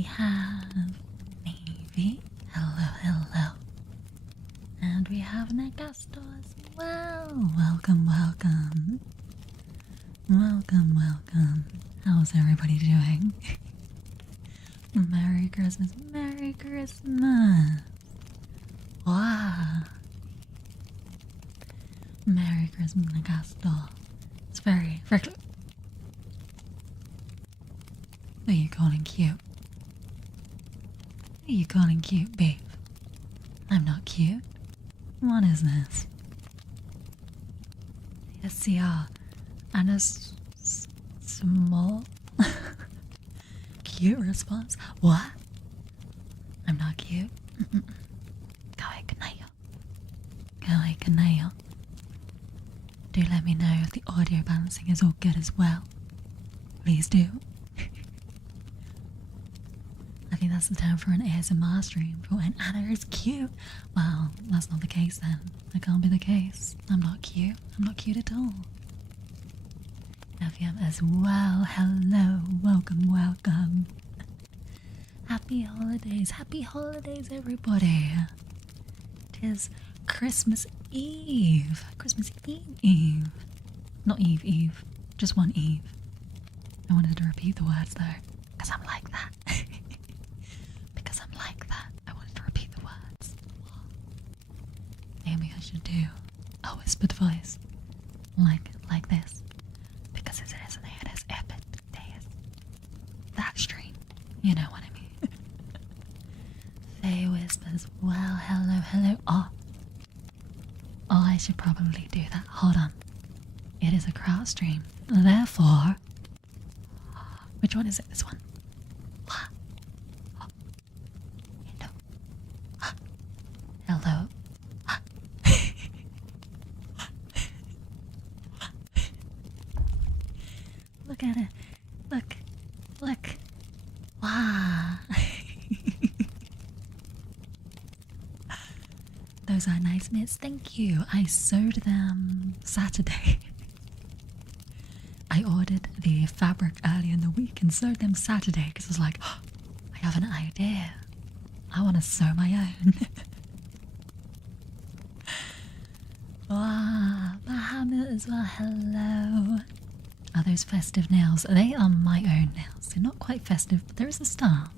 we have Navy. Hello, hello. And we have Negasto as well. Welcome, welcome. Welcome, welcome. How's everybody doing? Merry Christmas, Merry Christmas. Wow. Merry Christmas, Negasto. It's very. Who are you calling cute? Who are you calling cute, babe? I'm not cute. What is this? SCR and a small cute response. What? I'm not cute. Kawaii kanayo. Kawaii kanayo. Do let me know if the audio balancing is all good as well. Please do. I think that's the term for an ASMR stream. For when Anna is cute. Well, that's not the case then. That can't be the case. I'm not cute. I'm not cute at all. FM as well. Hello. Welcome, welcome. Happy holidays. Happy holidays, everybody. Tis Christmas Eve. Christmas Eve. Not Eve. Just one Eve. I wanted to repeat the words though. Because I'm like that. Because I'm like that. I wanted to repeat the words. Maybe I should do a whispered voice. Like this. Because it is epic. That stream. You know what I mean. Faye whispers, well, hello. Oh, I should probably do that. Hold on. It is a crowd stream. Therefore, which one is it? This one. Hello. Look at it. Look. Wow. Those are nice mitts. Thank you. I sewed them Saturday. I ordered the fabric earlier in the week and sewed them Saturday because I was like, oh, I have an idea. I want to sew my own. Wow, Bahamut as well, hello. Are those festive nails? They are my own nails. They're not quite festive, but there is a star.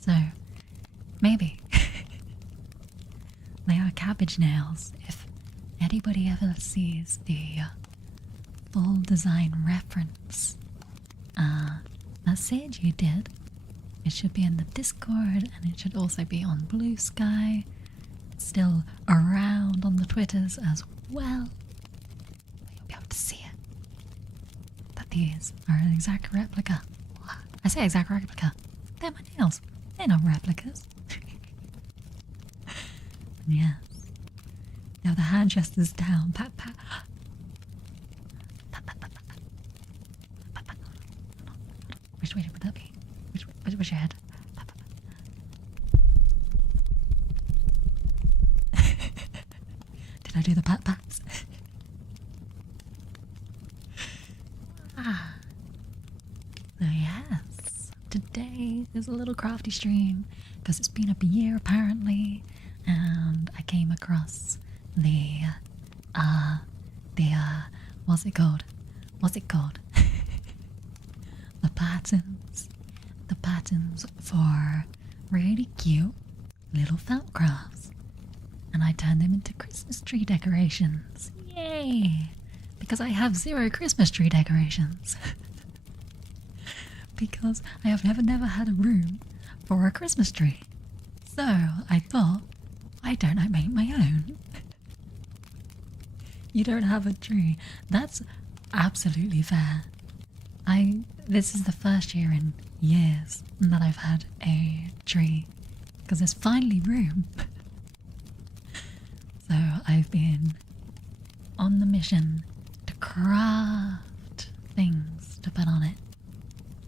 So, maybe. They are cabbage nails. If anybody ever sees the full design reference message you did, it should be in the Discord and it should also be on Blue Sky. It's still around on the Twitters as well. You'll be able to see it. That these are an exact replica. I say exact replica. They're my nails. They're not replicas. Yes. Now the hand gesture's down. Pat, pat. Which way would that be? Which your head? Did I do the pat pats? So yes, today is a little crafty stream because it's been up a year apparently, and I came across the what's it called? The patterns for really cute little felt crafts, and I turned them into Christmas tree decorations. Yay! Because I have 0 Christmas tree decorations. Because I have never had a room for a Christmas tree. So I thought, why don't I make my own? You don't have a tree. That's absolutely fair. This is the first year in years that I've had a tree because there's finally room. So I've been on the mission to craft things to put on it.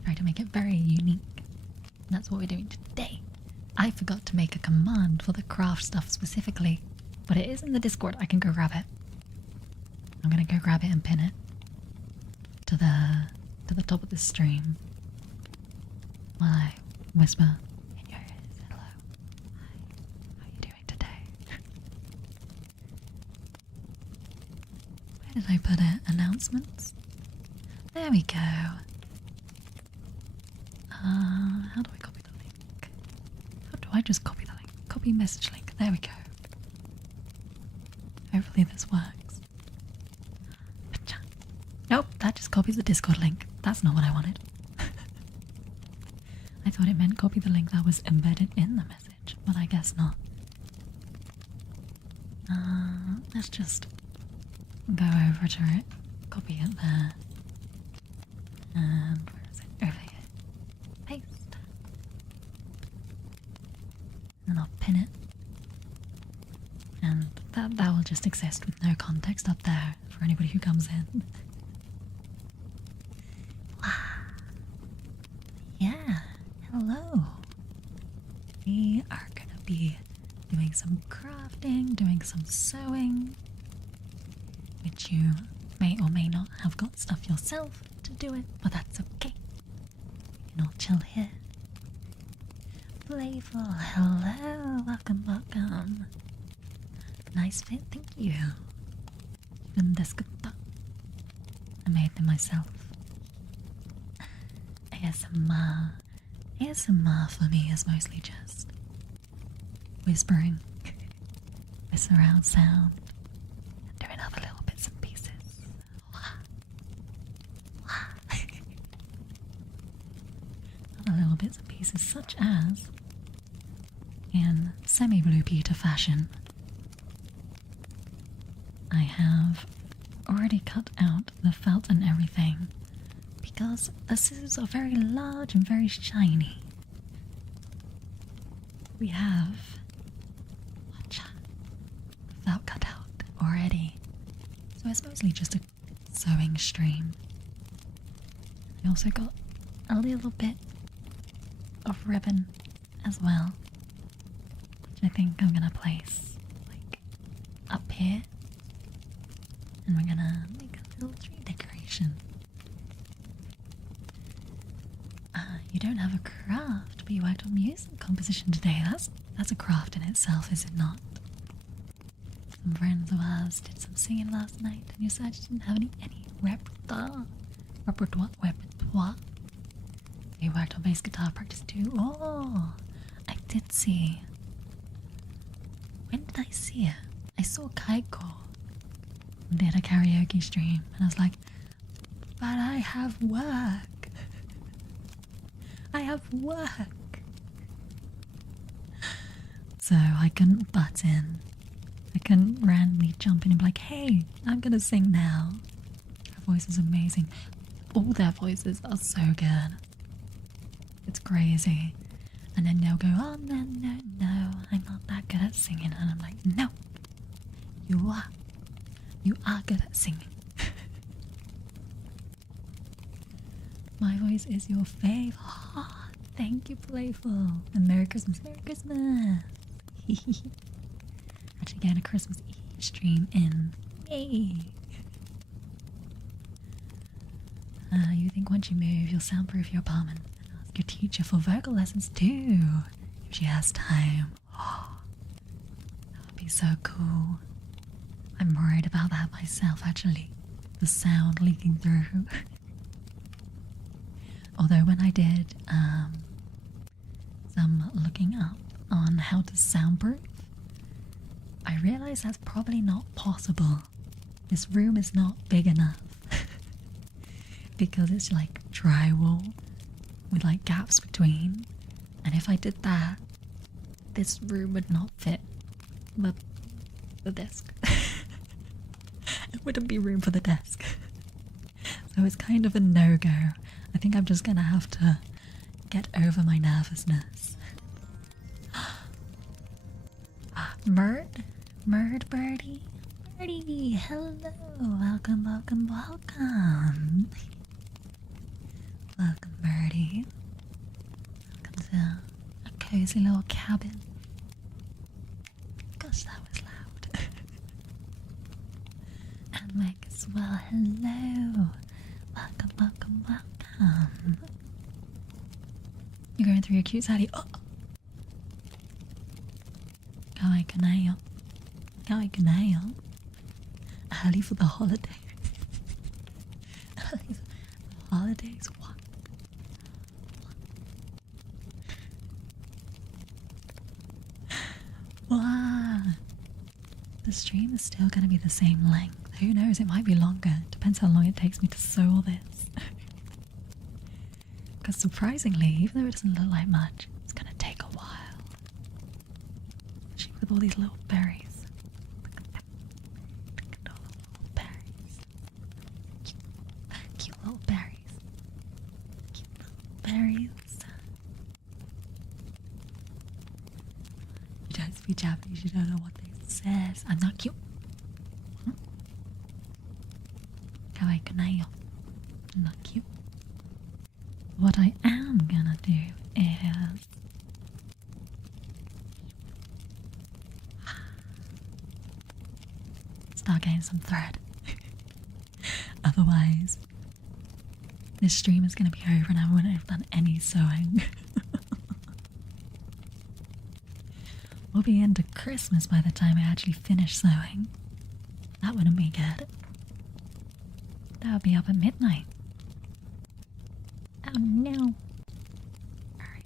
Try to make it very unique. That's what we're doing today. I forgot to make a command for the craft stuff specifically, but it is in the Discord. I can go grab it. I'm gonna go grab it and pin it to the top of the stream while I whisper in your ears. Hello. Hi. How are you doing today? Where did I put it? Announcements? There we go. How do I copy the link? How do I just copy the link? Copy message link. There we go. Hopefully this works. Nope, that just copies the Discord link. That's not what I wanted. I thought it meant copy the link that was embedded in the message, but I guess not. Let's just go over to it, copy it there, and where is it? Over here. Paste. And I'll pin it. And that will just exist with no context up there for anybody who comes in. Yeah, hello. We are gonna be doing some crafting, doing some sewing, which you may or may not have got stuff yourself to do it, but that's okay. You can all chill here. Playful, hello, welcome. Nice fit, thank you. I made them myself. ASMR for me is mostly just whispering with surround sound and doing other little bits and pieces. Other little bits and pieces such as, in semi-Blue Peter fashion, I have already cut out the felt and everything because the scissors are very large and very shiny. We have felt cut out already, so it's mostly just a sewing stream. I also got a little bit of ribbon as well, which I think I'm gonna place like up here. And we're gonna make a little tree decoration. You don't have a craft, but you worked on music composition today. That's a craft in itself, is it not? Some friends of ours did some singing last night, and you said you didn't have any repertoire. You worked on bass guitar practice too. Oh, I did see. When did I see it? I saw Kaiko did a karaoke stream, and I was like, but I have work. I have work. So I couldn't butt in. I couldn't randomly jump in and be like, hey, I'm gonna sing now. Her voice is amazing. All their voices are so good. It's crazy. And then they'll go, oh no, I'm not that good at singing. And I'm like, no, you are. You are good at singing. My voice is your fave. Oh, thank you, Playful. And Merry Christmas, Merry Christmas. Actually getting a Christmas Eve stream in. Yay. You think once you move, you'll soundproof your apartment and ask your teacher for vocal lessons too, if she has time. Oh, that would be so cool. I'm worried about that myself, actually. The sound leaking through. Although when I did some looking up on how to soundproof, I realized that's probably not possible. This room is not big enough. Because it's like drywall with like gaps between. And if I did that, this room would not fit the desk. It wouldn't be room for the desk. So it's kind of a no-go. I think I'm just gonna have to get over my nervousness. Murd Birdie? Birdie, hello, welcome. Welcome, Birdie. Welcome to a cozy little cabin. Gosh, that was loud. And Meg as well, hello. Welcome. You're going through your cute saddy. Oh! Kawaii kanayo. Kawaii kanayo. Early for the holidays. Holidays? What? Wow. The stream is still going to be the same length. Who knows? It might be longer. Depends how long it takes me to sew all this. Because surprisingly, even though it doesn't look like much, it's going to take a while. Especially with all these little berries. Look at that. Look at all the little berries. Cute little berries. Cute little berries. You don't speak Japanese, you don't know what they says. I'm not cute. Kawaii kanayo. I'm not cute. What I am gonna do is start getting some thread. Otherwise, this stream is gonna be over and I wouldn't have done any sewing. We'll be into Christmas by the time I actually finish sewing. That wouldn't be good. That would be up at midnight. Oh no. Alright,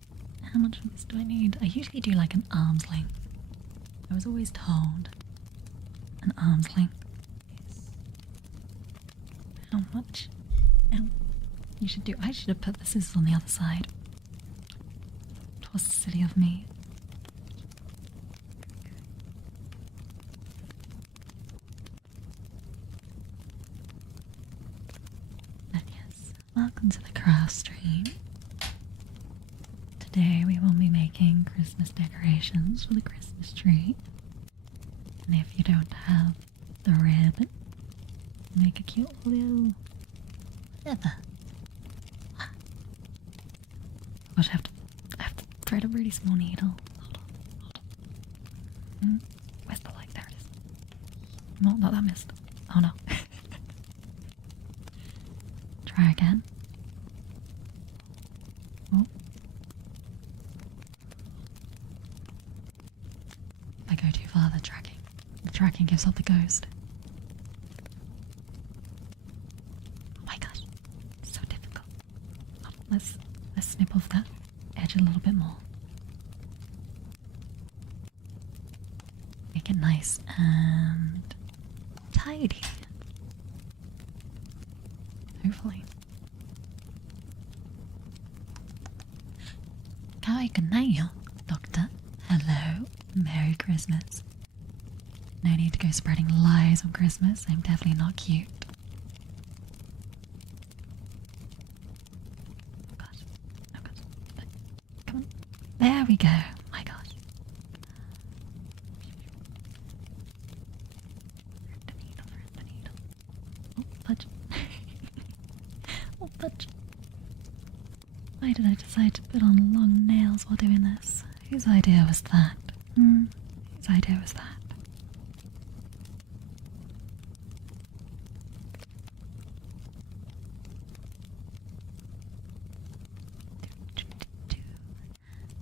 how much of this do I need? I usually do like an arm's length. I was always told an arm's length is how much. Oh, you should do. I should have put the scissors on the other side. It was silly of me. But yes, welcome to the craft stream. Today we will be making Christmas decorations for the Christmas tree. And if you don't have the ribbon, make a cute little whatever. Gosh, I have to thread a really small needle. Hold on. Where's the light? There it is. No, not that missed. Oh no. Try again. Oh. If I go too far, the tracking gives up the ghost. Oh my gosh, it's so difficult. Oh, let's snip off that edge a little bit more. Make it nice and tidy. Hopefully. Kawaii kanayo, Doctor. Hello. Merry Christmas. No need to go spreading lies on Christmas. I'm definitely not cute. Oh gosh. Oh gosh. Come on. There we go. My gosh. Thread the needle, thread the needle. Oh, fudge. Oh, fudge. Why did I decide to put on long nails while doing this? Whose idea was that? Whose idea was that?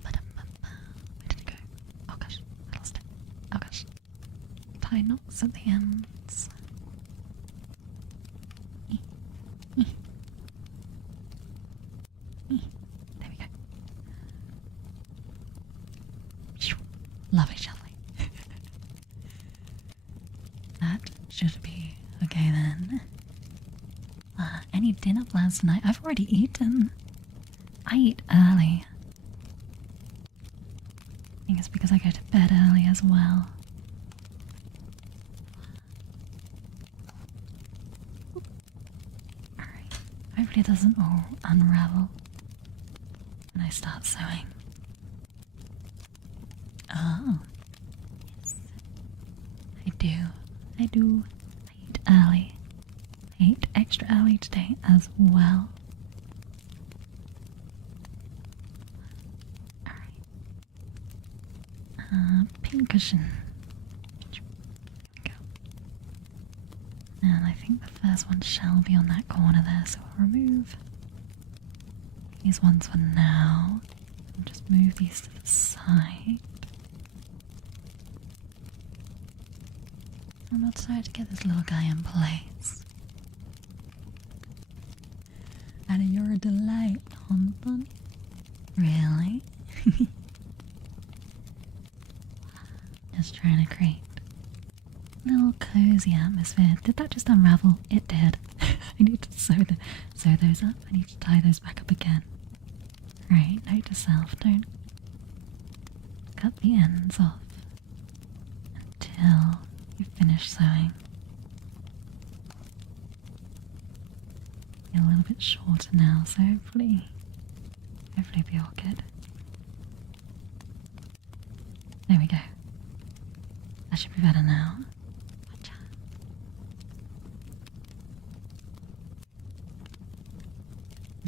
Where did it go? Oh gosh, I lost it. Oh gosh. Tie knots at the ends. There we go. Lovely, lovely. That should be okay then. Any dinner plans tonight? I've already eaten. I eat early. I think it's because I go to bed early as well. Alright. Hopefully it doesn't all unravel when I start sewing. Oh. Yes. I do. I eat early. I ate extra early today as well. Pincushion. There we go. And I think the first one shall be on that corner there, so we'll remove these ones for now. I'll just move these to the side. I'm not sorry to get this little guy in place. And you're a delight, Honthon. Really? Just trying to create a little cozy atmosphere. Did that just unravel? It did. I need to sew those up. I need to tie those back up again. Right, note to self, don't cut the ends off until you finish sewing. You're a little bit shorter now, so hopefully be all good. There we go. That should be better now. Gotcha.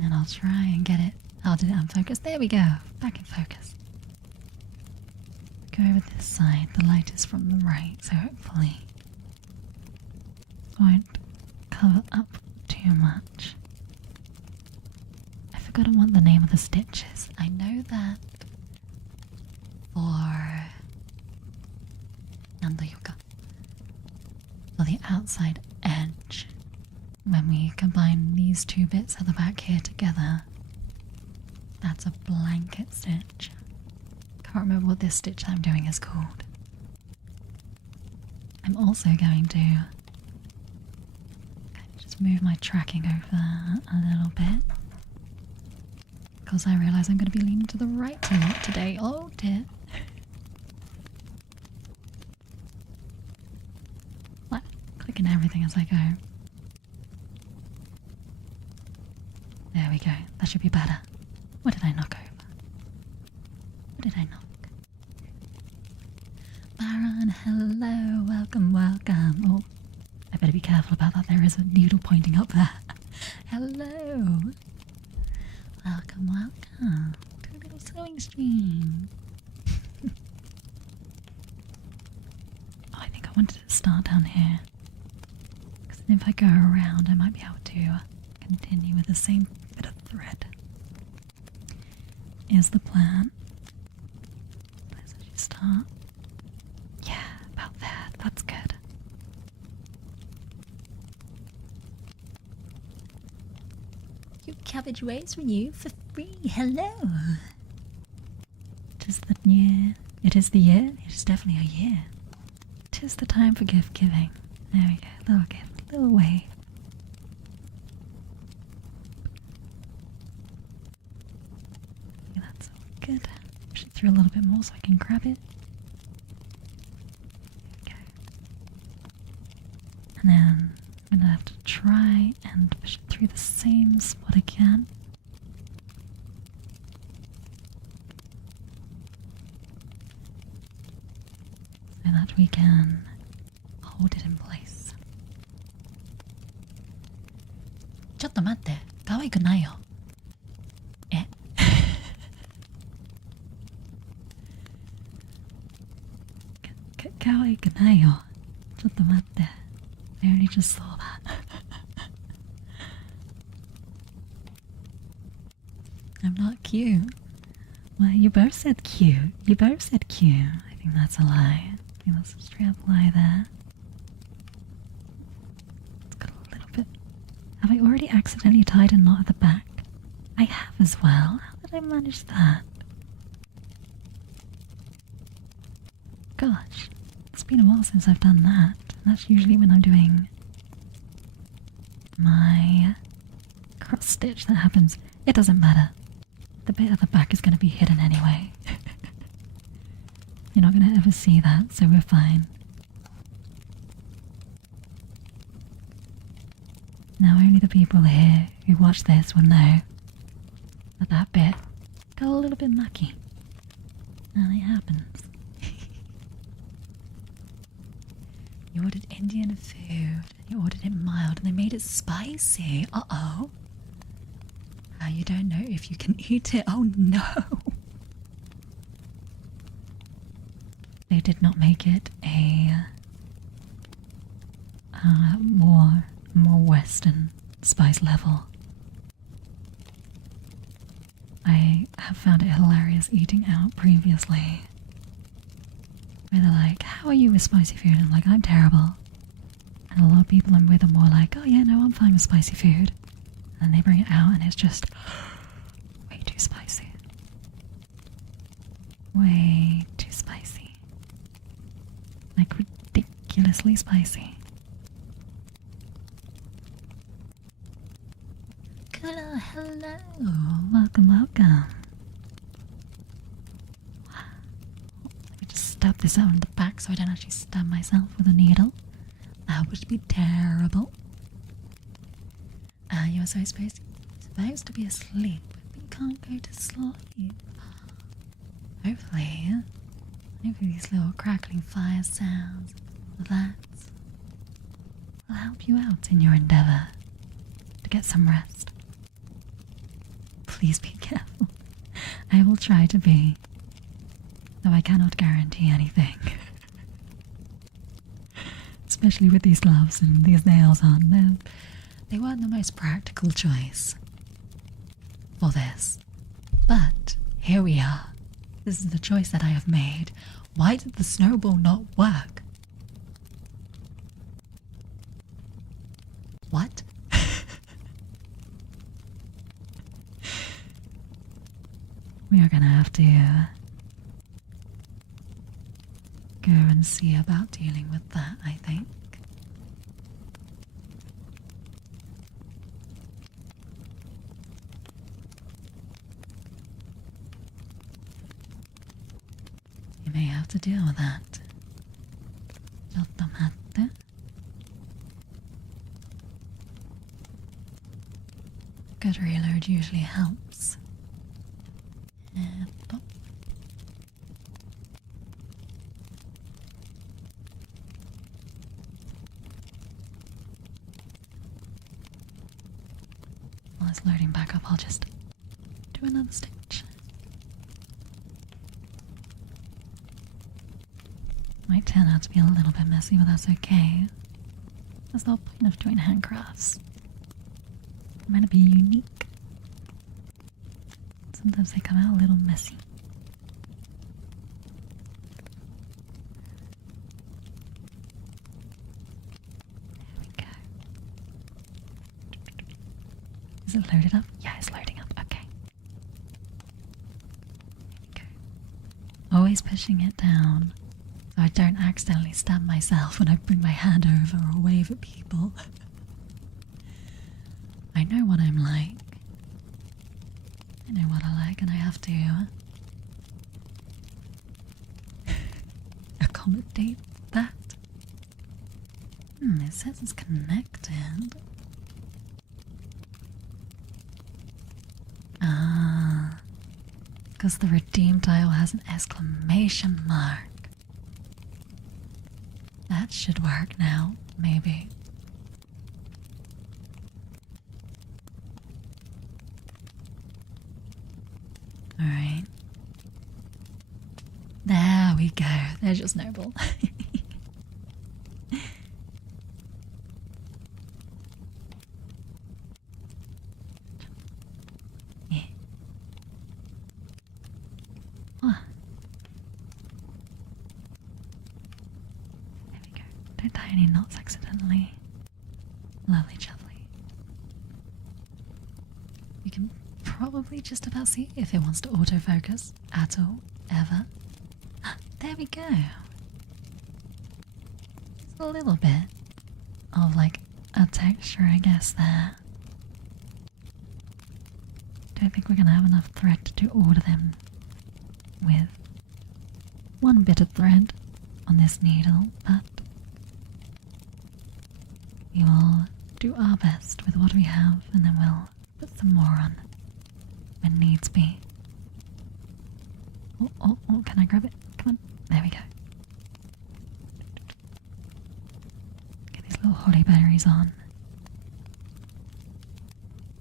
And I'll try and get it. Oh, did it unfocus? There we go. Back in focus. Go over this side. The light is from the right, so hopefully it won't cover up too much. I forgot what the name of the stitches. I know that for the outside edge, when we combine these two bits at the back here together, that's a blanket stitch. Can't remember what this stitch I'm doing is called. I'm also going to just move my tracking over a little bit, because I realise I'm going to be leaning to the right a lot today. Oh dear. What? Clicking everything as I go. There we go. That should be better. What did I knock over? What did I knock? Baron, hello. Welcome, welcome. Oh, I better be careful about that. There is a needle pointing up there. Hello. Welcome, welcome to a little sewing stream. Oh, I think I wanted to start down here, because then if I go around I might be able to continue with the same bit of thread. Is the plan. Let's actually start. Yeah, about there. That's good. Your cabbage waits for you for free. Hello. Tis the year. It is the year. It is definitely a year. Tis the time for gift giving. There we go. Little gift. Little wave. Yeah, that's all good. Push it through a little bit more so I can grab it. Okay. And then I'm gonna have to try and push it through the same spot again. So that we can hold it in place. ちょっと待って、可愛くないよ。え可愛くないよ。ちょっと待って。I only just saw that. I'm not cute. Well, you both said cute. You both said cute. I think that's a lie. I think that's a straight up lie there. It's got a little bit. Have I already accidentally tied a knot at the back? I have as well. How did I manage that? Gosh, it's been a while since I've done that. That's usually when I'm doing my cross stitch that happens. It doesn't matter. The bit at the back is going to be hidden anyway. You're not going to ever see that, so we're fine. Now only the people here who watch this will know that that bit got a little bit mucky. And it happens. You ordered Indian food, and you ordered it mild, and they made it spicy. Uh-oh. You don't know if you can eat it. Oh no. They did not make it a more Western spice level. I have found it hilarious eating out previously. Where they're like, how are you with spicy food? I'm like, I'm terrible. And a lot of people I'm with are more like, oh yeah, no, I'm fine with spicy food. And they bring it out and it's just way too spicy. Way too spicy. Like ridiculously spicy. Hello, hello. Welcome, welcome. Let me just stab this out in the back so I don't actually stab myself with a needle. That would be terrible. You're supposed to be asleep, but you can't go to sleep. Hopefully these little crackling fire sounds, that will help you out in your endeavour to get some rest. Please be careful. I will try to be, though I cannot guarantee anything. Especially with these gloves and these nails on. They weren't the most practical choice for this. But here we are. This is the choice that I have made. Why did the snowball not work? What? We are gonna have to go and see about dealing with that, I think. You may have to deal with that. Cottomatte. Good reload usually helps. While it's loading back up, I'll just do another stitch. Might turn out to be a little bit messy, but that's okay. That's the whole point of doing handcrafts. It might be unique. Sometimes they come out a little messy. There we go. Is it loaded up? Yeah, it's loading up. Okay. There we go. Always pushing it down so I don't accidentally stab myself when I bring my hand over or wave at people. I know what I'm like. I know what I like and I have to accommodate that. It says it's connected. Ah, because the redeem tile has an exclamation mark. That should work now, maybe. Alright. There we go. There's your snowball. Yeah. Oh. There we go. Don't tie any knots accidentally. Lovely jubbly. You can probably just about see if it wants to autofocus at all, ever. There we go. Just a little bit of like a texture, I guess, there. Don't think we're gonna have enough thread to order them with one bit of thread on this needle, but we will do our best with what we have and then we'll put some more on when needs be. Oh, can I grab it? Come on. There we go. Get these little holly berries on.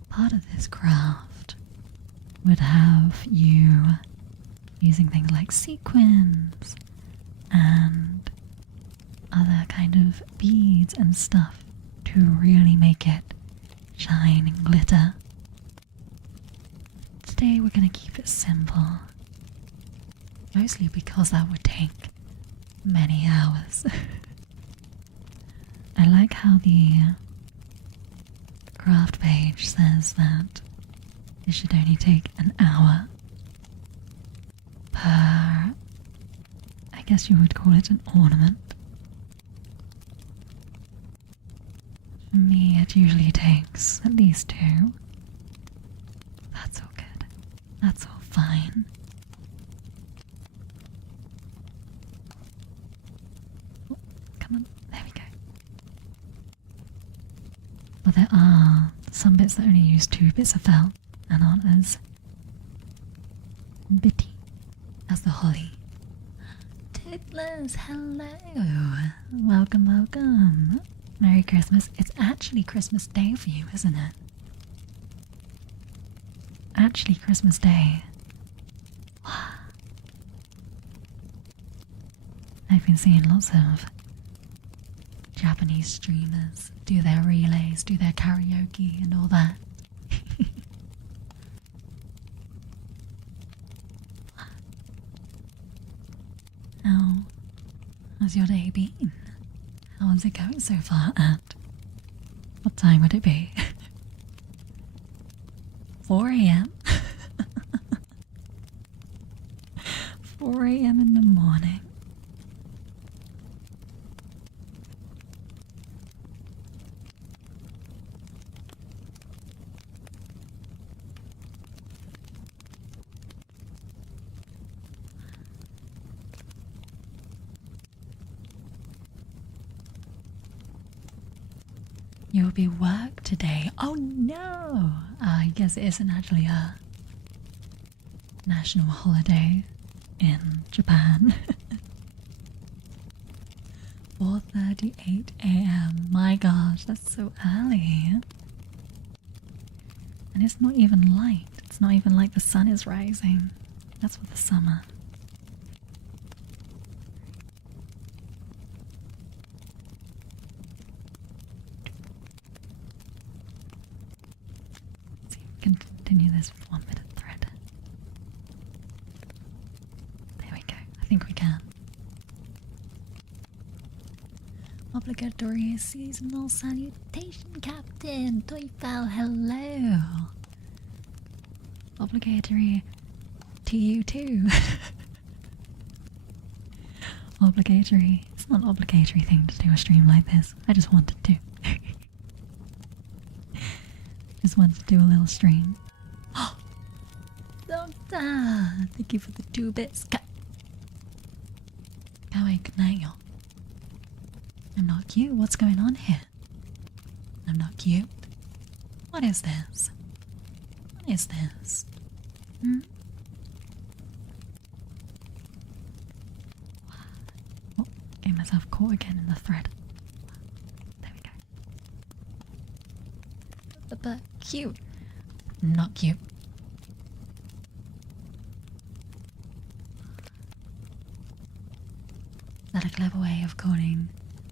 Part of this craft would have you using things like sequins and other kind of beads and stuff to really make it shine and glitter. today we're gonna keep it simple. Mostly because that would take many hours. I like how the craft page says that it should only take an hour per, I guess you would call it an ornament. For me, it usually takes at least 2. That's all good. That's all fine. Oh, come on, there we go. But there are some bits that only use 2 bits of felt and aren't as bitty as the holly. Toothless, hello! Welcome, welcome! Merry Christmas. It's actually Christmas Day for you, isn't it? Actually Christmas Day. I've been seeing lots of Japanese streamers do their relays, do their karaoke and all that. How's your day been? How's it going so far at? What time would it be? 4 a.m? 4 a.m. in the morning. You'll be work today. Oh no! I guess it isn't actually a national holiday in Japan. 4:38 a.m. My gosh, that's so early. And it's not even light. It's not even like the sun is rising. That's what the summer. Continue this with 1 minute thread. There we go. I think we can. Obligatory seasonal salutation, Captain Toyfal. Hello. Obligatory to you too. Obligatory. It's not an obligatory thing to do a stream like this. I just wanted to. Just wanted to do a little stream. Oh, Doctor! Thank you for the 2 bits. Kawaii Kanayo. I'm not cute. What's going on here? I'm not cute. What is this? What is this? Hmm? Oh, getting myself caught again in the thread. There we go. But cute. Not cute. Is that a clever way of calling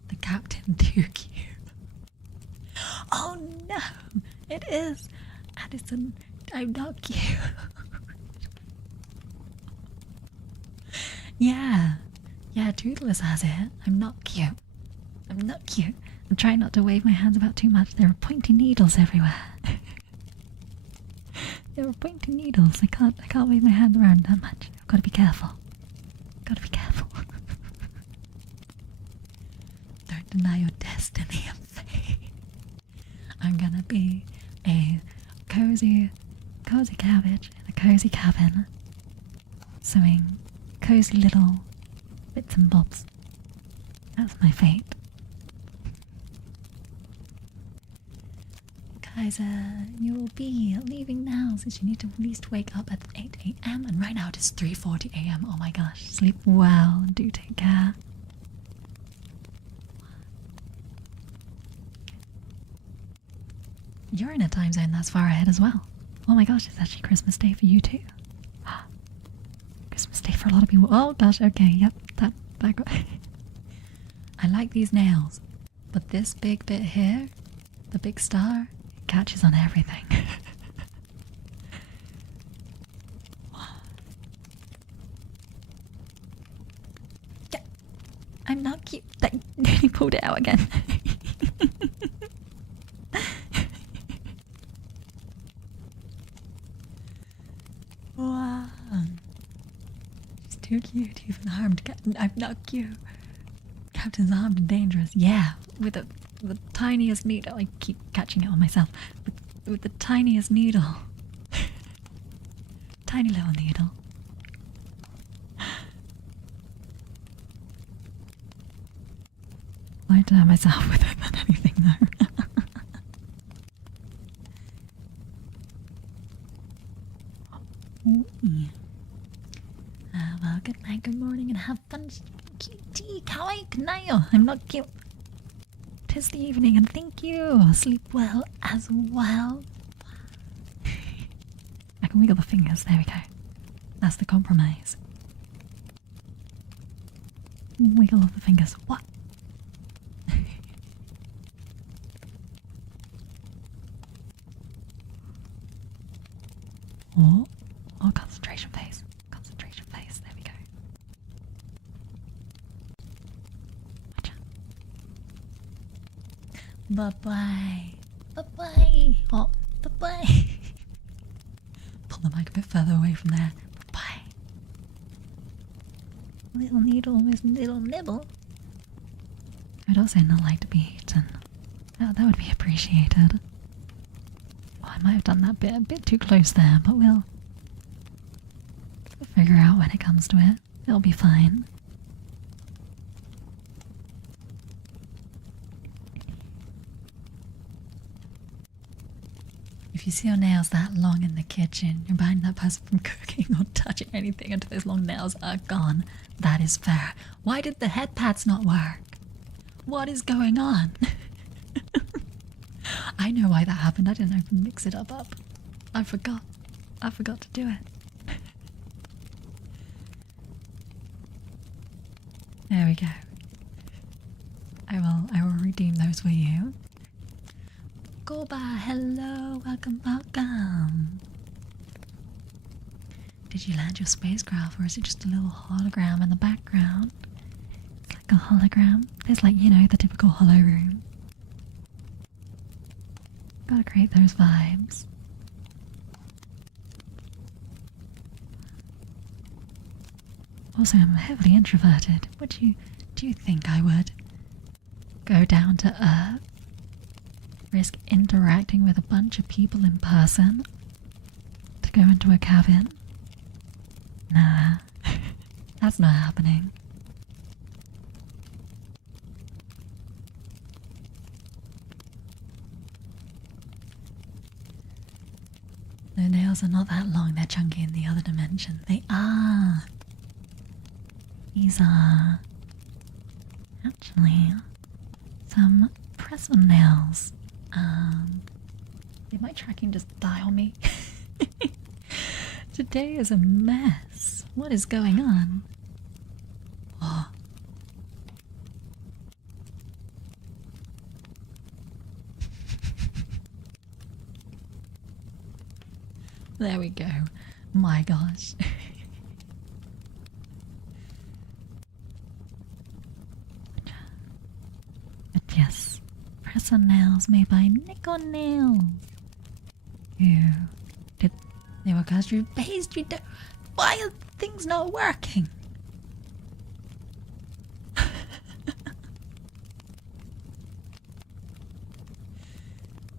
the captain too cute? Oh no! It is! Addison, I'm not cute. Yeah. Yeah, Toothless has it. I'm not cute. I'm not cute. I'm trying not to wave my hands about too much. There are pointy needles everywhere. There are pointy needles. I can't wave my hand around that much. I've got to be careful. Gotta be careful. Don't deny your destiny and fate. I'm gonna be a cozy cabbage in a cozy cabin, sewing cozy little bits and bobs. That's my fate. Kaiser, you'll be leaving now since you need to at least wake up at 8 a.m. and right now it is 3:40 a.m. Oh my gosh, sleep well, do take care. You're in a time zone that's far ahead as well. Oh my gosh, it's actually Christmas Day for you too. Christmas Day for a lot of people. Oh gosh, okay, yep, that got I like these nails, but this big bit here, the big star, it catches on everything. pulled it out again. Wow. She's too cute, even armed. I'm not cute. Captain's armed and dangerous. Yeah, with the tiniest needle. I keep catching it on myself. With the tiniest needle. Tiny little needle. I like to have myself with it than anything though. Well, good night, good morning, and have fun. Cutie, kawaii kanayo. I'm not cute. 'Tis the evening, and thank you. Sleep well as well. I can wiggle the fingers. There we go. That's the compromise. Wiggle of the fingers. What? Oh, concentration phase. Concentration phase. There we go. Bye-bye. Bye-bye. Oh, bye-bye. Pull the mic a bit further away from there. Bye-bye. Little needle with little nibble. I'd also not like to be eaten. Oh, that would be appreciated. I might have done that bit a bit too close there, but we'll figure out when it comes to it. It'll be fine. If you see your nails that long in the kitchen, you're buying that person from cooking or touching anything until those long nails are gone. That is fair. Why did the head pads not work? What is going on? I know why that happened. I didn't know to mix it up. I forgot. I forgot to do it. There we go. I will redeem those for you. Goba, hello, welcome. Did you land your spacecraft, or is it just a little hologram in the background? It's like a hologram. There's like, you know, the typical holo room. Gotta create those vibes. Also, I'm heavily introverted. Do you think I would go down to Earth, risk interacting with a bunch of people in person, to go into a cabin? Nah, that's not happening. The nails are not that long, they're chunky in the other dimension. They are. These are actually some press-on nails. Did my tracking just die on me? Today is a mess. What is going on? Oh. There we go. My gosh. But yes, press-on nails made by Nico Nails. Ew. They were castro pastry. Why are things not working?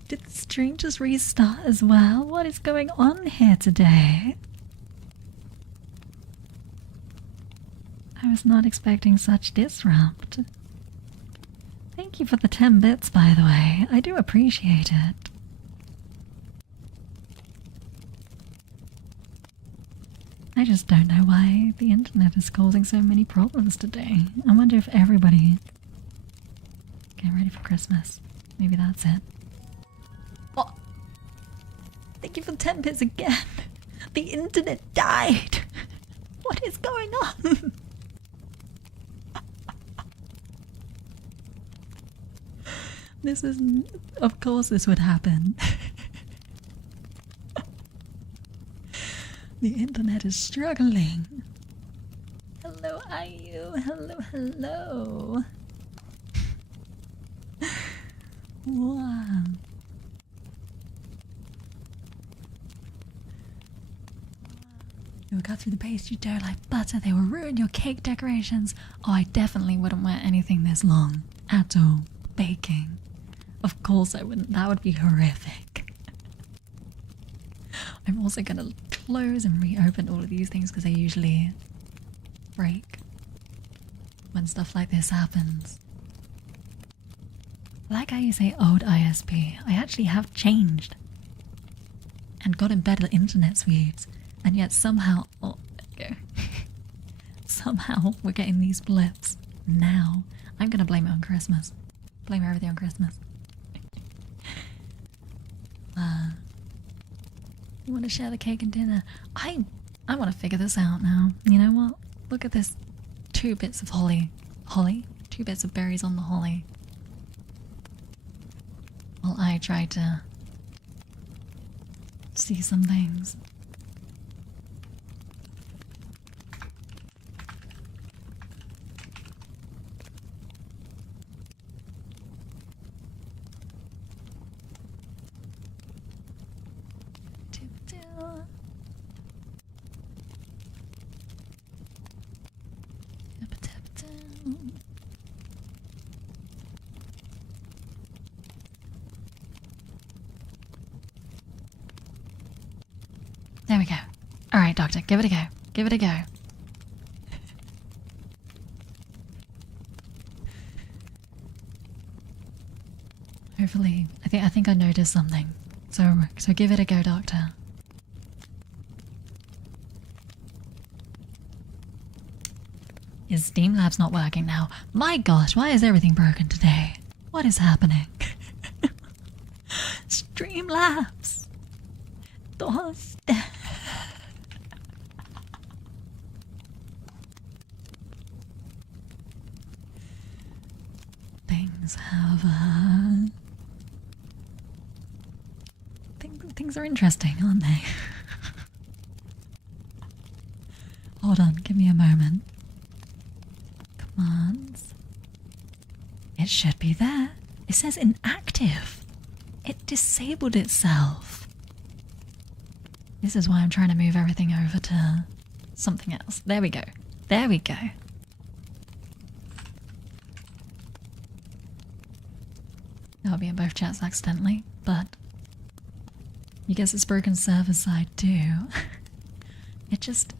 Did the stream just restart as well? What is going on here today? I was not expecting such disrupt. Thank you for the 10 bits, by the way. I do appreciate it. I just don't know why the internet is causing so many problems today. I wonder if everybody... Get ready for Christmas. Maybe that's it. Oh! Thank you for 10 bits again! The internet died! What is going on? This is... Of course this would happen. The internet is struggling. Hello, IU. Hello, hello. Wow. You will cut through the pastry dough like butter. They will ruin your cake decorations. Oh, I definitely wouldn't wear anything this long at all. Baking. Of course I wouldn't. That would be horrific. I'm also gonna close and reopen all of these things because they usually break when stuff like this happens. Like how you say old ISP, I actually have changed and gotten better internet speeds, and yet somehow, oh, there you go. Somehow we're getting these blips now. I'm gonna blame it on Christmas. Blame everything on Christmas. You want to share the cake and dinner? I want to figure this out now. You know what? Look at this. 2 bits of holly. 2 bits of berries on the holly. While I try to see some things. There we go. Alright, Doctor, give it a go. Give it a go. Hopefully, I think I noticed something. So give it a go, Doctor. Is Streamlabs not working now? My gosh, why is everything broken today? What is happening? Streamlabs! Dos. Things have, Things are interesting, aren't they? Hold on, give me a moment. Commands. It should be there. It says inactive. It disabled itself. This is why I'm trying to move everything over to something else. There we go. There we go. That'll be in both chats accidentally, but you guess it's broken server side too. It just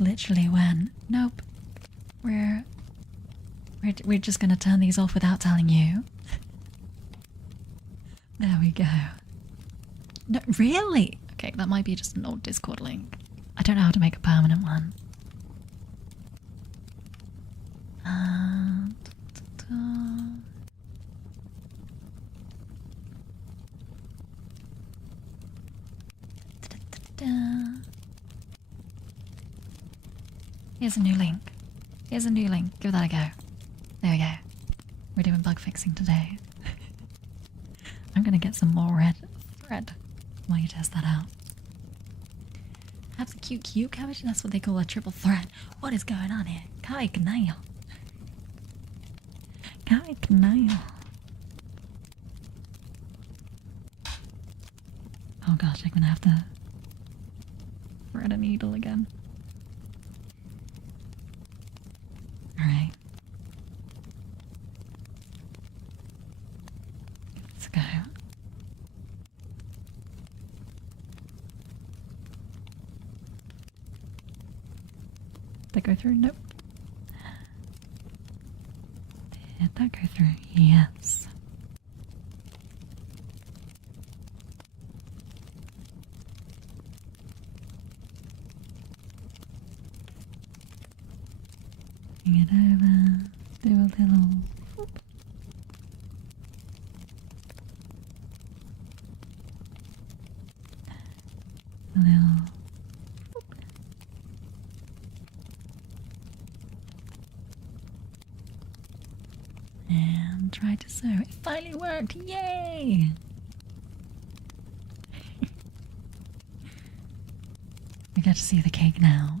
literally went, nope. We're just gonna turn these off without telling you. There we go. No, really? Okay, that might be just an old Discord link. I don't know how to make a permanent one. Here's a new link. Here's a new link. Give that a go. There we go. We're doing bug fixing today. I'm gonna get some more red thread while you test that out. Have the cute cabbage? That's what they call a triple threat. What is going on here? Kai Kanayo. Kai Kanayo. Oh gosh, I'm gonna have to thread a needle again. Alright. Let's go. Did that go through? Nope. Did that go through? Yes. Bring it over. Do a little whoop. A little whoop. And try to sew. It finally worked! Yay! We get to see the cake now.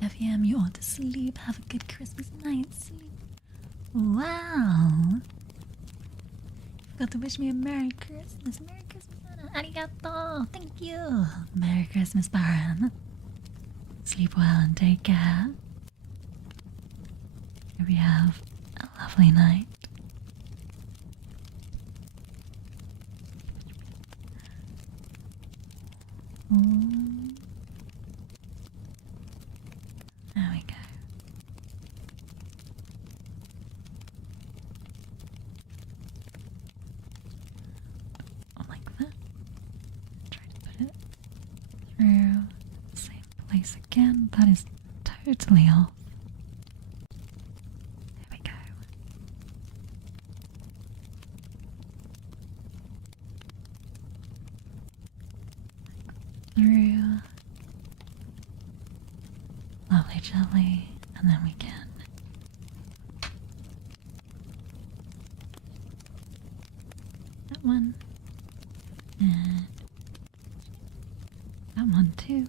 FEM, you ought to sleep. Have a good Christmas night. Sleep. Wow. Forgot to wish me a Merry Christmas. Merry Christmas, Anna. Arigato. Thank you. Merry Christmas, Baron. Sleep well and take care. Hope you have a lovely night. Ooh. There we go. Like that. Try to put it through the same place again. That is totally off. There we go. Through. Lovely jelly, and then we can that one and that one too.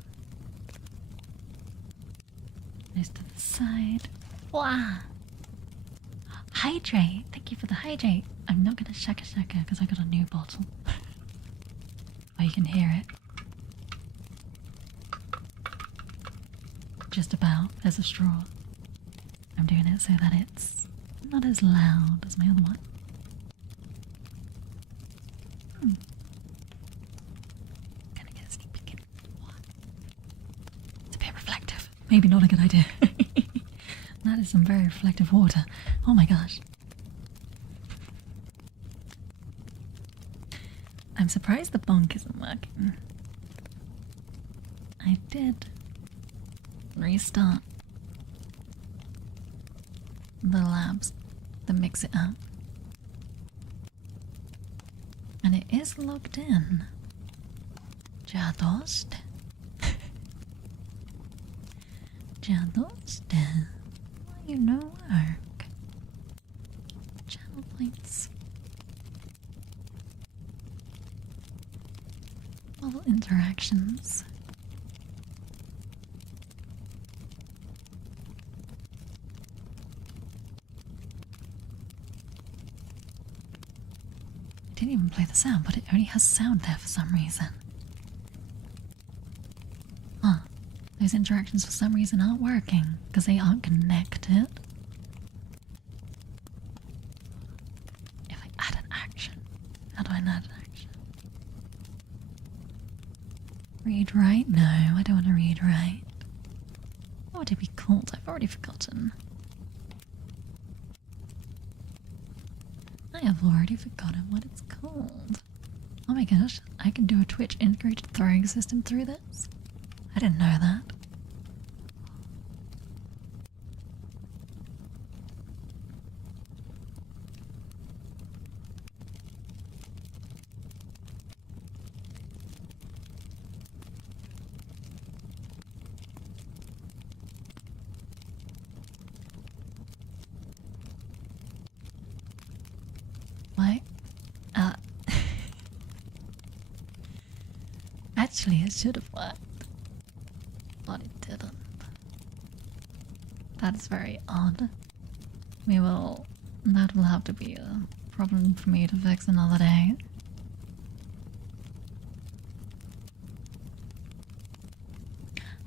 This to the side. Wow! Hydrate! Thank you for the hydrate. I'm not gonna shaka because I got a new bottle. Oh, you can hear it. Just about. There's a straw. I'm doing it so that it's not as loud as my other one. Gonna get a sneak peek in. What? It's a bit reflective. Maybe not a good idea. That is some very reflective water. Oh my gosh. I'm surprised the bonk isn't working. I did restart the labs to mix it up. And it is logged in. Jadost. Jadost. Why you no work? Channel points. All interactions. I didn't even play the sound, but it only has sound there for some reason. Huh. Those interactions for some reason aren't working because they aren't connected. If I add an action, how do I add an action? Read write? No, I don't want to read write. What would it be called? I've already forgotten. I have already forgotten what it's called. Oh my gosh, I can do a Twitch integrated throwing system through this? I didn't know that. Why? Actually, it should have worked. But it didn't. That's very odd. That will have to be a problem for me to fix another day.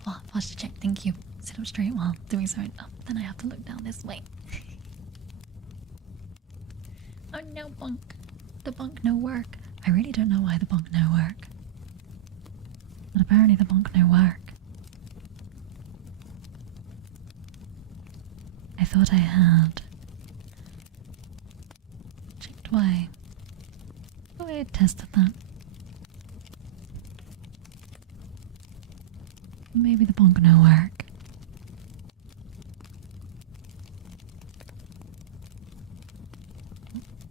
Oh, posture check, thank you. Sit up straight while doing so. Oh, then I have to look down this way. Oh no, bunk. The bunk no work. I really don't know why the bunk no work. But apparently the bunk no work. I thought I had checked why. Oh, I had tested that. Maybe the bunk no work.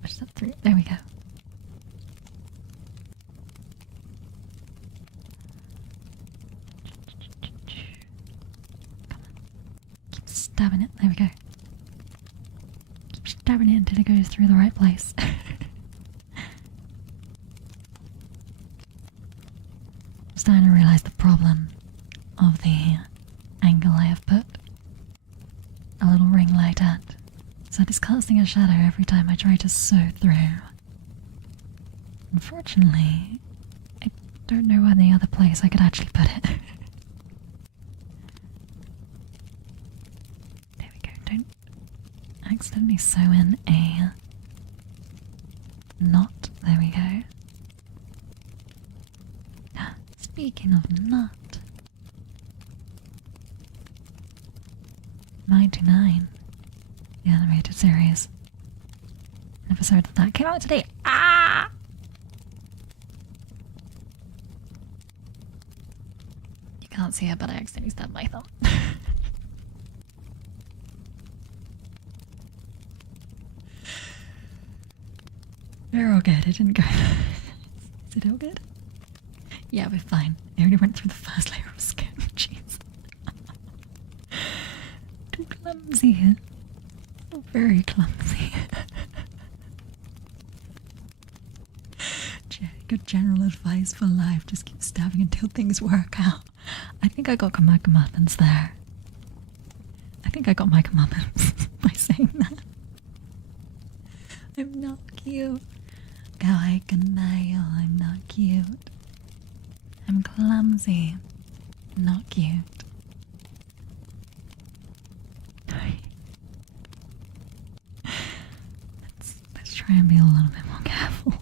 Push that through. There we go. Come on. Keep stabbing it. There we go. Keep stabbing it until it goes through the right place. I'm starting to realize the problem of the angle I have put a little ring light at. so it is casting a shadow every time I try to sew through. Unfortunately, I don't know any other place I could actually put it. There we go, don't accidentally sew in a knot. There we go. Speaking of knot, 99, the animated series. An episode of that came out today. Ah! You can't see it, but I accidentally stabbed my thumb. We're all good. It didn't go. Is it all good? Yeah, we're fine. I already went through the first layer of skin. Jeez. Too clumsy. Very clumsy. Good general advice for life. Just keep stabbing until things work out. I think I got my comeuppance there. I think I got my comeuppance by saying that. I'm not cute. Kawaii kanayo, I'm not cute. I'm clumsy. Not cute. Let's try and be a little bit more careful.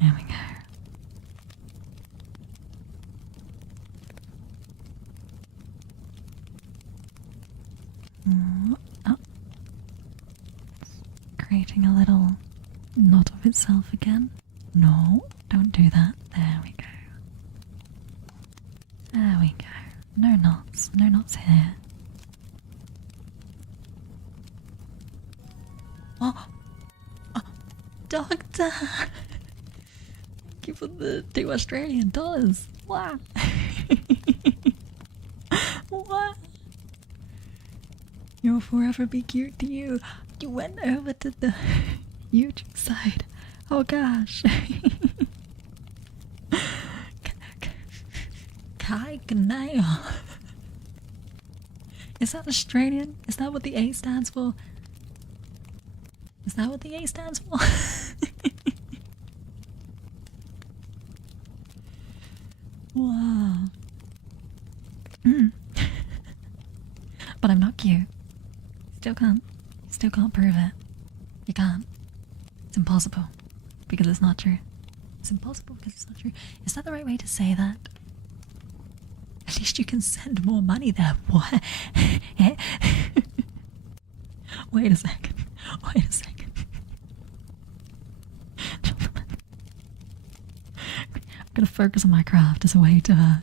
There we go. Oh. Creating a little knot of itself again. No, don't do that. There we go. There we go. No knots. No knots here. Oh! Doctor! Thank you for the $2 Australian. Wow! What? You'll forever be cute to you. You went over to the YouTube side. Oh gosh. Kai Kaneo. Is that Australian? Is that what the A stands for? Is that what the A stands for? Wow. But I'm not cute. Still can't prove it. You can't. It's impossible. Because it's not true. It's impossible because it's not true. Is that the right way to say that? At least you can send more money there. What? Wait a second. Wait a second. I'm gonna focus on my craft as a way to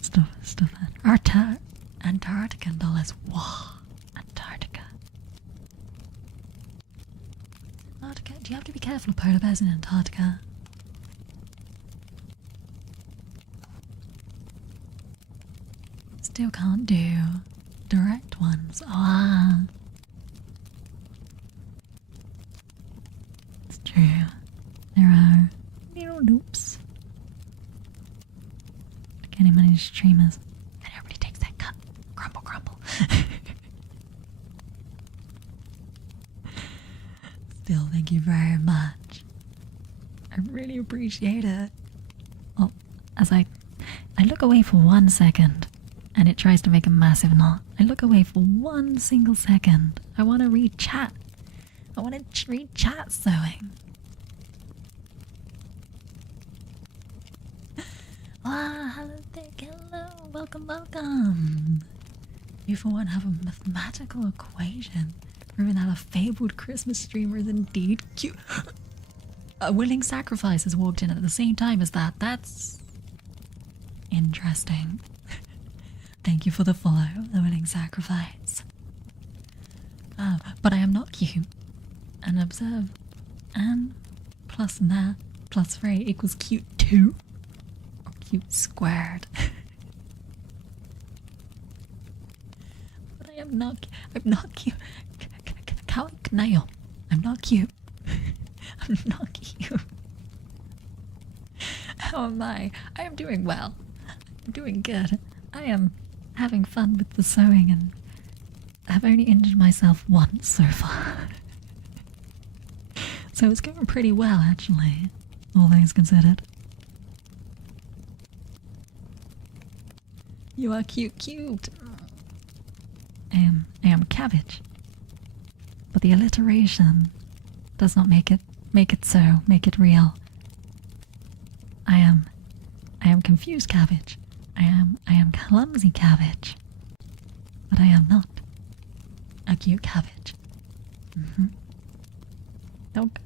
stuff that. Antarctican dollars. Wow. Antarctica. Antarctica. Do you have to be careful of polar bears in Antarctica? Still can't do direct ones. Ah. It's true. There are little loops. Getting many streamers. And everybody takes that cut. Crumble, crumble. Still, thank you very much. I really appreciate it. Well, as I look away for 1 second, and it tries to make a massive knot. I look away for 1 single second. I want to read chat. I want to read chat sewing. Ah, hello, hello, welcome, welcome. You for one have a mathematical equation proving that a fabled Christmas streamer is indeed cute. A willing sacrifice has walked in at the same time as that. That's interesting. Thank you for the follow, the willing sacrifice. But I am not cute. And observe. And plus that plus 3 equals cute 2. Or cute squared. But I'm not cute. Kawaii Kanayo. I'm not cute. I'm not cute. How am I? I am doing well. I'm doing good. I am having fun with the sewing and I've only injured myself once so far. So it's going pretty well, actually, all things considered. You are cute. I am cabbage. But the alliteration does not make it so, make it real. I am confused cabbage. I am clumsy cabbage. But I am not a cute cabbage. Don't.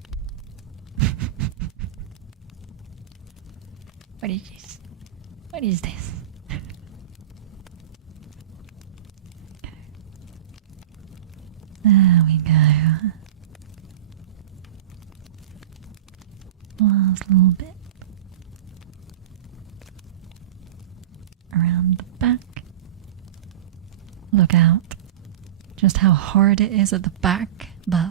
What is this? What is this? There we go. Last little bit. Around the back. Look out. Just how hard it is at the back, but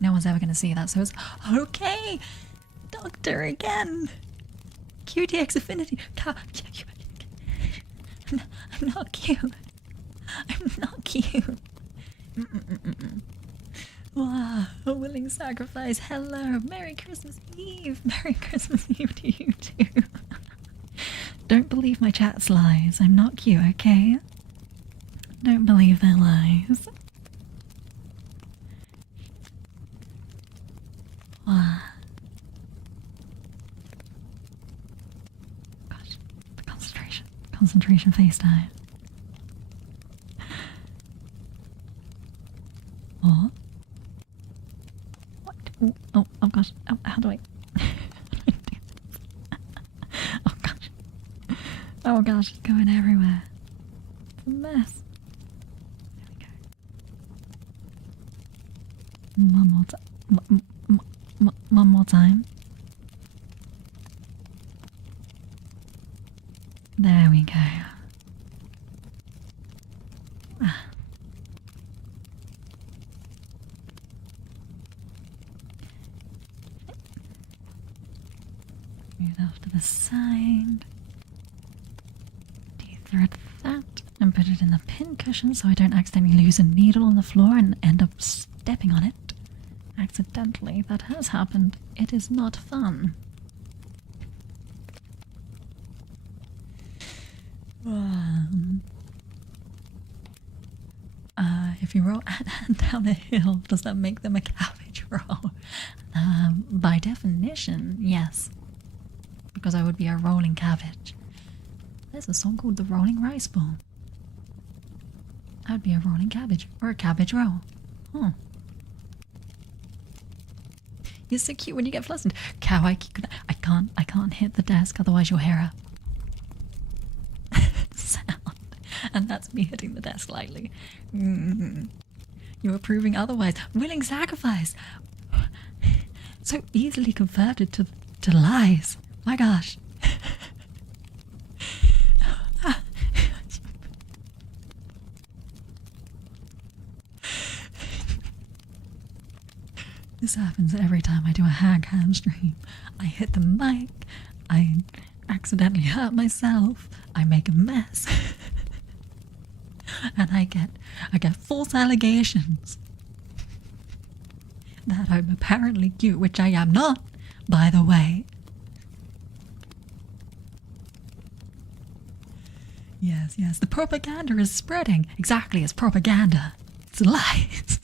no one's ever going to see that, so it's okay. Doctor again. QTX Affinity. I'm not cute. I'm not cute. Wow, a willing sacrifice. Hello. Merry Christmas Eve. Merry Christmas Eve to you too. Don't believe my chat's lies. I'm not cute, okay? Don't believe their lies. Wow. Gosh, the concentration. Concentration FaceTime. What? What? Oh gosh. Oh, how do I? Oh gosh. Oh gosh, it's going everywhere. It's a mess. There we go. One more time. One more time. There we go. Ah. Move it off to the side. Thread that and put it in the pin cushion so I don't accidentally lose a needle on the floor and end up stepping on it. Accidentally. That has happened. It is not fun. If you roll and down a hill, does that make them a cabbage roll? By definition, yes. Because I would be a rolling cabbage. There's a song called The Rolling Rice Ball. I'd be a rolling cabbage or a cabbage roll. Huh. You're so cute when you get flustered. Cow, I can't hit the desk, otherwise you'll hear a sound. And that's me hitting the desk lightly. You're proving otherwise. Willing sacrifice. So easily converted to lies. My gosh. This happens every time I do a hand stream. I hit the mic, I accidentally hurt myself, I make a mess, and I get false allegations that I'm apparently cute, which I am not, by the way. Yes, the propaganda is spreading. Exactly, it's propaganda. It's lies.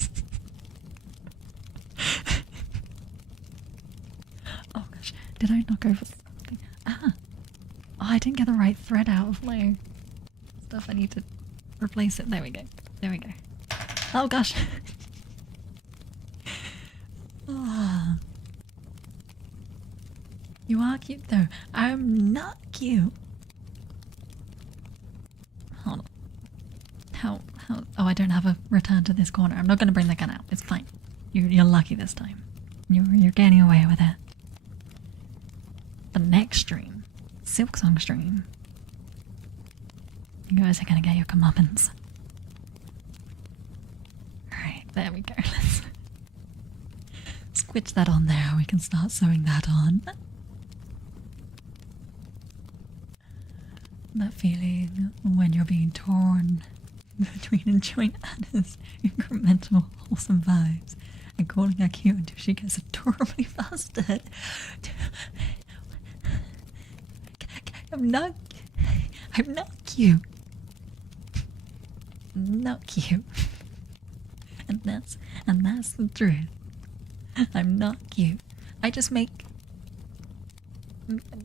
Oh gosh, did I not go for something? Oh, I didn't get the right thread out of my stuff. I need to replace it. There we go. Oh gosh. Oh. You are cute though. I'm not cute. Hold on. How? Oh, I don't have a return to this corner. I'm not going to bring the gun out. It's fine. You're lucky this time. You're getting away with it. The next stream, Silksong stream, you guys are going to get your comeuppance. Alright, there we go. Let's switch that on there. We can start sewing that on. That feeling when you're being torn between enjoying Anna's incremental wholesome vibes and calling her cute until she gets adorably flustered. I'm not cute. Not cute. And that's the truth. I'm not cute. I just make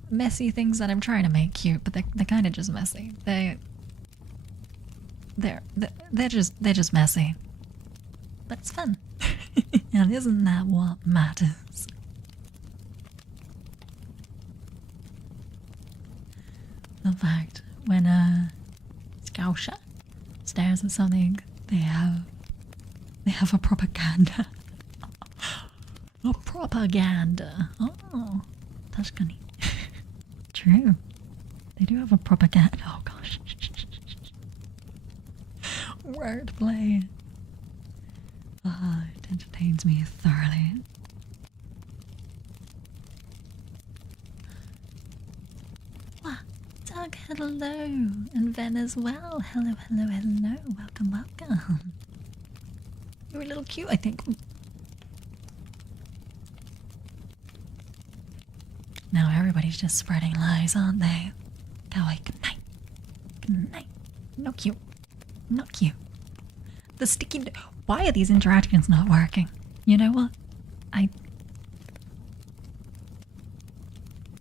messy things that I'm trying to make cute, but they're kind of just messy. They're just messy. But it's fun. And isn't that what matters? The fact when a Scousher stares at something, they have a propaganda. A propaganda. Oh, that's funny. True. They do have a propaganda. Oh gosh. Wordplay. It entertains me thoroughly. Wow. Doug, hello. And Ven as well. Hello, hello, hello. Welcome, welcome. You're a little cute, I think. Now everybody's just spreading lies, aren't they? Kawaii, good night. Good night. No cute. Not cute. The sticky... Why are these interactions not working? You know what? I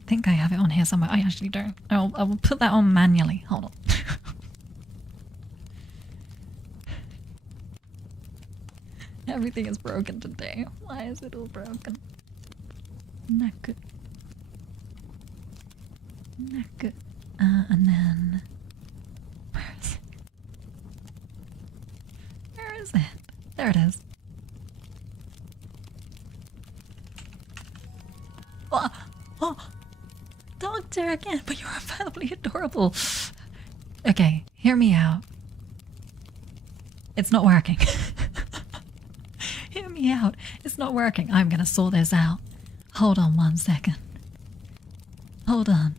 think I have it on here somewhere. I actually don't. I will put that on manually. Hold on. Everything is broken today. Why is it all broken? Not good. Not good. And then... Where is it? Where is it? There it is. Oh, Doctor again, but you're infallibly adorable. Okay, hear me out. It's not working. Hear me out. It's not working. I'm gonna sort this out. Hold on 1 second. Hold on.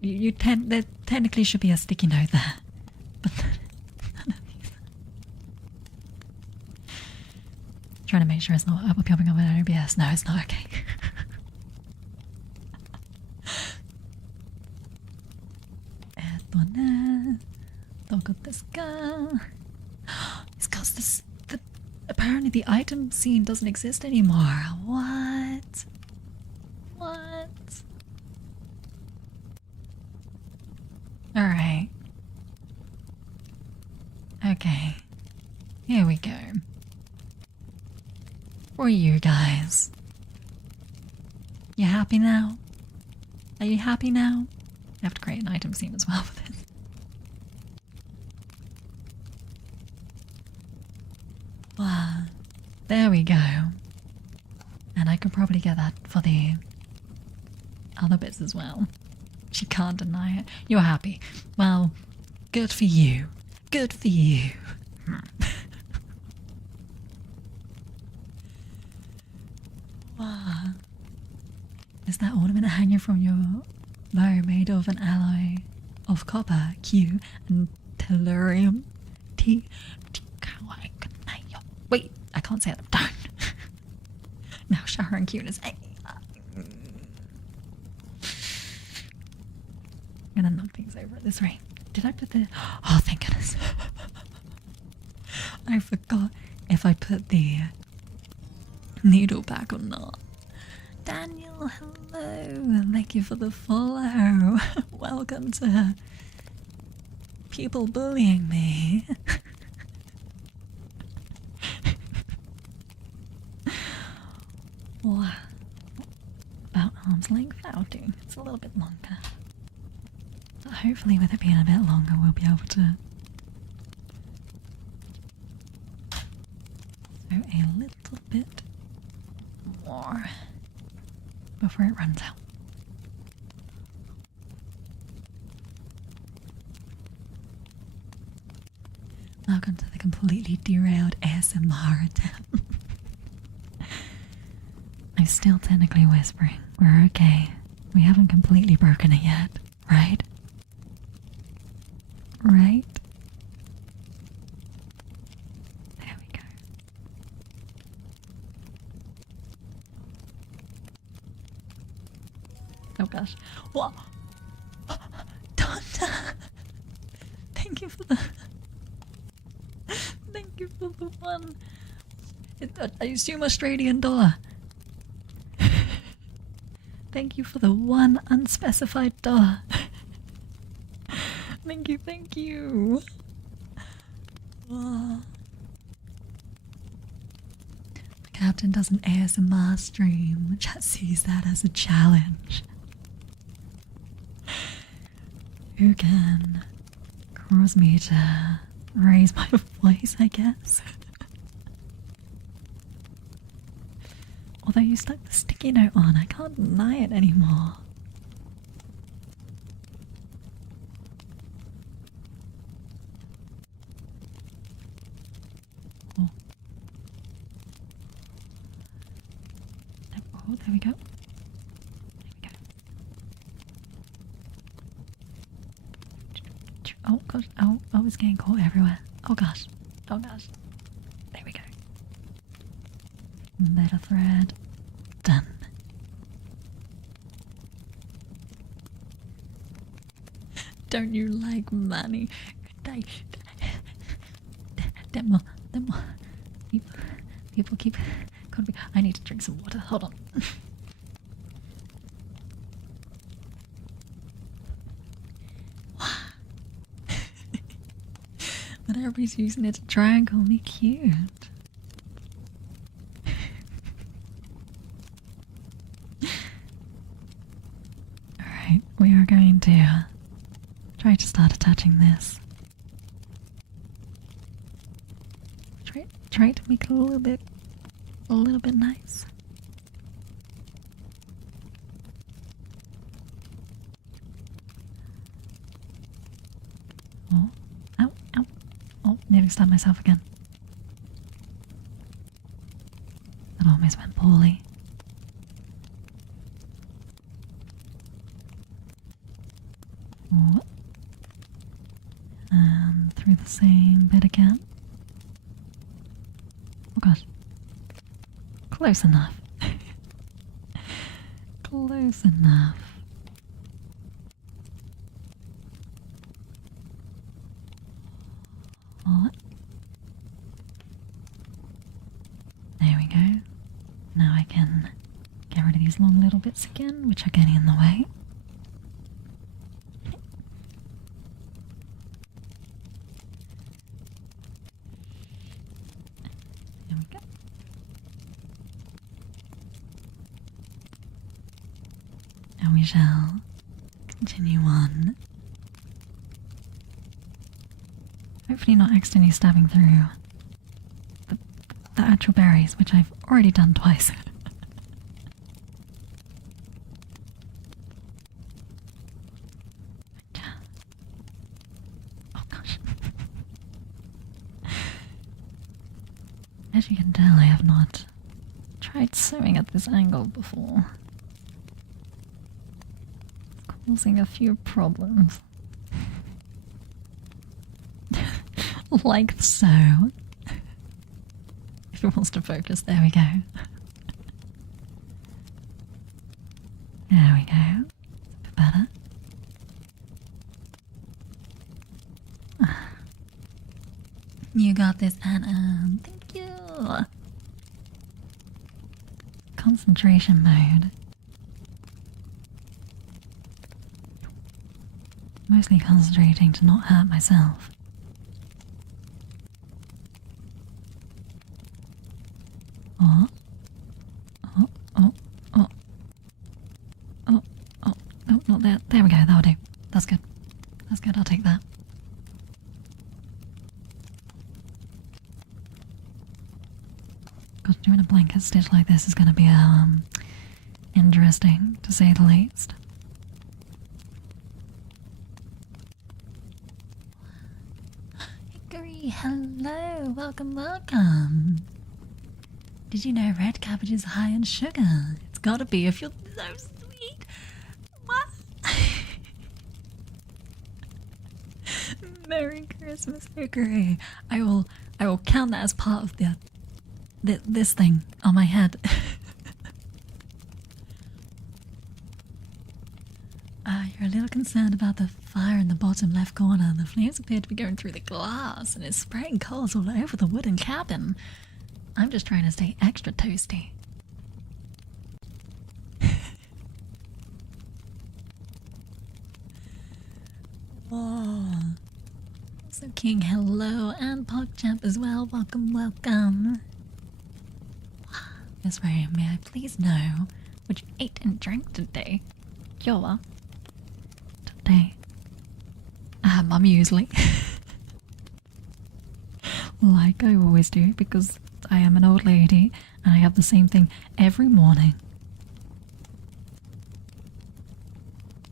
There technically should be a sticky note there, but none of these. Trying to make sure it's not popping up in OBS. No, it's not okay. It's cause this. Apparently the item scene doesn't exist anymore. What? What? Alright. Okay. Here we go. For you guys. You happy now? Are you happy now? I have to create an item scene as well for this. Wow. There we go. And I could probably get that for the other bits as well. She can't deny it. You're happy. Well, good for you. Good for you. Wow. Is that ornament hanging from your bow made of an alloy of copper, Q, and tellurium? T. Wait, I can't say it. Don't. Now Shara and Q is. I'm gonna knock things over at this rate. Did I put the... Oh, thank goodness. I forgot if I put the needle back or not. Daniel, hello. Thank you for the follow. Welcome to people bullying me. Wow. About arm's length outing. It's a little bit longer. But hopefully with it being a bit longer we'll be able to do a little bit more before it runs out. Welcome to the completely derailed ASMR attempt. I'm still technically whispering. We're okay. We haven't completely broken it yet, right? Right? There we go. Oh gosh. What? Donda! Thank you for the... Thank you for the one. I assume Australian dollar. Thank you for the one unspecified dollar. Thank you, thank you. Oh. The captain does an ASMR stream. Chat sees that as a challenge. Who can cause me to raise my voice, I guess? Although you stuck the sticky note on, I can't deny it anymore. Oh. Oh, there we go. There we go. Oh gosh, oh, it's getting caught everywhere. Oh gosh, oh gosh. There we go. Metal thread. Done. Don't you like money? Demo. People keep... I need to drink some water. Hold on. But everybody's using it to try and call me cute. Alright, we are going to try to start attaching this. Try to make it a little bit nice. Oh, ow, ow. Oh, nearly stabbed myself again. That almost went poorly. Oh. And through the same bit again. Oh gosh. Close enough. Close enough. What? There we go. Now I can get rid of these long little bits again, which are getting in the way. There we go. And we shall continue on. Hopefully not accidentally stabbing through the actual berries, which I've already done twice. Oh gosh. As you can tell, I have not tried sewing at this angle before. Causing a few problems. Like so. If it wants to focus, there we go. There we go. A bit better. You got this, Anna. Thank you. Concentration mode. Mostly concentrating to not hurt myself. Oh. Oh, oh, oh. Oh, oh, no, not there. There we go, that'll do. That's good. That's good, I'll take that. God, doing a blanket stitch like this is gonna be, interesting, to say the least. Hickory, hello, welcome. Did you know red cabbage is high in sugar? It's gotta be if you're so sweet. What? Merry Christmas, Hickory. I will count that as part of this thing on my head. You're a little concerned about the fire in the bottom left corner. The flames appear to be going through the glass and it's spraying coals all over the wooden cabin. I'm just trying to stay extra toasty. Whoa. So King, hello, and PogChamp as well. Welcome, welcome. Miss Ray, may I please know what you ate and drank today? Yoa. Today. I had my muesli. Like I always do, because I am an old lady and I have the same thing every morning.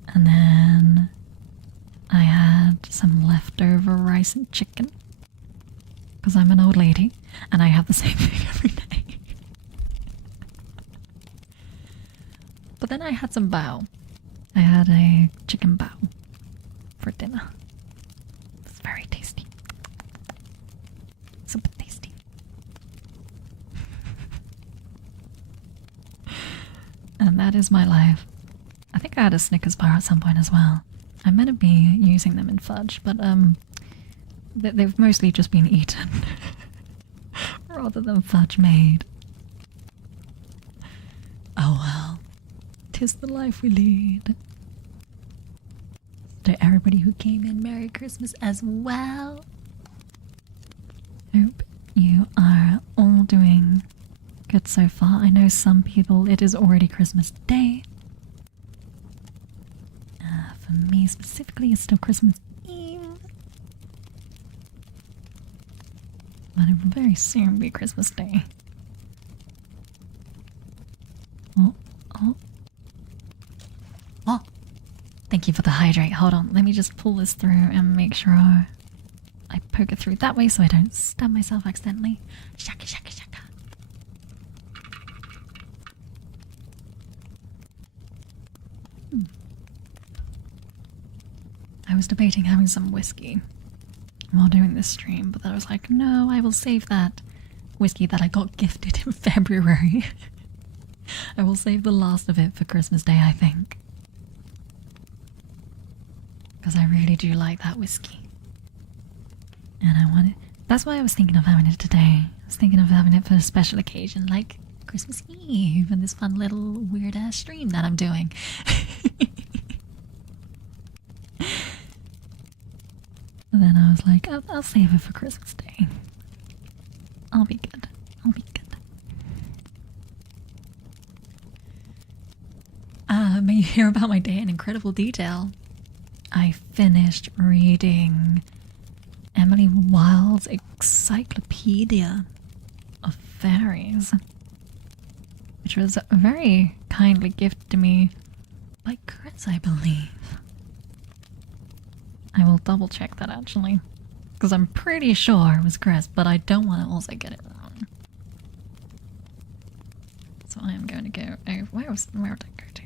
And then I had some leftover rice and chicken, because I'm an old lady and I have the same thing every day. But then I had some bao. I had a chicken bao for dinner. It's very tasty. Super tasty. And that is my life. I think I had a Snickers bar at some point as well. I'm meant to be using them in fudge, but they've mostly just been eaten rather than fudge made. Oh well, 'tis the life we lead. To everybody who came in, Merry Christmas as well. Hope you are all doing good so far. I know some people, it is already Christmas Day. For me specifically, it's still Christmas Eve. But it will very soon be Christmas Day. Oh. Thank you for the hydrate. Hold on, let me just pull this through and make sure I poke it through that way so I don't stab myself accidentally. Shaka, shaka, shaka. I was debating having some whiskey while doing this stream, but I was like, no, I will save that whiskey that I got gifted in February. I will save the last of it for Christmas Day, I think. Because I really do like that whiskey. And I want it. That's why I was thinking of having it today. I was thinking of having it for a special occasion like Christmas Eve and this fun little weird ass stream that I'm doing. But then I was like, I'll save it for Christmas Day. I'll be good. I'll be good. May you hear about my day in incredible detail? I finished reading Emily Wilde's Encyclopedia of Fairies, which was very kindly gifted to me by Chris, I believe. I will double check that actually, because I'm pretty sure it was Chris, but I don't want to also get it wrong. So I am going to go. Where did I go to?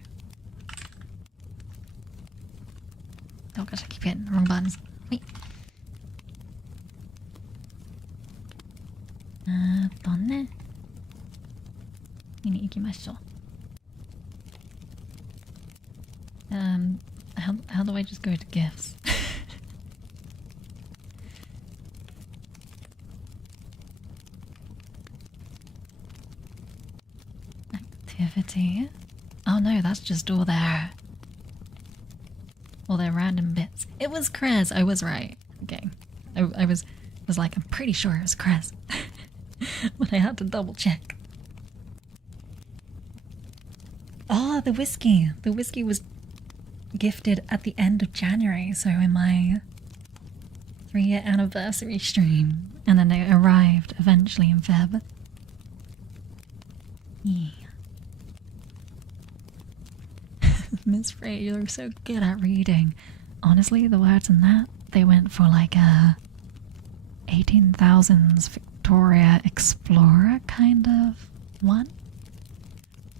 Oh gosh, I keep hitting the wrong buttons. Wait. ね。見に行きましょう。How do I just go to gifts? Activity? Oh no, that's just all their random bits. It was Krez. I was right. Okay. I was like, I'm pretty sure it was Krez. But I had to double check. Oh, the whiskey. The whiskey was gifted at the end of January, so in my 3-year anniversary stream. And then it arrived eventually in Feb. Yeah. Miss Frey, you're so good at reading. Honestly, the words in that, they went for like a 18,000s Victoria Explorer kind of one.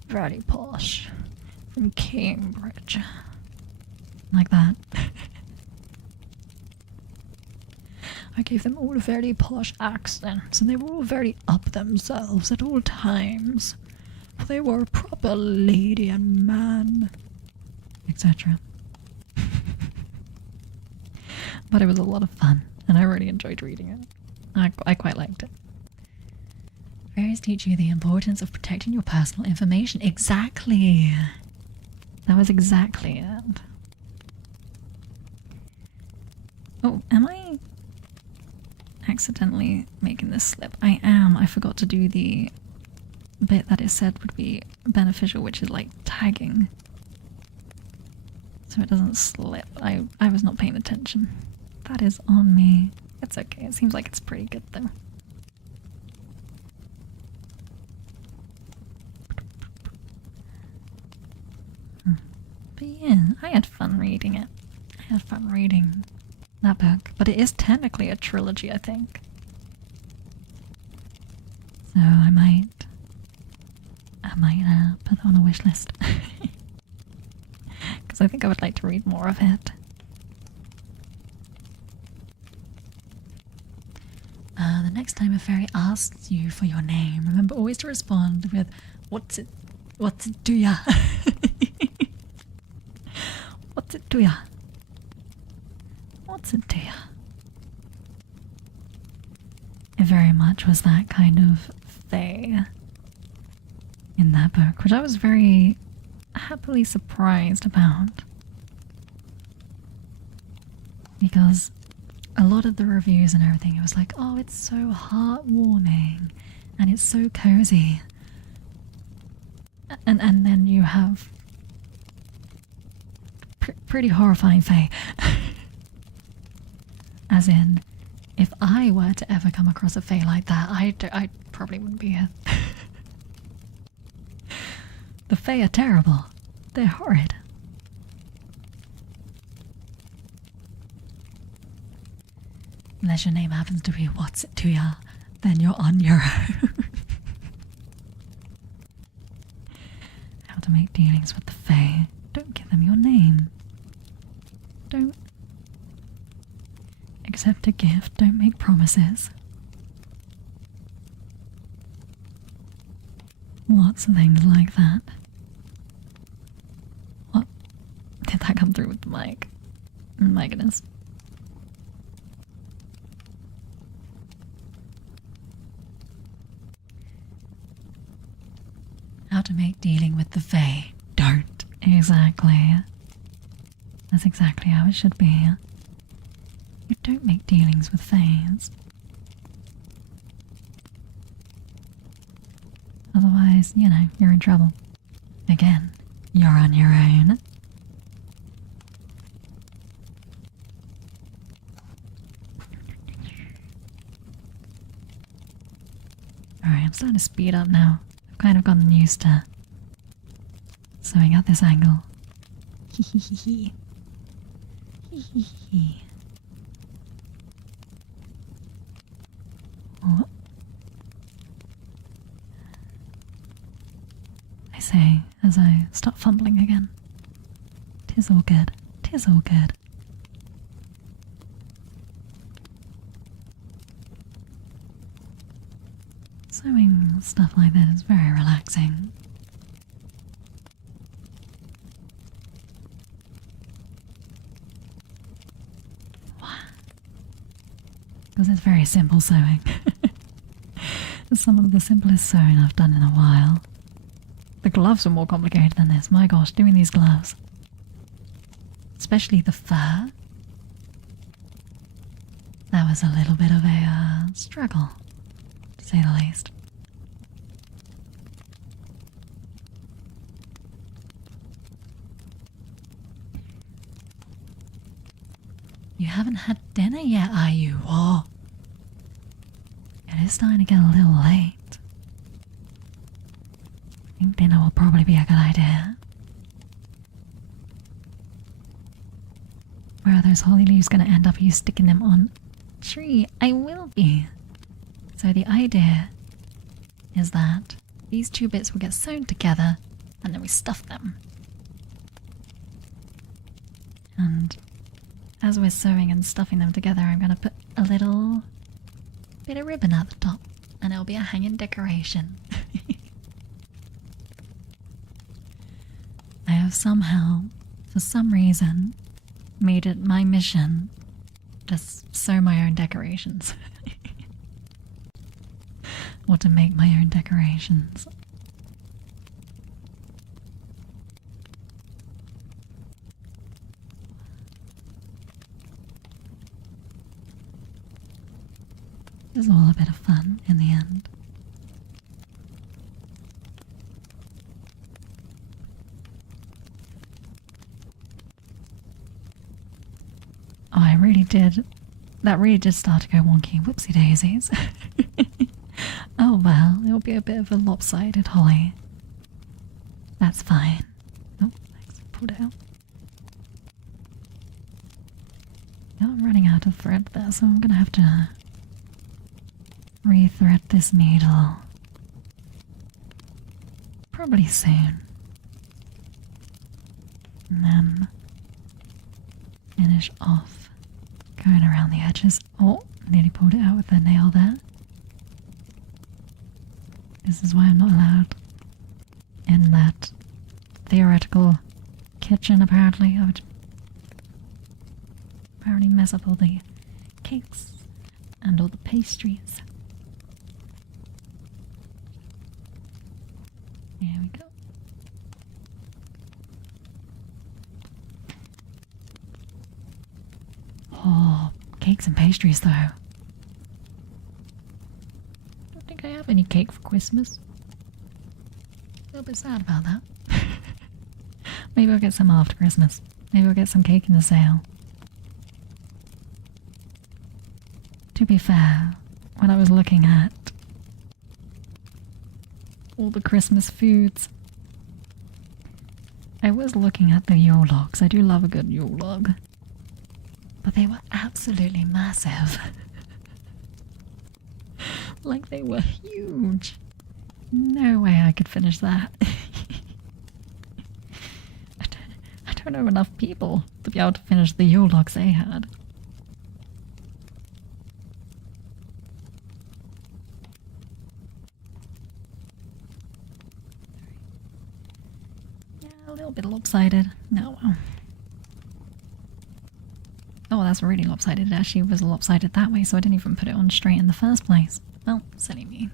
Very posh. From Cambridge. Like that. I gave them all very posh accents, and they were all very up themselves at all times. For they were a proper lady and man, etc. But it was a lot of fun, and I really enjoyed reading it. I quite liked it. Fairies teach you the importance of protecting your personal information. Exactly. That was exactly it. Oh, am I accidentally making this slip? I am. I forgot to do the bit that it said would be beneficial, which is like tagging. So it doesn't slip. I was not paying attention. That is on me. It's okay. It seems like it's pretty good though. But yeah, I had fun reading it. I had fun reading that book. But it is technically a trilogy, I think. So I might put it on a wish list. Because I think I would like to read more of it. The next time a fairy asks you for your name, remember always to respond with, what's it to ya? What's it to ya? What's it to ya? It very much was that kind of fae in that book, which I was very happily surprised about. Because a lot of the reviews and everything, it was like, oh, it's so heartwarming and it's so cozy. And then you have pretty horrifying fae. As in, if I were to ever come across a fae like that, I probably wouldn't be here. The fae are terrible. They're horrid. Unless your name happens to be what's it to ya, then you're on your own. How to make dealings with the fae. Don't give them your name. Don't accept a gift. Don't make promises. Lots of things like that. What? Did that come through with the mic? My goodness. How to make dealing with the fae. Don't. Exactly. That's exactly how it should be. You don't make dealings with faes. Otherwise, you know, you're in trouble. Again, you're on your own. Alright, I'm starting to speed up now. I've kind of gotten used to sewing at this angle. Hee. Oh. I say as I start fumbling again. 'Tis all good. 'Tis all good. Sewing stuff like that is very relaxing. Because it's very simple sewing. It's some of the simplest sewing I've done in a while. The gloves are more complicated than this. My gosh, doing these gloves. Especially the fur. That was a little bit of a struggle, to say the least. You haven't had dinner yet, are you? Whoa. It is starting to get a little late. I think dinner will probably be a good idea. Where are those holly leaves going to end up? Are you sticking them on a tree? I will be. So the idea is that these two bits will get sewn together and then we stuff them. And as we're sewing and stuffing them together, I'm going to put a little bit of ribbon at the top and it'll be a hanging decoration. I have somehow, for some reason, made it my mission to sew my own decorations. Or to make my own decorations. It's all a bit of fun in the end. Oh, I really did. That really did start to go wonky. Whoopsie daisies. Oh well, it'll be a bit of a lopsided holly. That's fine. Oh, thanks. Pulled it out. Yeah, I'm running out of thread there, so I'm gonna have to re-thread this needle. Probably soon. And then finish off going around the edges. Oh, nearly pulled it out with the nail there. This is why I'm not allowed in that theoretical kitchen, apparently. I would apparently mess up all the cakes and all the pastries. There we go. Oh, cakes and pastries though. Don't think I have any cake for Christmas. A little bit sad about that. Maybe I'll get some after Christmas. Maybe I'll get some cake in the sale. To be fair, when I was looking at all the Christmas foods, I was looking at the Yule logs. I do love a good Yule log. But they were absolutely massive. Like they were huge. No way I could finish that. I don't know enough people to be able to finish the Yule logs they had. Yeah, a little bit lopsided. No, well. Oh, that's really lopsided. It actually was lopsided that way, so I didn't even put it on straight in the first place. Well, silly me.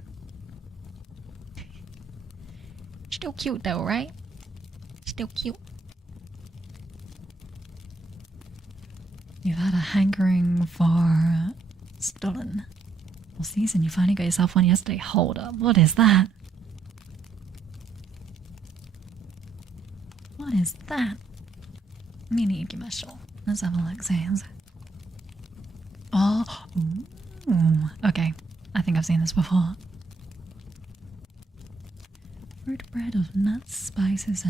Still cute though, right? Still cute. You've had a hankering for Stollen. Well, Season, you finally got yourself one yesterday. Hold up, what is that? What is that? Mini Gimasho. Let's have a look, Sans. Oh, ooh. Okay. I think I've seen this before. Fruit bread of nuts, spices,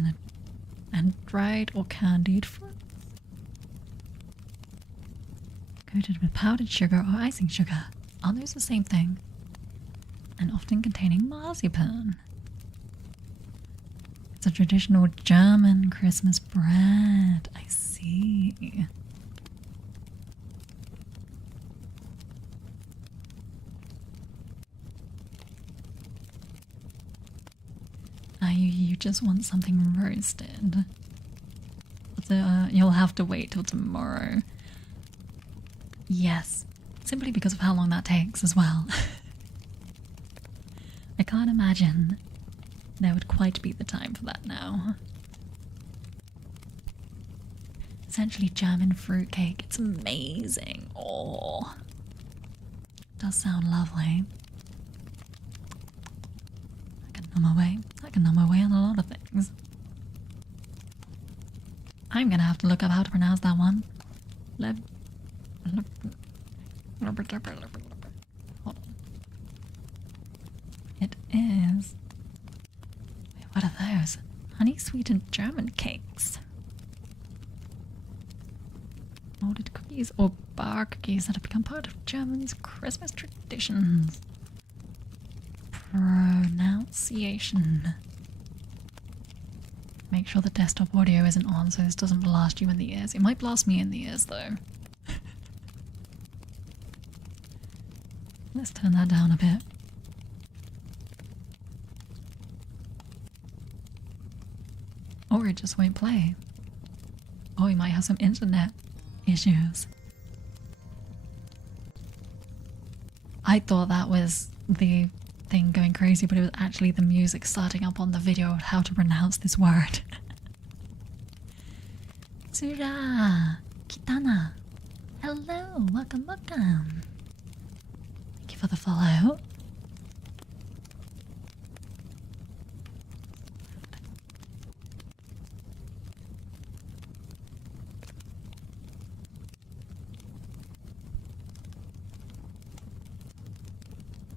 and dried or candied fruits. Coated with powdered sugar or icing sugar. Are those the same thing? And often containing marzipan. It's a traditional German Christmas bread. I see. You just want something roasted. So, you'll have to wait till tomorrow. Yes, simply because of how long that takes as well. I can't imagine there would quite be the time for that now. Essentially German fruitcake. It's amazing. Oh, does sound lovely. I can numb away. I can numb away on a lot of things. I'm gonna have to look up how to pronounce that one. Hold on. It is. Wait, what are those? Honey sweetened German cakes. Molded cookies or bar cookies that have become part of Germany's Christmas traditions. Pronunciation. Make sure the desktop audio isn't on so this doesn't blast you in the ears. It might blast me in the ears though. Let's turn that down a bit. Or it just won't play. Or we might have some internet issues. I thought that was the thing going crazy, but it was actually the music starting up on the video of how to pronounce this word. Tsura! Kitana! Hello! Welcome, welcome! Thank you for the follow.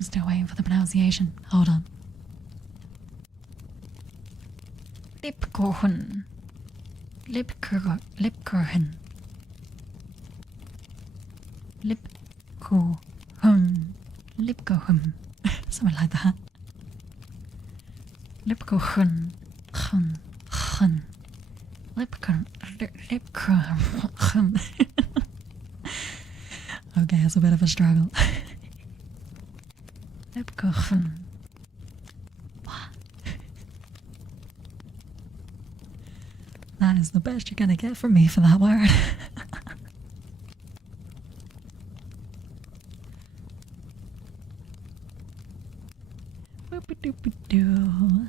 Still waiting for the pronunciation. Hold on. Lipkuchen. Lipkuchen. Lipkuchen. Lipkuchen. Something like that. Lipkuchen. Lipkuchen. Lipkuchen. Okay, it's a bit of a struggle. Lipkuchen. That is the best you're gonna get from me for that word. Whoop-a-doop-a-doo.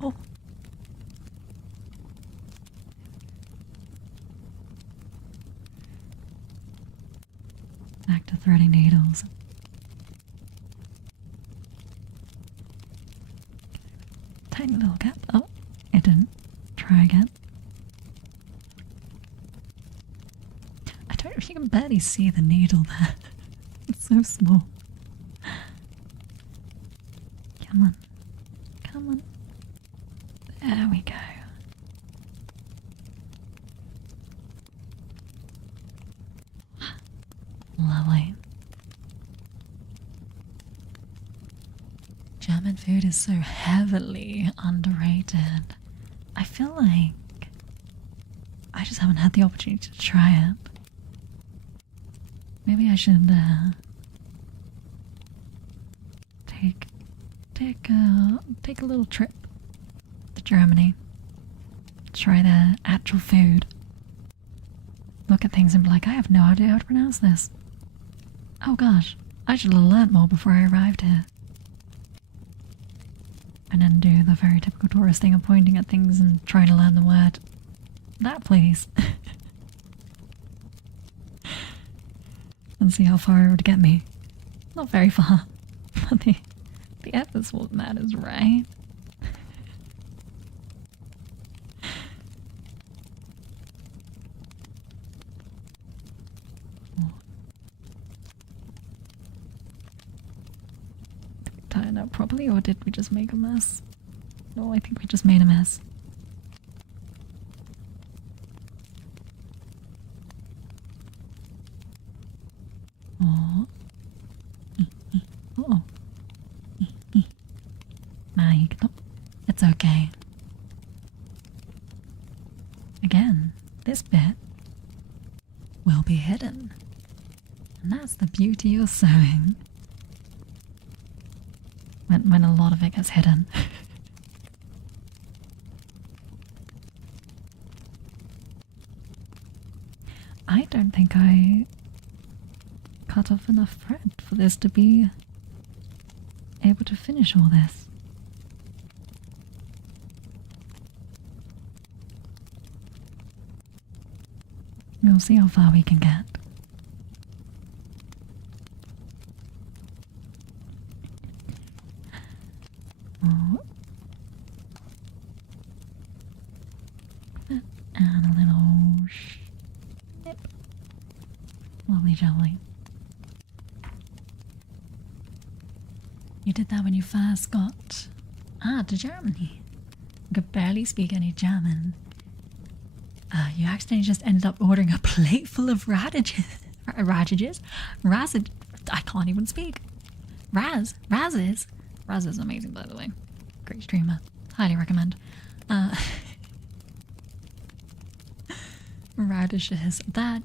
Oh. Back to threading needles. Tiny little gap. Oh, it didn't. Try again. I don't know if you can barely see the needle there. It's so small. Come on. Come on. There we go. Lovely. German food is so heavily underrated. I feel like I just haven't had the opportunity to try it. Maybe I should take a little trip to Germany. Try their actual food. Look at things and be like, I have no idea how to pronounce this. Oh gosh, I should have learnt more before I arrived here. And then do the very typical tourist thing of pointing at things and trying to learn the word. That please. And see how far it would get me. Not very far. But the effort's what matters, right? Tie it up properly, or did we just make a mess? No, I think we just made a mess. Oh. Oh. It's okay. Again, this bit will be hidden. And that's the beauty of sewing. When a lot of it gets hidden. I don't think I cut off enough thread for this to be able to finish all this. We'll see how far we can get. Oh. And a little snip. Lovely jelly. You did that when you first got to Germany. You could barely speak any German. You accidentally just ended up ordering a plate full of radishes. I can't even speak. Raz is amazing, by the way. Great streamer. Highly recommend. Radishes. That.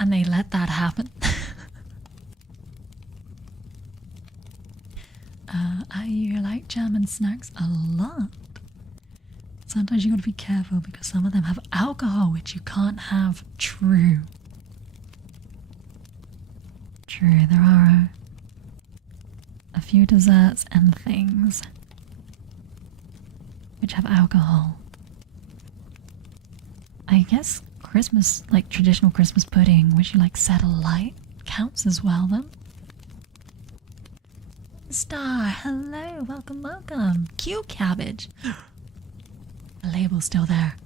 And they let that happen. I like German snacks a lot. Sometimes you gotta be careful because some of them have alcohol, which you can't have. True. True, there are a few desserts and things which have alcohol. I guess Christmas, like traditional Christmas pudding, which you like set alight, counts as well then. Star, hello, welcome. Cute cabbage. The label's still there.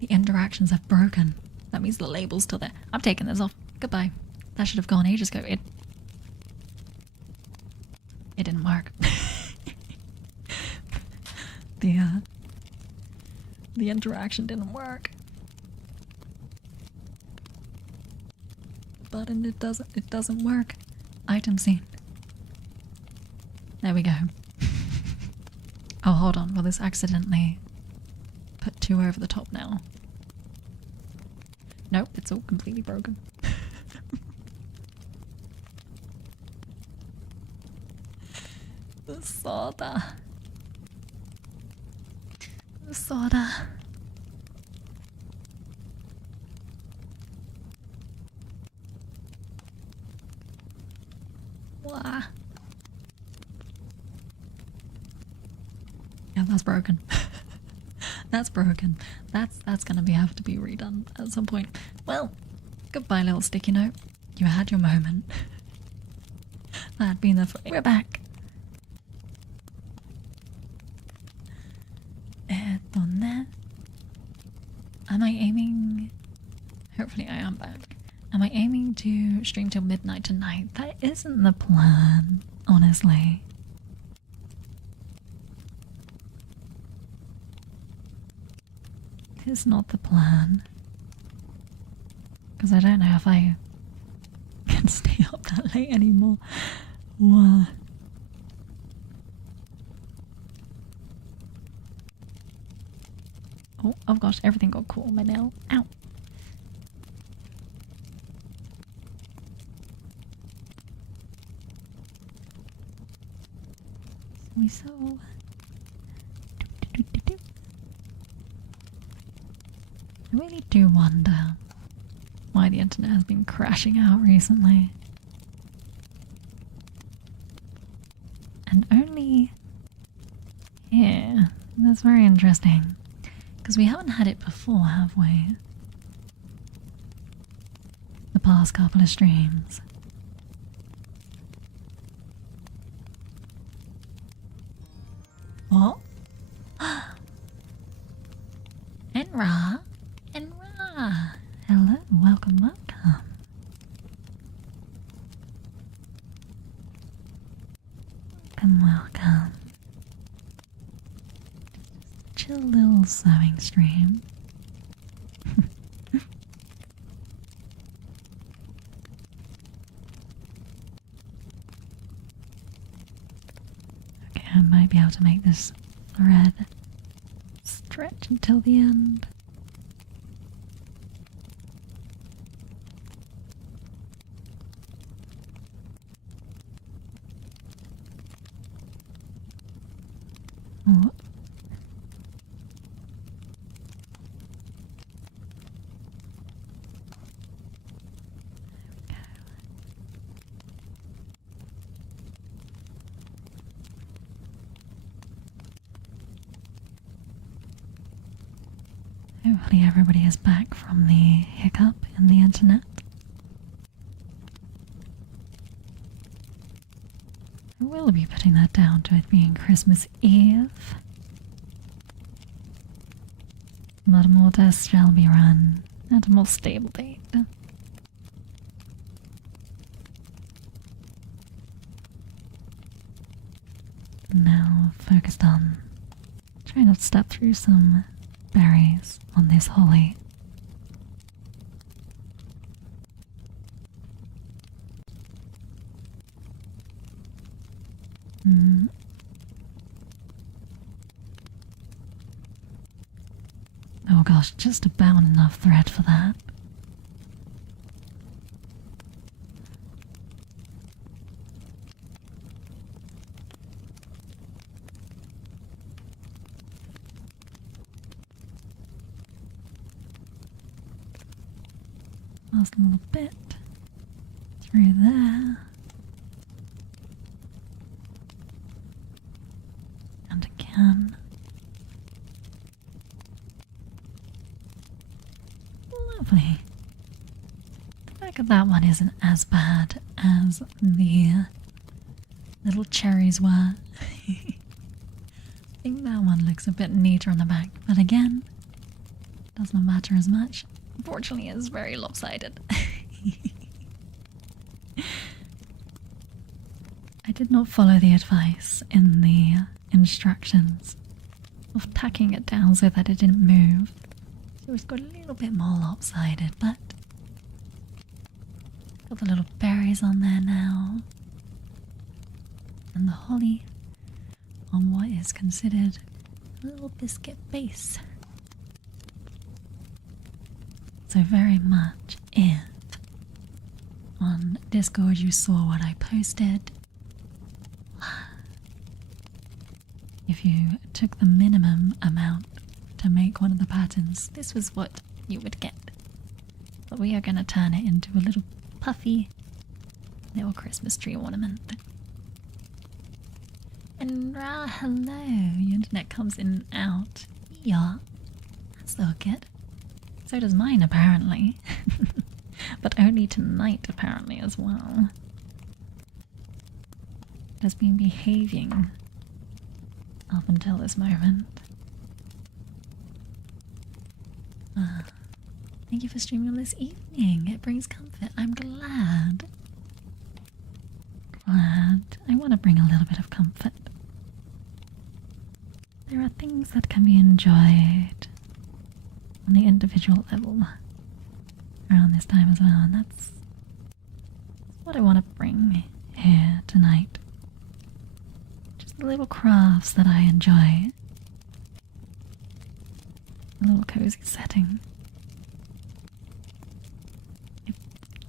The interactions have broken. That means the label's still there. I'm taking this off. Goodbye. That should have gone ages ago. It didn't work. The interaction didn't work. Button, it doesn't work. Item scene. There we go. Oh, hold on. Will this accidentally put 2 over the top now? Nope, it's all completely broken. The soda. The soda. Wah. Yeah, that's broken. That's broken. That's gonna have to be redone at some point. Well, goodbye, little sticky note. You had your moment. That had been the. We're back. Am I aiming? Hopefully, I am back. Am I aiming to stream till midnight tonight? That isn't the plan, honestly. It's not the plan. Because I don't know if I can stay up that late anymore. What? Oh gosh, everything got caught on my nail. Ow. We saw. I really do wonder why the internet has been crashing out recently. And only here. That's very interesting. Because we haven't had it before, have we? The past couple of streams. What? Enra? Enra! Hello, welcome. Welcome. Chill little sewing stream. Okay, I might be able to make this thread stretch until the end. Oh. Hopefully everybody is back from the hiccup in the internet. I will be putting that down to it being Christmas Eve. But more tests shall be run at a more stable date. Now focused on trying not to step through some berries on this holly. Mm. Oh gosh, just about enough thread for that. Last little bit through there. And again. Lovely. The back of that one isn't as bad as the little cherries were. I think that one looks a bit neater on the back, but again, does not matter as much. Unfortunately, it's very lopsided. I did not follow the advice in the instructions of tacking it down so that it didn't move. So it's got a little bit more lopsided, but got the little berries on there now. And the holly on what is considered a little biscuit base. So very much if on Discord you saw what I posted, if you took the minimum amount to make one of the patterns, this was what you would get. But we are going to turn it into a little puffy little Christmas tree ornament. And hello, your internet comes in and out. Yeah, that's all good. So does mine, apparently. But only tonight, apparently, as well. It has been behaving up until this moment. Thank you for streaming this evening. It brings comfort. I'm glad. I want to bring a little bit of comfort. There are things that can be enjoyed on the individual level around this time as well, and that's what I want to bring here tonight. Just the little crafts that I enjoy. A little cozy setting.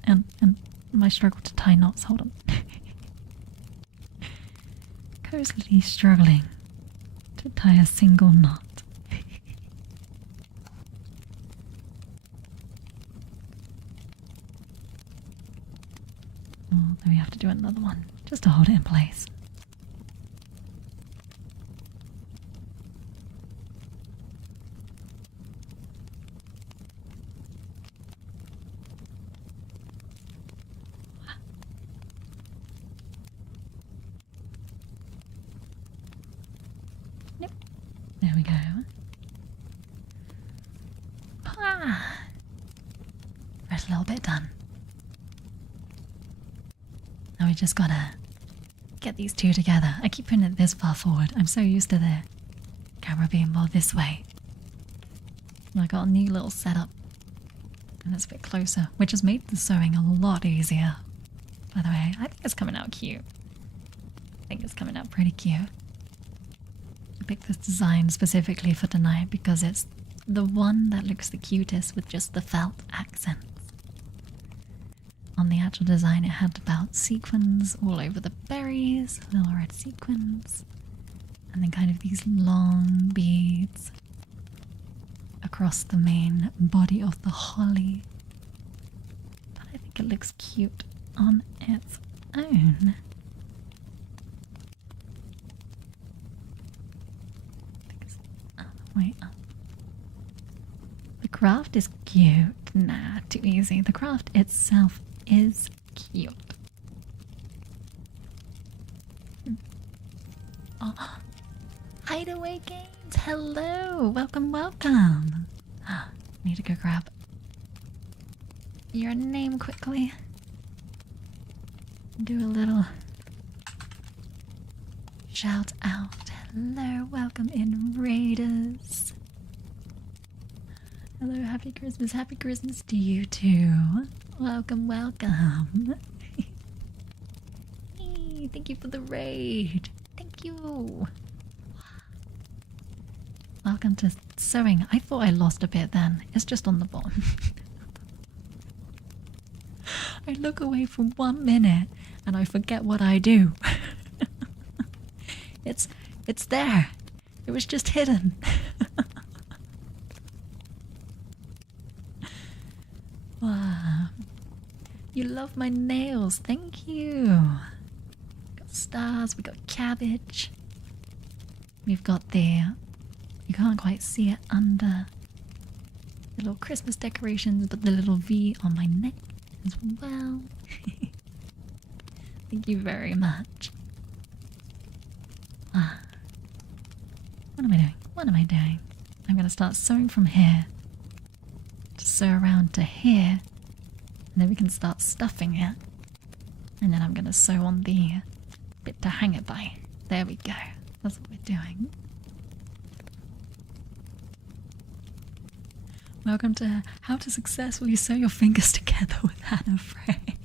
And my struggle to tie knots, hold on. Cozily struggling to tie a single knot. Oh, then we have to do another one just to hold it in place. Nope. There we go. First little bit done. Now we just gotta get these two together. I keep putting it this far forward. I'm so used to the camera being more this way. I got a new little setup. And it's a bit closer, which has made the sewing a lot easier. By the way, I think it's coming out cute. I think it's coming out pretty cute. I picked this design specifically for tonight because it's the one that looks the cutest with just the felt accents. On the actual design, it had about sequins all over the berries, little red sequins, and then kind of these long beads across the main body of the holly. But I think it looks cute on its own. Wait up. The craft is cute. Nah, too easy. The craft itself is cute. Oh, Hideaway Games, hello, welcome, welcome. Need to go grab your name quickly. Do a little shout out. Hello, welcome in, Raiders. Hello, happy Christmas to you too. Welcome, welcome. Hey, thank you for the raid. Thank you. Welcome to sewing. I thought I lost a bit then. It's just on the bottom. I look away for 1 minute and I forget what I do. It's there. It was just hidden. Wow. You love my nails. Thank you. Got stars. We got cabbage. We've got the... You can't quite see it under the little Christmas decorations, but the little V on my neck as well. Thank you very much. Ah. What am I doing? What am I doing? I'm going to start sewing from here. To sew around to here. And then we can start stuffing it. And then I'm going to sew on the bit to hang it by. There we go. That's what we're doing. Welcome to How to Successfully Sew Your Fingers Together with Hannah Frey.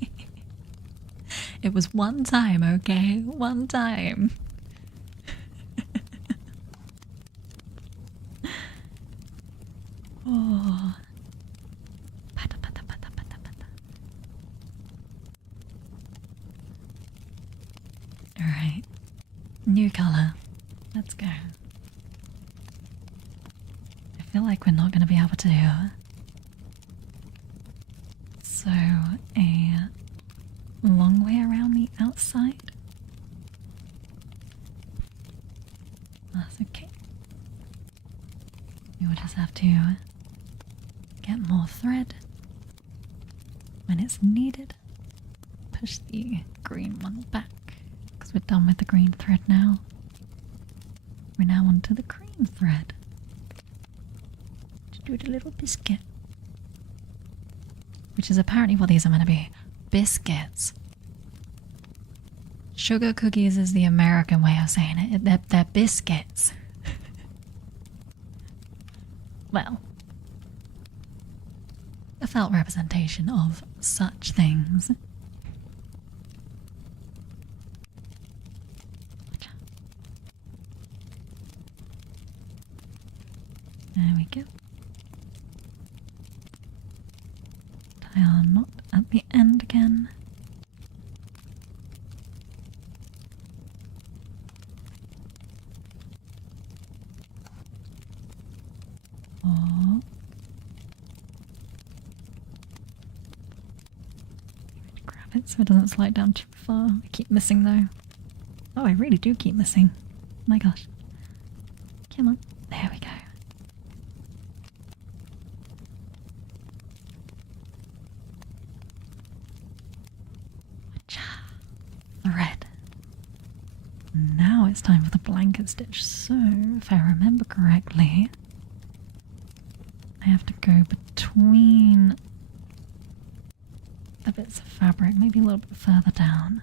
It was one time, okay? One time. Oh. Pata, pata, pata, pata, pata. Alright. New colour. Let's go. I feel like we're not going to be able to sew a long way around the outside. That's okay. We will just have to get more thread when it's needed. Push the green one back because we're done with the green thread now. We're now onto the cream thread. To do it a little biscuit. Which is apparently what these are meant to be. Biscuits. Sugar cookies is the American way of saying it. They're biscuits. Well, a felt representation of such things. There we go. Tie our knot at the end again. Oh. Grab it so it doesn't slide down too far. I keep missing though. Oh, I really do keep missing. My gosh. Come on. There we go. Thread. Now it's time for the blanket stitch. So, if I remember correctly, I have to go between the bits of fabric, maybe a little bit further down.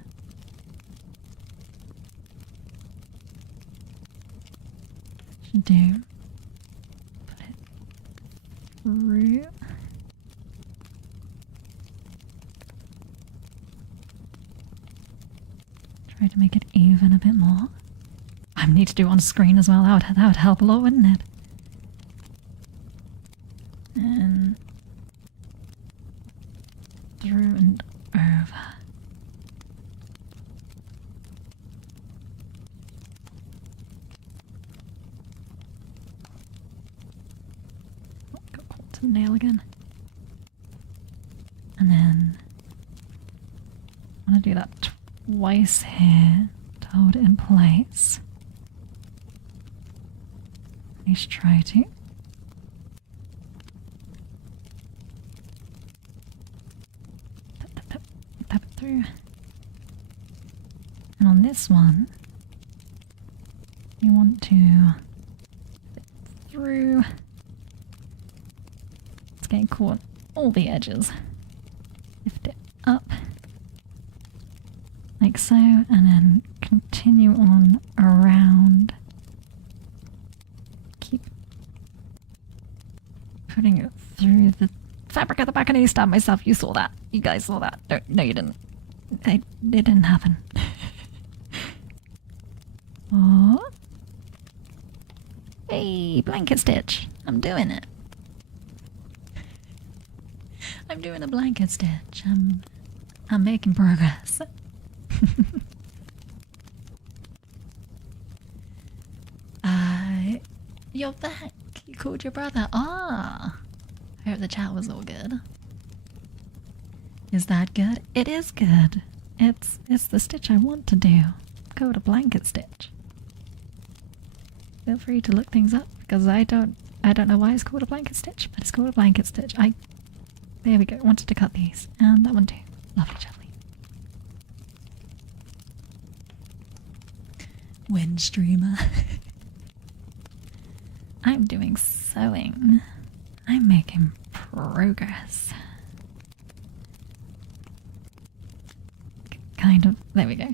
Should do. Put it through. Try to make it even a bit more. I need to do on screen as well. That would help a lot, wouldn't it? And through and over. Oh, got caught to the nail again. And then I want to do that twice here to hold it in place. At least try to. Tap it through. And on this one, you want to through. It's getting caught all the edges. Lift it up. Like so, and then continue on around. Keep putting it through the fabric at the back. I need to stab myself. You saw that. You guys saw that. No, you didn't. It didn't happen. Oh. Hey, blanket stitch. I'm doing it. I'm doing a blanket stitch. I'm making progress. You're back. You called your brother. Ah. I hope the chat was all good. Is that good? It is good. It's the stitch I want to do. Go to blanket stitch. Feel free to look things up because I don't know why it's called a blanket stitch, but it's called a blanket stitch. There we go. Wanted to cut these and that one too. Lovely jubbly. Wind streamer. I'm doing sewing. I'm making progress. Kind of. There we go.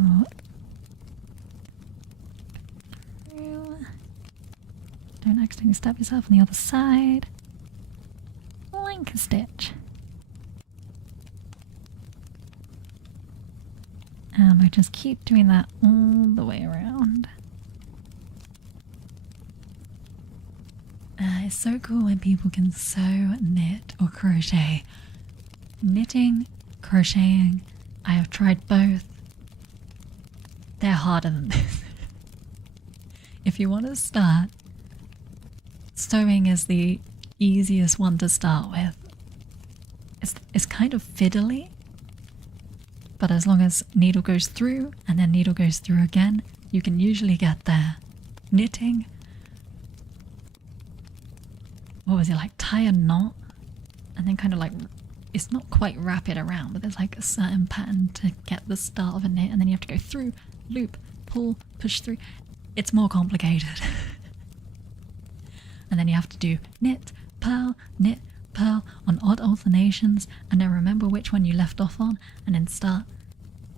Oh. Don't accidentally stab yourself on the other side. Blanket stitch. And we just keep doing that all the way around. It's so cool when people can sew, knit, or crochet. Knitting, crocheting, I have tried both. They're harder than this. If you want to start, sewing is the easiest one to start with. It's kind of fiddly, but as long as needle goes through and then needle goes through again, you can usually get there. Knitting, what was it, like tie a knot and then kind of like, it's not quite wrap it around, but there's like a certain pattern to get the start of a knit, and then you have to go through, loop, pull, push through. It's more complicated. And then you have to do knit, purl on odd alternations, and then remember which one you left off on, and then start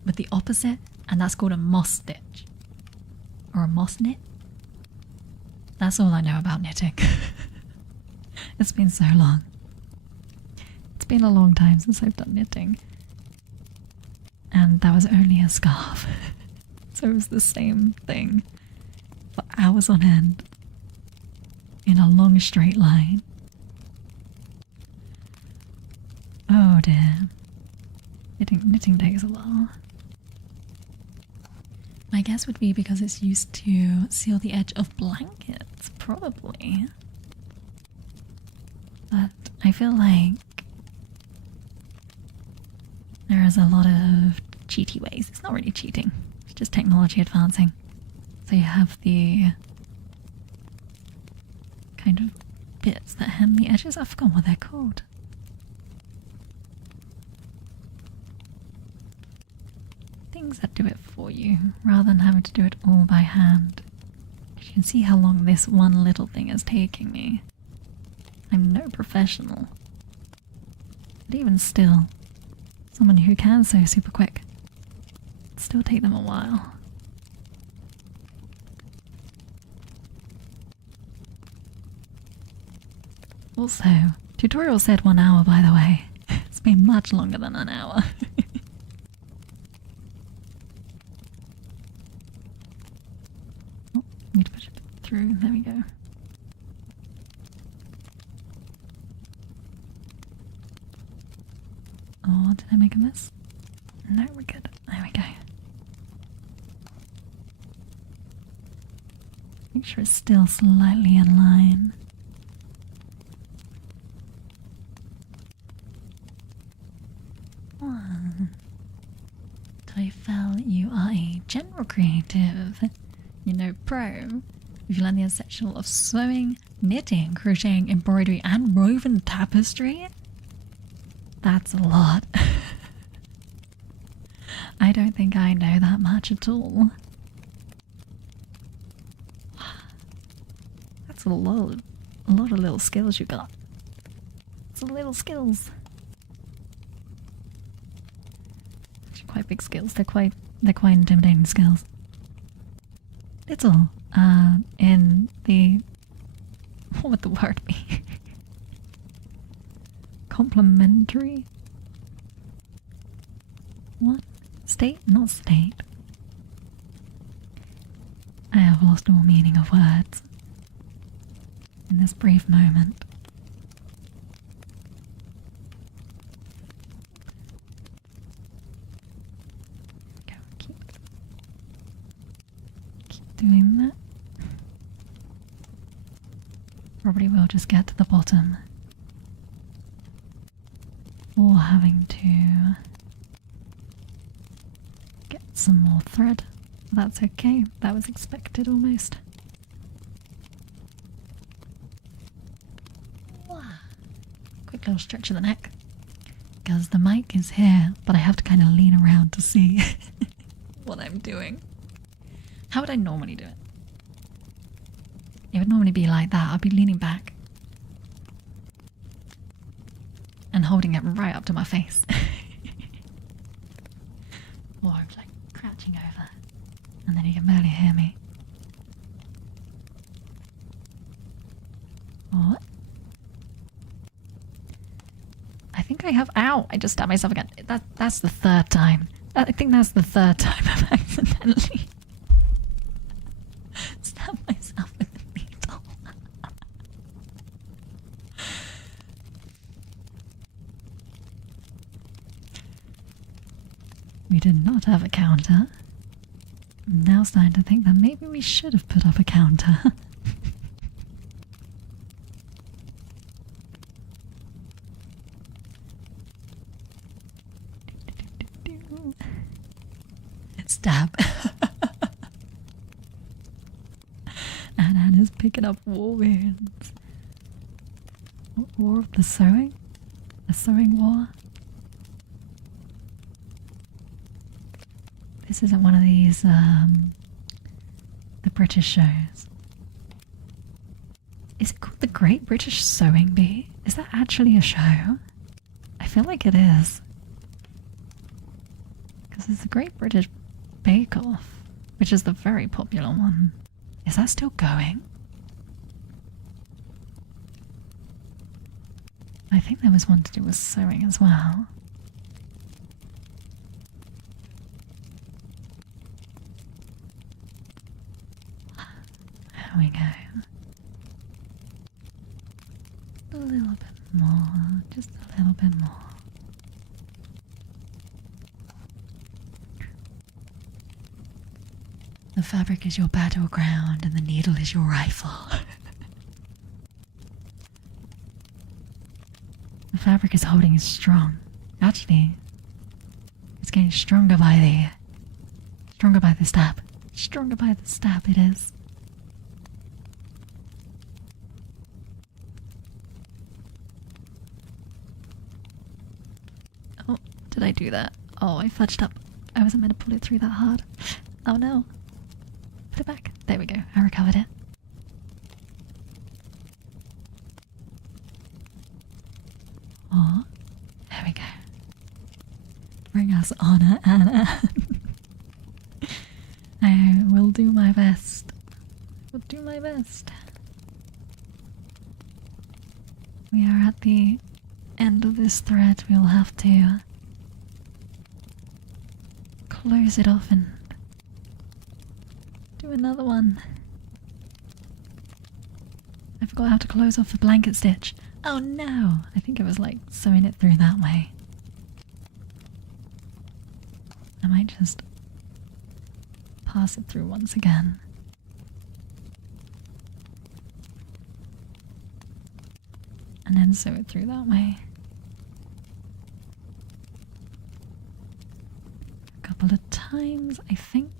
with the opposite, and that's called a moss stitch. Or a moss knit. That's all I know about knitting. It's been so long. It's been a long time since I've done knitting. And that was only a scarf. So it was the same thing for hours on end in a long straight line. Oh dear. Knitting takes a while. My guess would be because it's used to seal the edge of blankets, probably. But I feel like there is a lot of cheaty ways. It's not really cheating, it's just technology advancing. So you have the kind of bits that hem the edges. I forgot what they're called. Things that do it for you rather than having to do it all by hand. You can see how long this one little thing is taking me. I'm no professional. But even still, someone who can sew super quick, it'd still take them a while. Also, tutorial said 1 hour, by the way. It's been much longer than an hour. Oh, need to push it through. There we go. Oh, did I make a mess? No, we're good. There we go. Make sure it's still slightly in line. Tyfel, you are a general creative. You know, pro. If you learn the essential of sewing, knitting, crocheting, embroidery, and woven tapestry, that's a lot. I don't think I know that much at all. That's a lot of little skills you got. It's little skills. Actually, quite big skills. They're quite intimidating skills. Little, in the, what would the word be? Complementary? What? State? Not state. I've lost all meaning of words in this brief moment. Go, keep doing that. Probably will just get to the bottom. Or having to get some more thread. That's okay, that was expected almost. Quick little stretch of the neck. Because the mic is here, but I have to kind of lean around to see what I'm doing. How would I normally do it? It would normally be like that. I'd be leaning back and holding it right up to my face. Or I'm like crouching over and then you can barely hear me. What? I think I have. Ow! I just stabbed myself again. That's the third time. I think that's the third time I've accidentally stabbed myself with a needle. We did not have a counter. I'm now starting to think that maybe we should have put up a counter. Stab. And Anna's picking up war wounds. War of the sewing? The sewing war? This isn't one of these, the British shows. Is it called The Great British Sewing Bee? Is that actually a show? I feel like it is. Because it's the Great British Bake Off, which is the very popular one. Is that still going? I think there was one to do with sewing as well. There we go. A little bit more, just a little bit more. The fabric is your battleground and the needle is your rifle. The fabric is holding strong. Actually, it's getting stronger by the stab. Stronger by the stab it is. Oh, did I do that? Oh, I fudged up. I wasn't meant to pull it through that hard. Oh no. Put it back. There we go. I recovered it. Oh, there we go. Bring us honor, Anna. I will do my best. Will do my best. We are at the end of this thread. We'll have to close it off and do another one. I forgot how to close off the blanket stitch. Oh no! I think it was like sewing it through that way. I might just pass it through once again. And then sew it through that way. A couple of times, I think.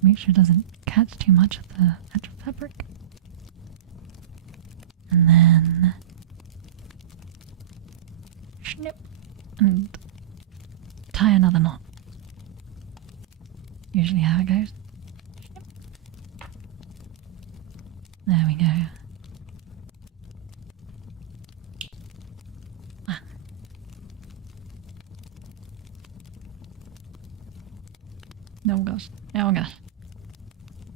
Make sure it doesn't catch too much of the actual fabric. And then snip and tie another knot. Usually how it goes. Snip. There we go. Ah. Oh gosh. Oh gosh.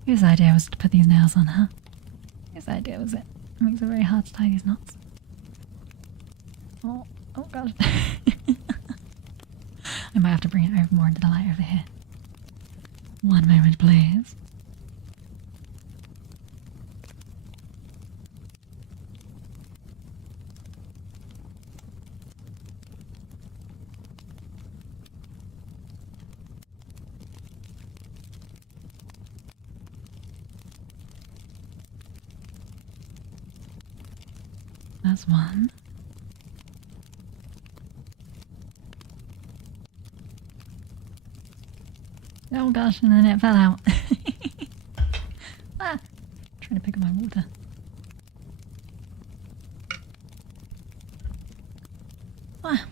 Whose idea was to put these nails on, huh? Whose idea was it? It makes it very hard to tie these knots. Oh, Oh god. I might have to bring it over more into the light over here. One moment, please. That's one. Oh gosh, and then it fell out. Ah, trying to pick up my water. Ah.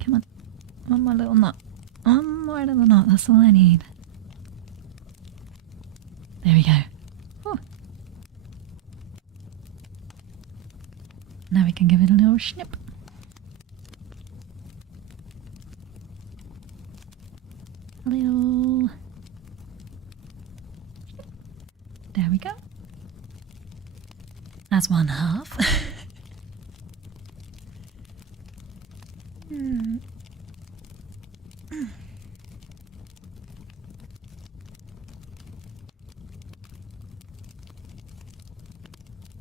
Come on. One more little knot. One more little knot, that's all I need. There we go. Whew. Now we can give it a little snip. A little... There we go. That's one half.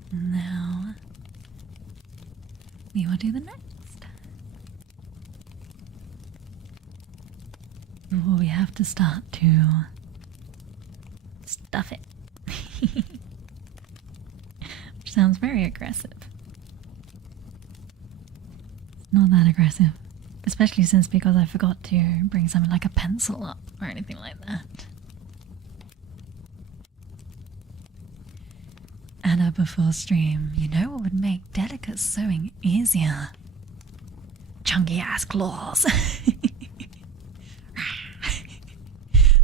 Now we will do the next. Oh, we have to start to stuff it. Which sounds very aggressive. It's not that aggressive. Especially because I forgot to bring something like a pencil up or anything like that. Anna before stream, you know what would make delicate sewing easier? Chunky ass claws.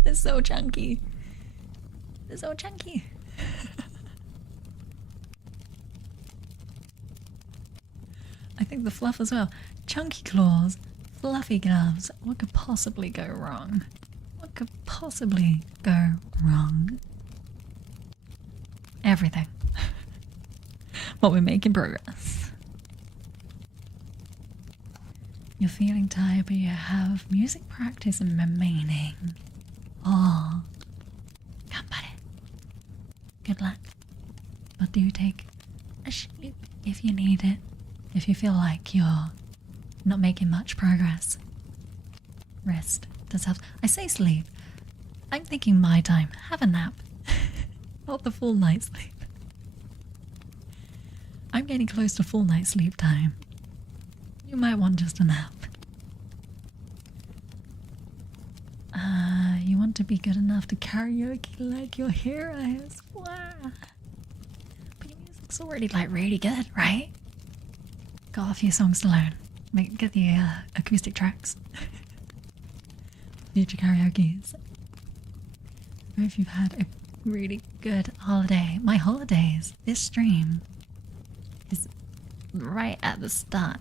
They're so chunky. They're so chunky. I think the fluff as well. Chunky claws, fluffy gloves. What could possibly go wrong? What could possibly go wrong? Everything. But we're making progress. You're feeling tired, but you have music practice remaining. Oh, ganbare. Good luck. But do take a sleep if you need it. If you feel like you're not making much progress. Rest does help. I say sleep. I'm thinking my time. Have a nap. Not the full night's sleep. I'm getting close to full night's sleep time. You might want just a nap. You want to be good enough to karaoke like your heroes. Wow. But your music's already like really good, right? Got a few songs to learn. Get the acoustic tracks. Future karaoke's. I hope you've had a really good holiday. My holidays, this stream is right at the start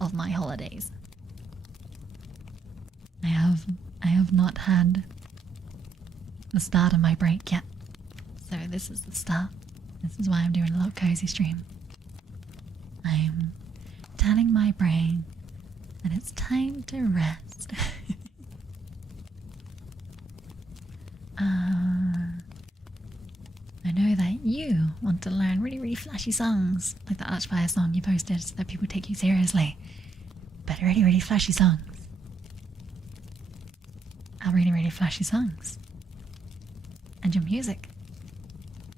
of my holidays. I have not had the start of my break yet. So this is the start. This is why I'm doing a little cozy stream. I'm telling my brain that it's time to rest. I know that you want to learn really, really flashy songs, like the Archfire song you posted so that people take you seriously. But really, really flashy songs are really, really flashy songs. And your music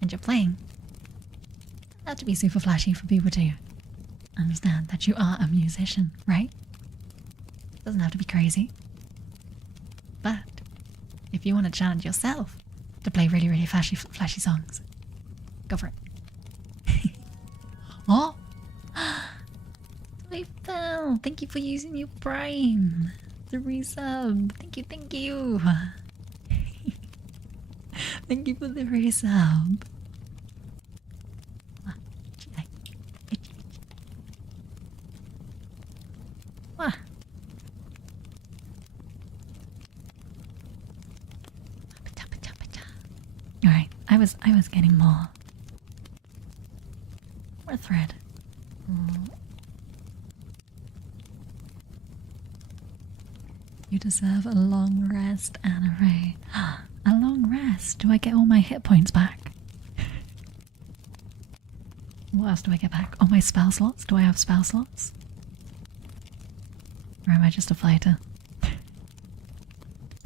and your playing have to be super flashy for people to understand that you are a musician, right? Doesn't have to be crazy. But if you want to challenge yourself to play really, really flashy songs, go for it. Oh! Playfell, thank you for using your Prime. The resub. Thank you, thank you. Thank you for the resub. was getting more thread. You deserve a long rest, Anna Ray. A long rest? Do I get all my hit points back? What else do I get back? All my spell slots? Do I have spell slots? Or am I just a fighter?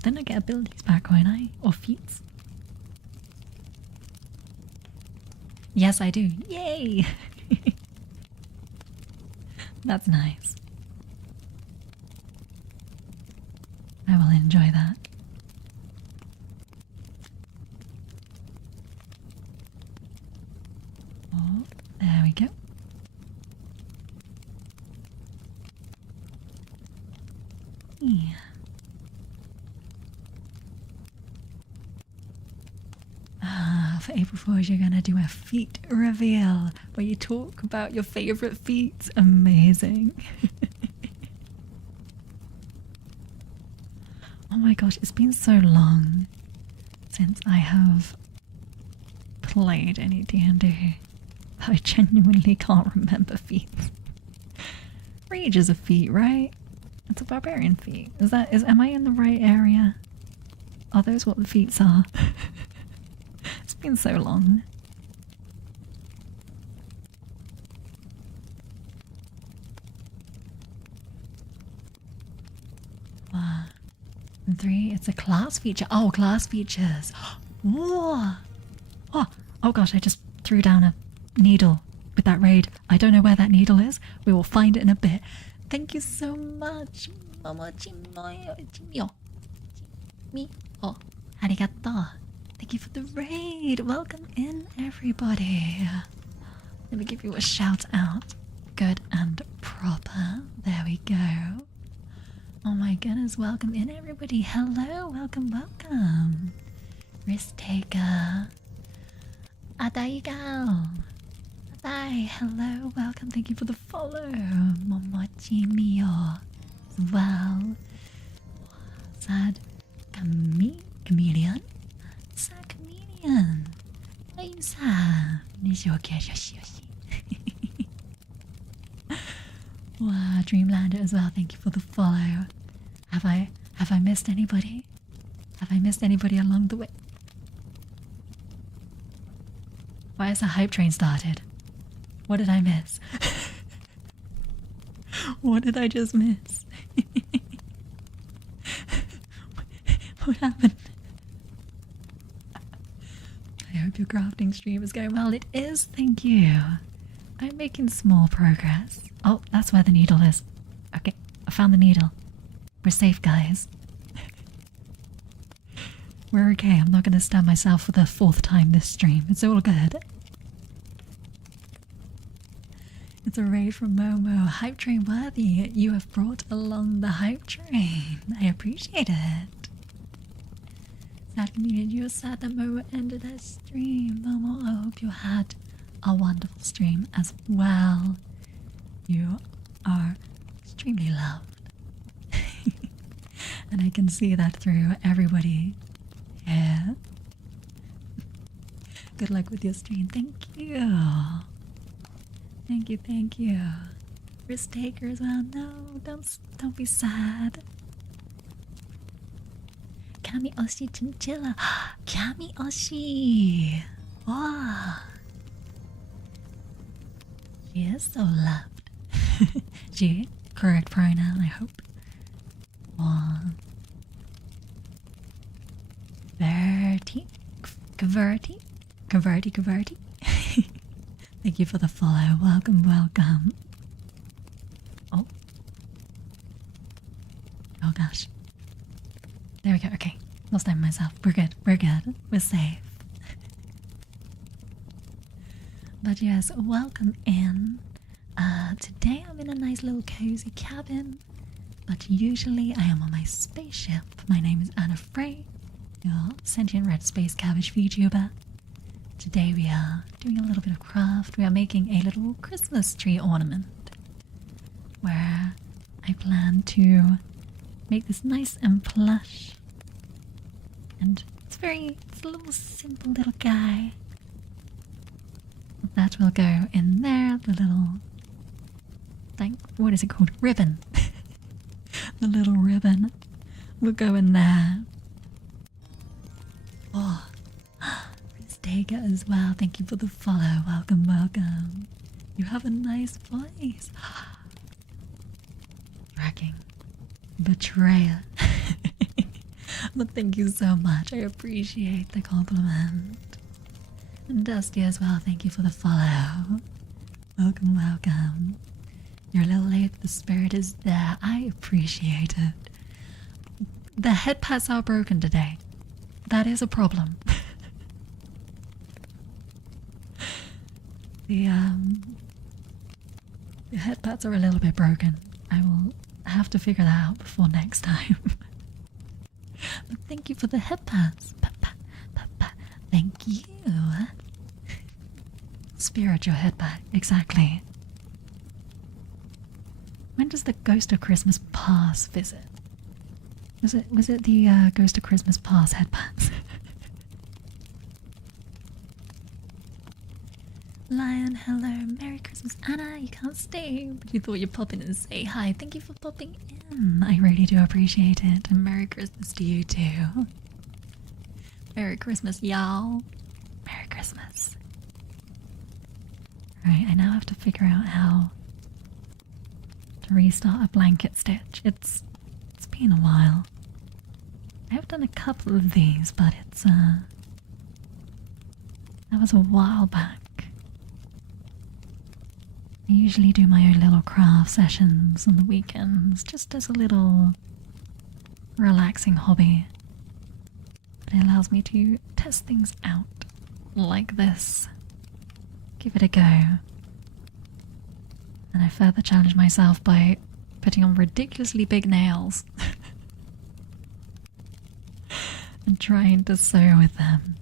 Then I get abilities back, won't I? Or feats? Yes, I do. Yay! That's nice. I will enjoy that. Oh, there we go. Yeah. For April Fools, you're gonna do a feat reveal where you talk about your favorite feats. Amazing. Oh my gosh, it's been so long since I have played any D&D that I genuinely can't remember feats. Rage is a feat, right? It's a barbarian feat. Am I in the right area? Are those what the feats are? It's been so long. And 3, it's a class feature. Oh, class features. Whoa. Oh gosh, I just threw down a needle with that raid. I don't know where that needle is. We will find it in a bit. Thank you so much. Arigato. Thank you for the raid. Welcome in, everybody. Let me give you a shout out. Good and proper. There we go. Oh my goodness, welcome in, everybody. Hello, welcome, welcome. Risk taker. Adaigal. Adai, hello, welcome. Thank you for the follow. Momochi Mio as well. Sad chameleon. Sad chameleon. Ayusa. Yoshi. Wow, Dreamlander as well. Thank you for the follow. Have I missed anybody? Have I missed anybody along the way? Why has the hype train started? What did I miss? What did I just miss? What happened? I hope your crafting stream is going well. It is, thank you. I'm making small progress. Oh, that's where the needle is. Okay, I found the needle. We're safe, guys. We're okay. I'm not going to stab myself for the 4th time this stream. It's all good. It's a raid from Momo. Hype train worthy. You have brought along the hype train. I appreciate it. Sad community. You're sad that Momo ended her stream. Momo, I hope you had a wonderful stream as well. You are extremely loved. And I can see that through everybody here. Good luck with your stream. Thank you. Thank you. Risk taker as well. No, don't be sad. Kami Oshi Chinchilla. Kami Oshi. Wow. She is so loved. She, correct pronoun, I hope. Caverti. Thank you for the follow. Welcome. Oh gosh. There we go. Okay. Lost time myself. We're good. We're safe. But yes, welcome in. Today I'm in a nice little cozy cabin. But usually I am on my spaceship. My name is Anna Frey, your sentient red space cabbage VTuber. Today we are doing a little bit of craft. We are making a little Christmas tree ornament where I plan to make this nice and plush. And it's a little simple little guy. That will go in there, the little... what is it called? Ribbon. The little ribbon will go in there. Oh, Prince Dega as well. Thank you for the follow. Welcome, welcome. You have a nice voice. Dragging. Betrayer. But thank you so much. I appreciate the compliment. And Dusty as well. Thank you for the follow. Welcome, welcome. You're a little late. The spirit is there. I appreciate it. The head pads are broken today. That is a problem. The head pads are a little bit broken. I will have to figure that out before next time. But thank you for the head pads. Thank you. Spirit your head back. Exactly. When does the Ghost of Christmas Pass visit? Was it the Ghost of Christmas Pass headbands? Lion, hello, Merry Christmas, Anna. You can't stay, but you thought you'd pop in and say hi. Thank you for popping in. I really do appreciate it, and Merry Christmas to you too. Merry Christmas, y'all. Merry Christmas. Right, I now have to figure out how to restart a blanket stitch. It's been a while. I have done a couple of these, but that was a while back. I usually do my own little craft sessions on the weekends, just as a little relaxing hobby. But it allows me to test things out like this. Give it a go. And I further challenge myself by putting on ridiculously big nails and trying to sew with them.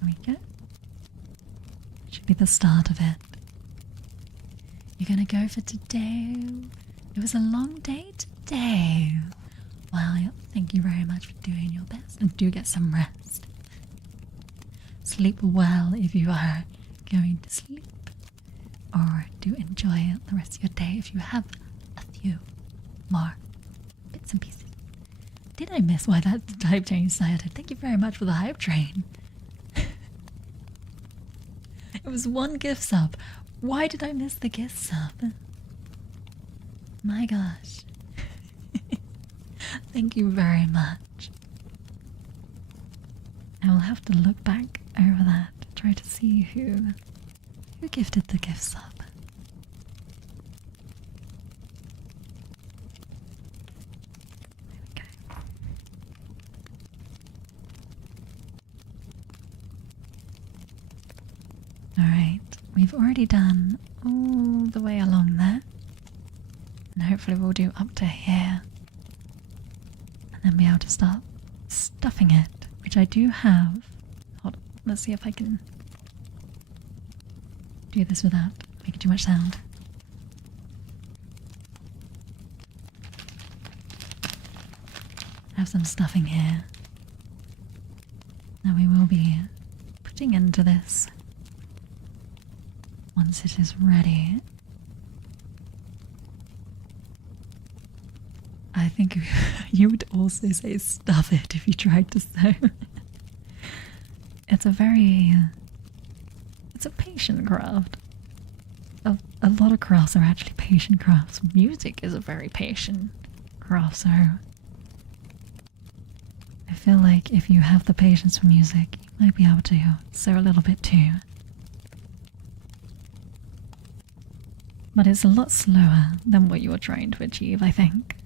There we go. Should be the start of it. You're gonna go for today. It was a long day today. Well, thank you very much for doing your best, and do get some rest. Sleep well if you are going to sleep, or do enjoy the rest of your day if you have a few more bits and pieces. Did I miss why that hype train started? Thank you very much for the hype train. It was one gift sub. Why did I miss the gift sub? My gosh. Thank you very much. I will have to look back over that to try to see who gifted the gift sub. There we go. Alright, we've already done all the way along there. And hopefully we'll do up to here. And then be able to start stuffing it, which I do have. Hold on, let's see if I can do this without making too much sound. I have some stuffing here that we will be putting into this once it is ready. I think you would also say stuff it if you tried to sew. It's a patient craft. A lot of crafts are actually patient crafts. Music is a very patient craft, so I feel like if you have the patience for music, you might be able to sew a little bit too. But it's a lot slower than what you were trying to achieve, I think.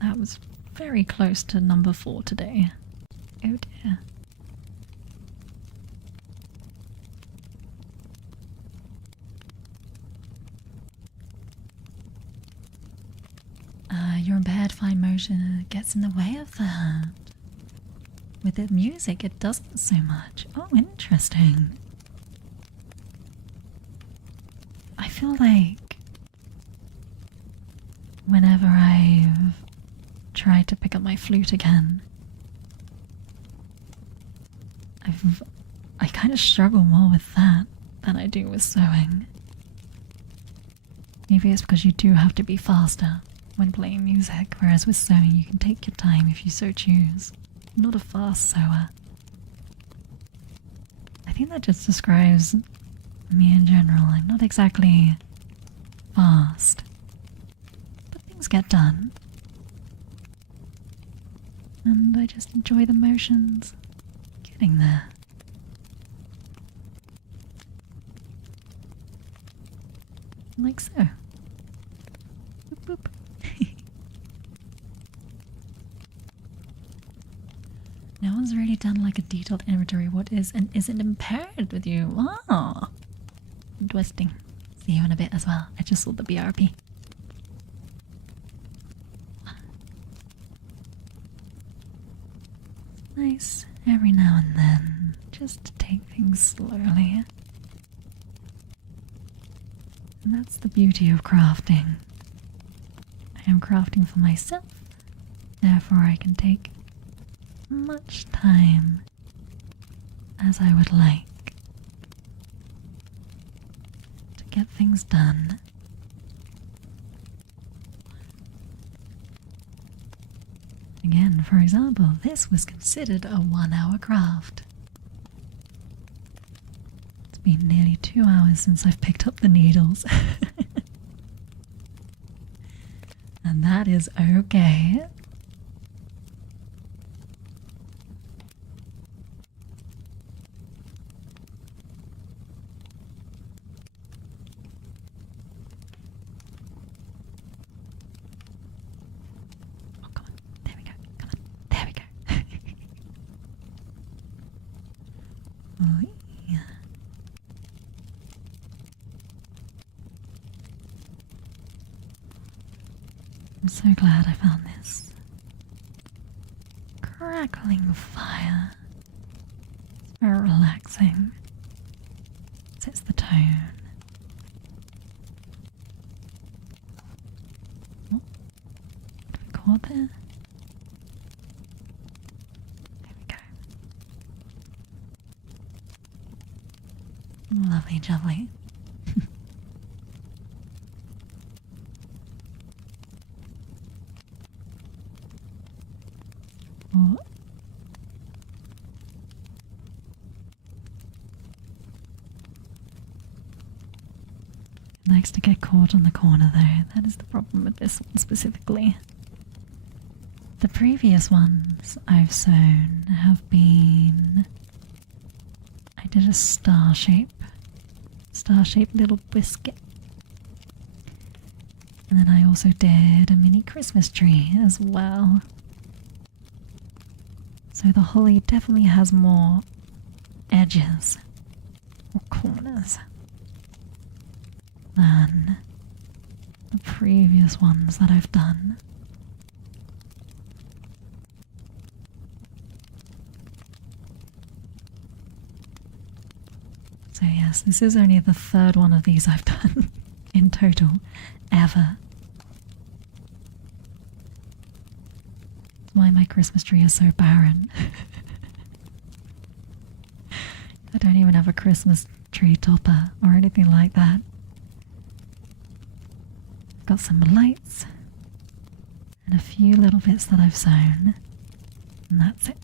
That was very close to number 4 today. Oh dear. Your impaired fine motion gets in the way of that. With the music, it doesn't so much. Oh, interesting. I feel like whenever I've tried to pick up my flute again, I kind of struggle more with that than I do with sewing. Maybe it's because you do have to be faster when playing music, whereas with sewing you can take your time if you so choose. I'm not a fast sewer. I think that just describes me in general. I'm not exactly fast, but things get done. And I just enjoy the motions getting there. Like so. Boop, boop. No one's really done like a detailed inventory. What is and isn't impaired with you? Wow. Interesting. See you in a bit as well. I just saw the BRP. Nice every now and then just to take things slowly. And that's the beauty of crafting. I am crafting for myself, therefore I can take much time as I would like to get things done. Again, for example, this was considered a 1-hour craft. It's been nearly 2 hours since I've picked up the needles. And that is okay. Oh, come on. There we go. Come on. There we go. Oh, yeah. I'm so glad I found this crackling fire. It's very relaxing. Sets the tone. Oh, what have we caught there? There we go. Lovely jubbly. Oh. Likes to get caught on the corner though. That is the problem with this one specifically. The previous ones I've sewn have been... I did a star-shaped little biscuit. And then I also did a mini Christmas tree as well. So the holly definitely has more edges or corners than the previous ones that I've done. So yes, this is only the third one of these I've done in total, ever. That's why my Christmas tree is so barren. I don't even have a Christmas tree topper or anything like that. I've got some lights and a few little bits that I've sewn, and that's it.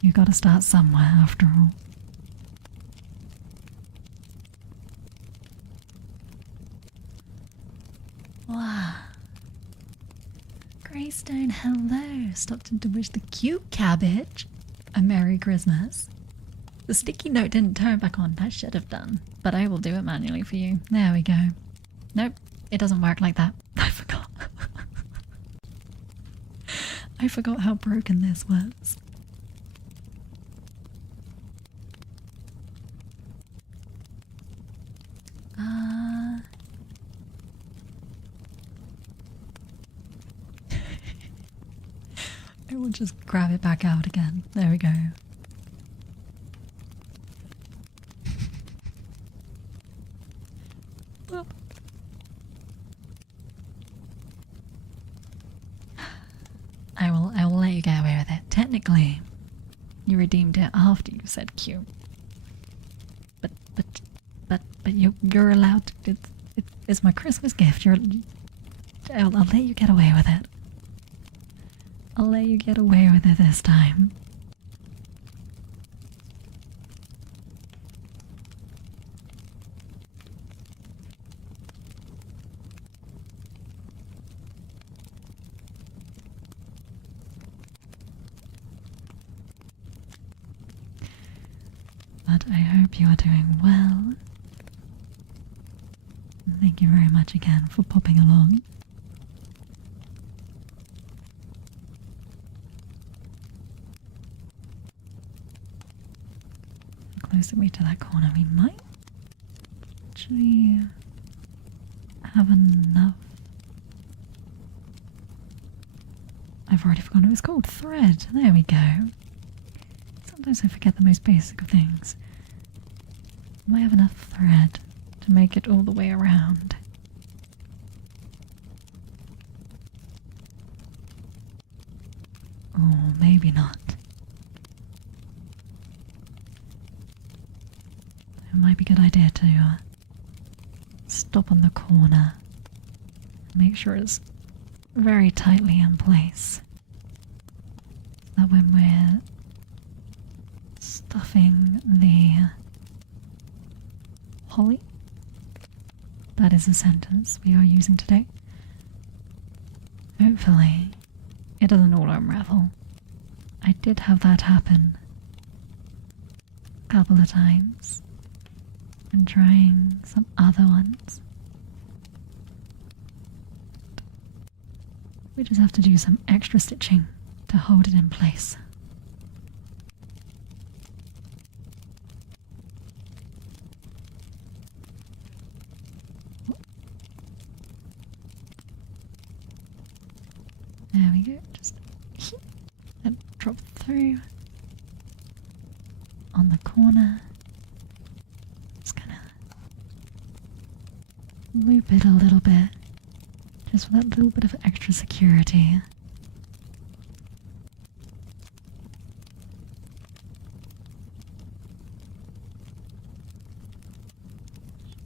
You gotta start somewhere after all. Wow. Greystone, hello. Stopped in to wish the cute cabbage a Merry Christmas. The sticky note didn't turn back on. That should have done. But I will do it manually for you. There we go. Nope, it doesn't work like that. I forgot. I forgot how broken this was. I will just grab it back out again. There we go. Boop. let you get away with it. Technically, you redeemed it after you said Q. But you're allowed to, it's my Christmas gift. I'll let you get away with it. I'll let you get away with it this time. But I hope you are doing well. Thank you very much again for popping along. The closer we to that corner, we might actually have enough. I've already forgotten what it's called. Thread. There we go. Sometimes I forget the most basic of things. I might have enough thread to make it all the way around. Or maybe not. It might be a good idea to stop on the corner. Make sure it's very tightly in place. So that when we're stuffing the holly, that is a sentence we are using today. Hopefully, it doesn't all unravel. I did have that happen a couple of times when trying some other ones. We just have to do some extra stitching to hold it in place. There we go, just and drop through on the corner. Just gonna loop it a little bit, just for that little bit of extra security.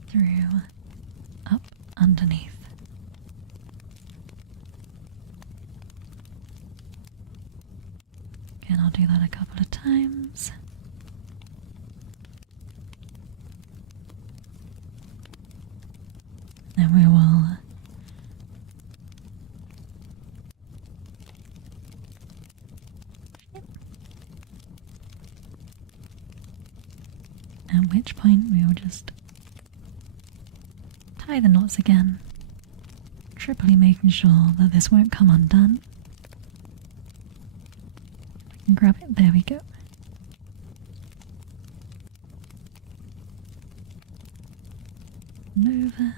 Through, up, underneath. Again, I'll do that a couple of times. Then we will at which point we will just tie the knots again, triply making sure that this won't come undone. And grab it, there we go. And over.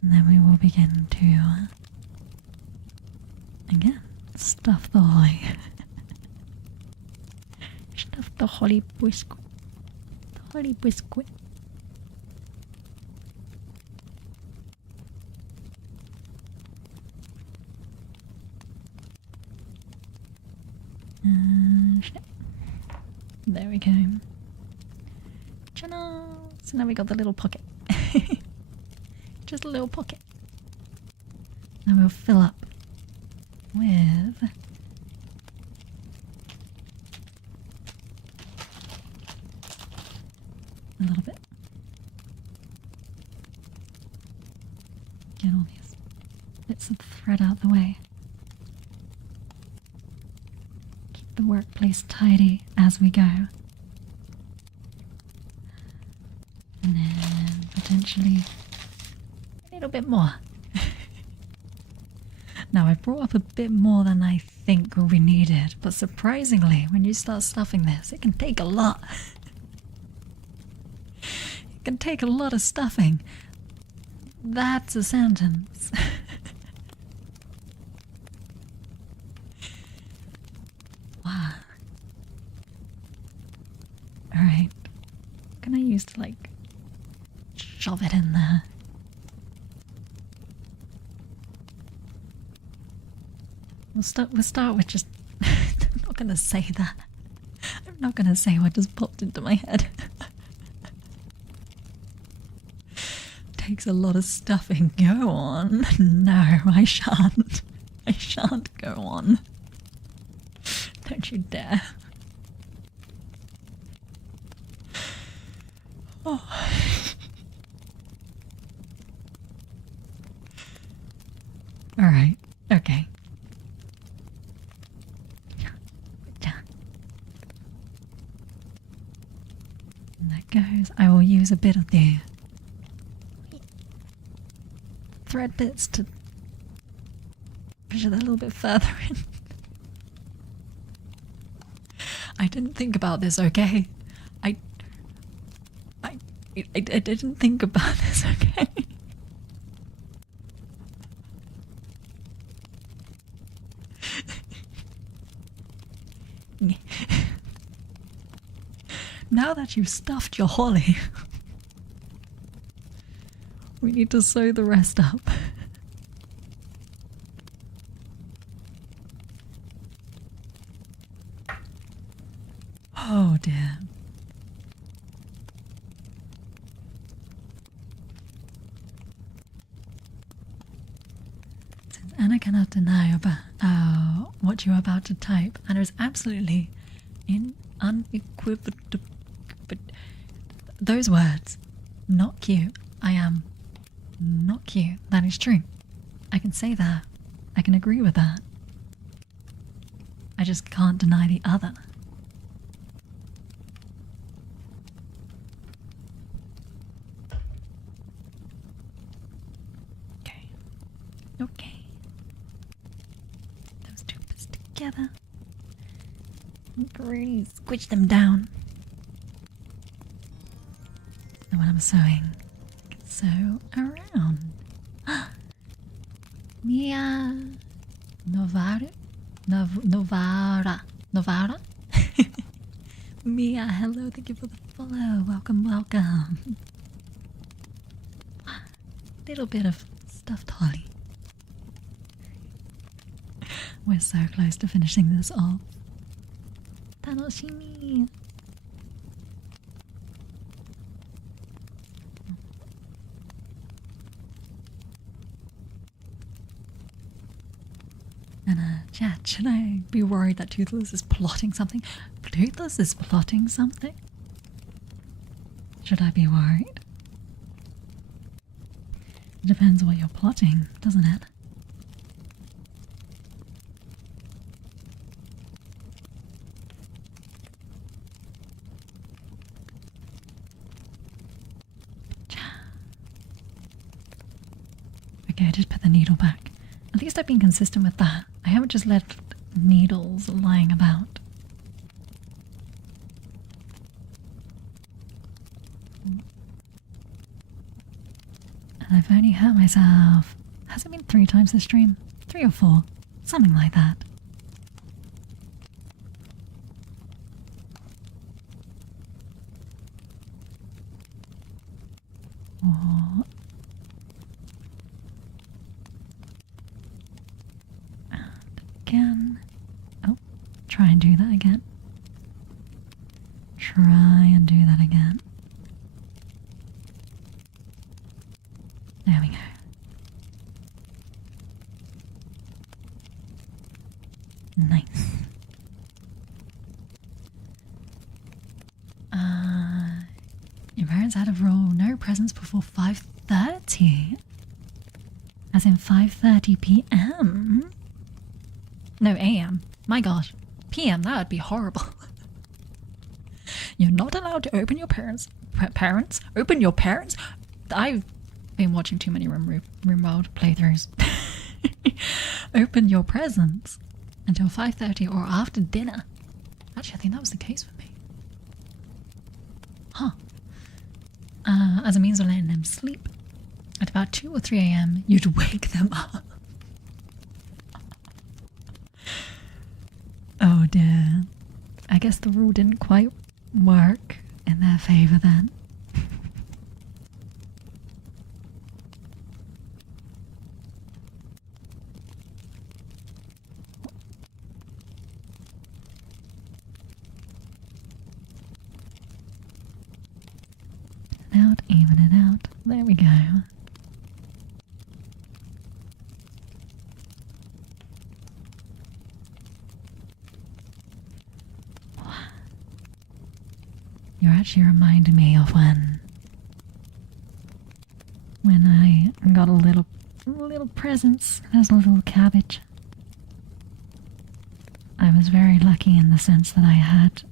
And then we will begin to, again, stuff the holly. Stuff the holly biscuit. The holly biscuit. There we go. Ta-da! So now we got the little pocket. Just a little pocket. Now we'll fill up with a little bit. Get all these bits of thread out the way. The workplace tidy as we go. And then potentially a little bit more. Now I brought up a bit more than I think will be needed, but surprisingly when you start stuffing this, it can take a lot. It can take a lot of stuffing. That's a sentence. Alright. What can I use to, like, shove it in there? We'll start with just. I'm not gonna say that. I'm not gonna say what just popped into my head. Takes a lot of stuffing. Go on. No, I shan't. I shan't go on. Don't you dare. Oh. Alright, okay. And that goes. I will use a bit of the thread bits to push it a little bit further in. I didn't think about this, okay? I didn't think about this, okay? Now that you've stuffed your holly, we need to sew the rest up. Oh dear. Since Anna cannot deny about what you're about to type, Anna is absolutely unequivocal. But those words, not cute. I am not cute. That is true. I can say that. I can agree with that. I just can't deny the other. Okay. Okay. Those two bits together. Really squish them down. And when I'm sewing, I can sew around. Mia Novara? Novara? Mia, hello, thank you for the follow. Welcome, welcome. Little bit of stuffed holly. We're so close to finishing this off. Tanoshimi. And chat, should I be worried that Toothless is plotting something? Toothless is plotting something? Should I be worried? It depends what you're plotting, doesn't it? Okay, I just put the needle back. At least I've been consistent with that. I haven't just left needles lying about. And I've only hurt myself. Has it been 3 times this stream? 3 or 4? Something like that. Oh. And again. Oh, try and do that again. Try and do that again. There we go. Nice. Your parents had a rule, no presents before 5:30. As in 5:30 p.m. No, a.m. My gosh. p.m. That would be horrible. You're not allowed to open your parents. Open your parents? I've been watching too many RimWorld playthroughs. Open your presents until 5:30 or after dinner. Actually, I think that was the case for me. Huh. As a means of letting them sleep. At about 2 or 3 a.m., you'd wake them up. Oh dear. I guess the rule didn't quite work in their favor then. You're actually reminding me of when I got a little presents as a little cabbage. I was very lucky in the sense that I had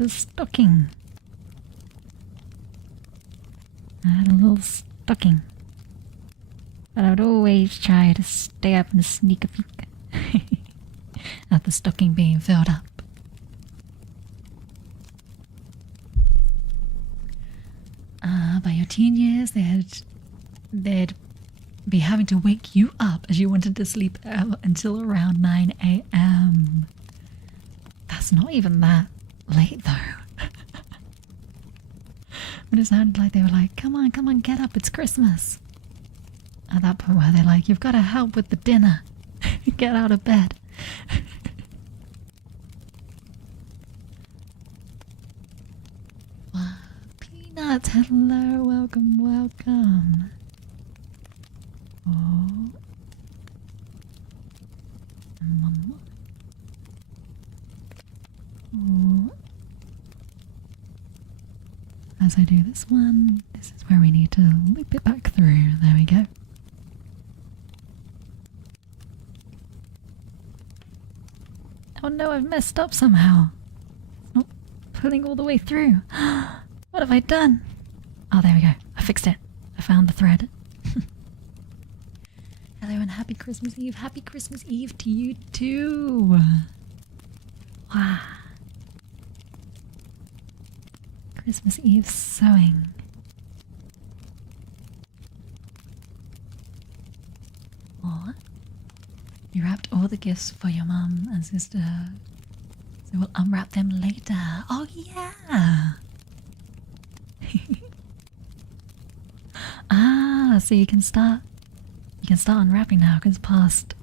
a stocking. I had a little stocking. But I would always try to stay up and sneak a peek at the stocking being filled up. By your teen years, they'd be having to wake you up as you wanted to sleep until around 9 a.m. That's not even that late though. But it sounded like they were like, come on, get up, it's Christmas. At that point where they're like, you've got to help with the dinner. Get out of bed. Wow. Peanuts, hello, welcome. Oh. And one more. Oh. As I do this one, this is where we need to loop it back through. There we go. Oh no, I've messed up somehow. It's not pulling all the way through. What have I done? Oh, there we go. I fixed it. I found the thread. Hello and happy Christmas Eve. Happy Christmas Eve to you too. Wow. Christmas Eve sewing. What? You wrapped all the gifts for your mum and sister, so we'll unwrap them later. Oh yeah! Ah, so you can start unwrapping now because it's past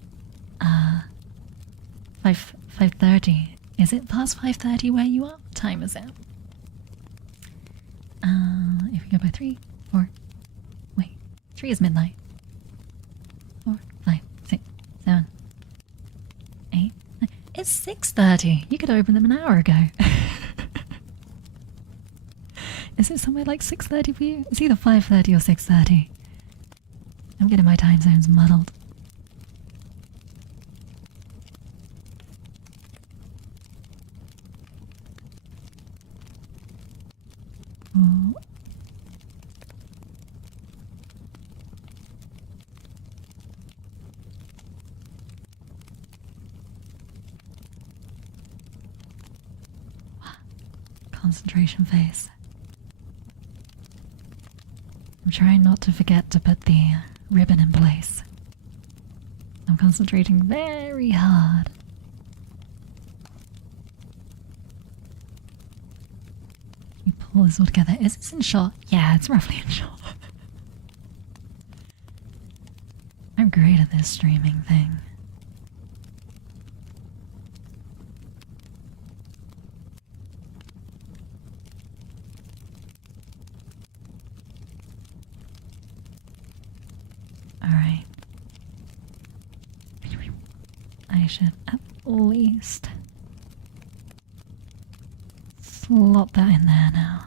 5:30. Is it past 5:30 where you are? What time is it? If we go by 3, 4, wait, 3 is midnight. 4, 5, 6, 7, 8, 9. It's 6:30. You could open them an hour ago. Is it somewhere like 6:30 for you? It's either 5:30 or 6:30. I'm getting my time zones muddled. Oh. Concentration phase. I'm trying not to forget to put the ribbon in place. I'm concentrating very hard. You pull this all together. Is this in shot? Yeah, it's roughly in shot. I'm great at this streaming thing. Alright. I should at least slot that in there now.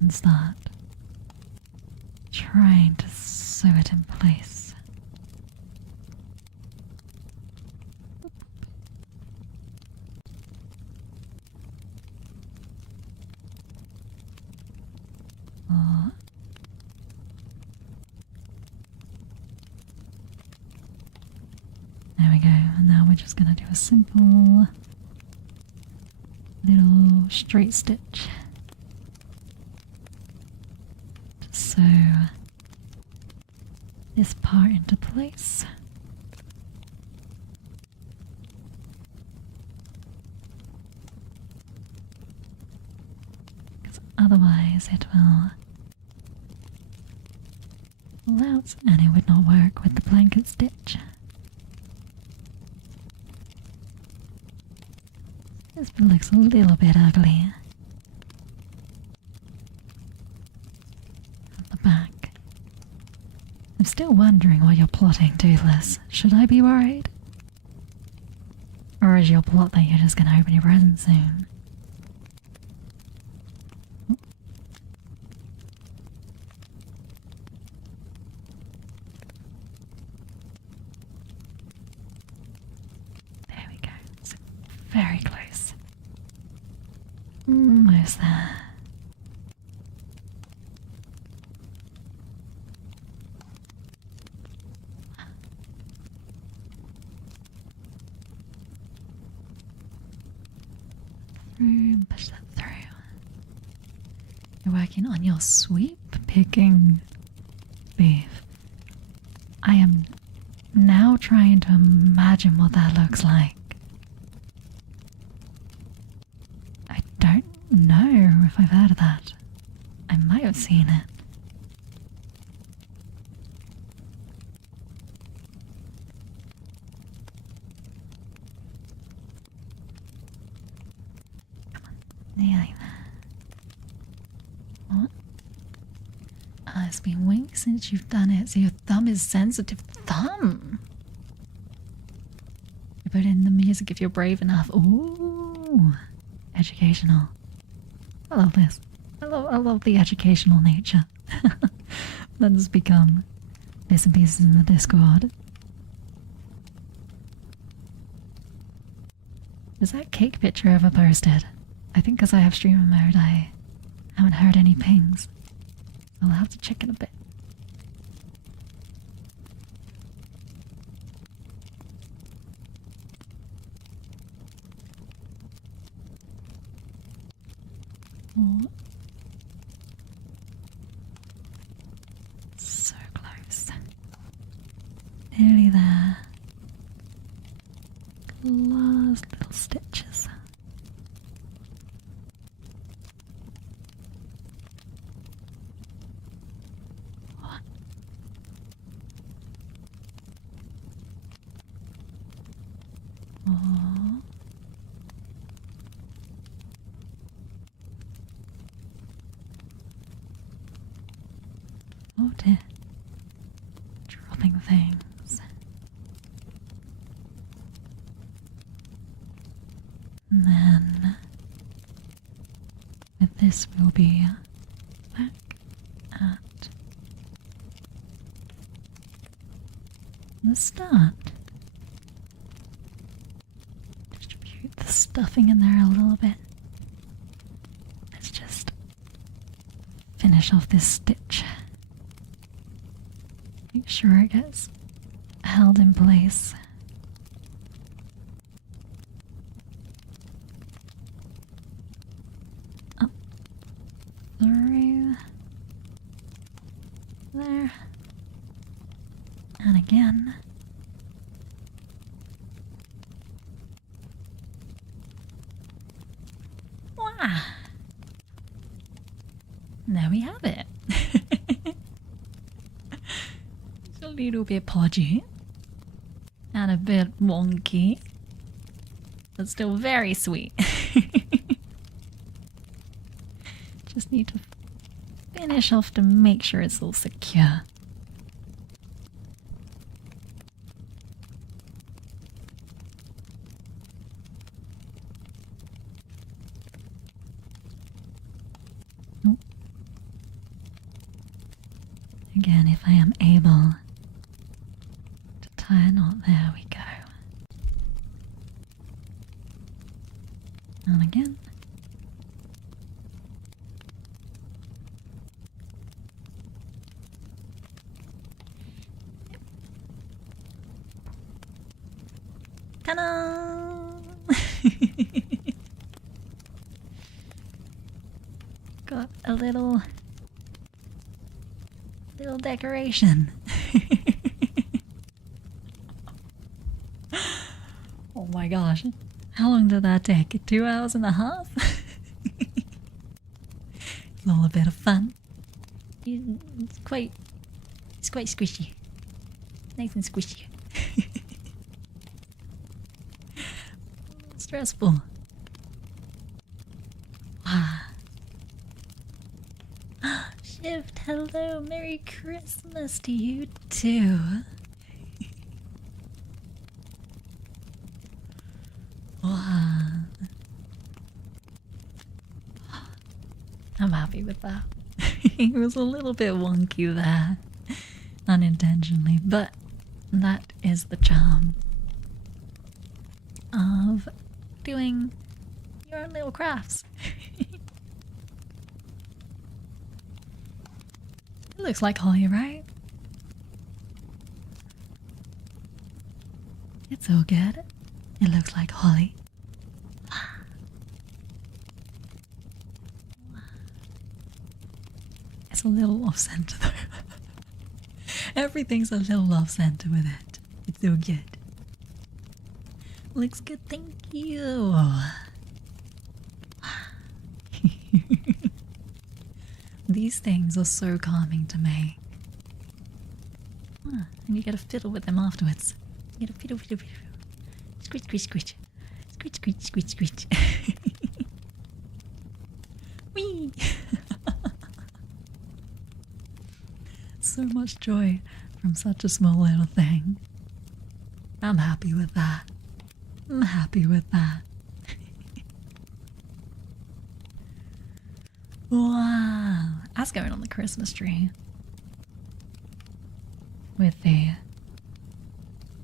And start trying to sew it in place. Oh. There we go, and now we're just going to do a simple little straight stitch to sew this part into place. Because otherwise it will fall out and it would not work with the blanket stitch. This bit looks a little bit ugly. At the back. I'm still wondering what you're plotting, Toothless. Should I be worried? Or Or is your plot that you're just gonna open your present soon? There we go. It's very close. Almost there. Through, push that through. You're working on your sweep picking beef. I am now trying to imagine what that looks like. I don't know if I've heard of that. I might have seen it. Come on, nearly there. What? It's been weeks since you've done it, so your thumb is sensitive. Thumb? You put in the music if you're brave enough. Ooh, educational. I love this. I love the educational nature. Let's become bits and pieces in the Discord. Was that cake picture ever posted? I think because I have streamer mode, I haven't heard any pings. I'll have to check in a bit. Oh. So close. Nearly there. Last little stitches. What? Oh. Oh dear. Dropping things. And then with this we'll be back at the start. Distribute the stuffing in there a little bit. Let's just finish off this stitch. Make sure it gets held in place. Up, through, there, and again. Wow! There we have it. It's a little bit podgy and a bit wonky, but still very sweet. Just need to finish off to make sure it's all secure. Oh. Again, if I am able to tie a knot, there we go. And again. Ta-da! Got a little decoration. Oh my gosh. How long did that take? 2 hours and a half? It's all a bit of fun. It's quite squishy. Nice and squishy. Stressful. Wow. Shift, hello, Merry Christmas to you too. I'm happy with that. It was a little bit wonky there, unintentionally, but that is the charm of doing your own little crafts. It looks like holly, right? It's all good. It looks like holly. It's a little off center though. Everything's a little off center with it. It's so good. Looks good, thank you. These things are so calming to make. And you gotta fiddle with them afterwards. You gotta fiddle, fiddle, fiddle. Screech, screech, screech. Screech, screech, screech, screech. Whee! So much joy from such a small little thing. I'm happy with that. I'm happy with that. Wow. That's going on the Christmas tree. With the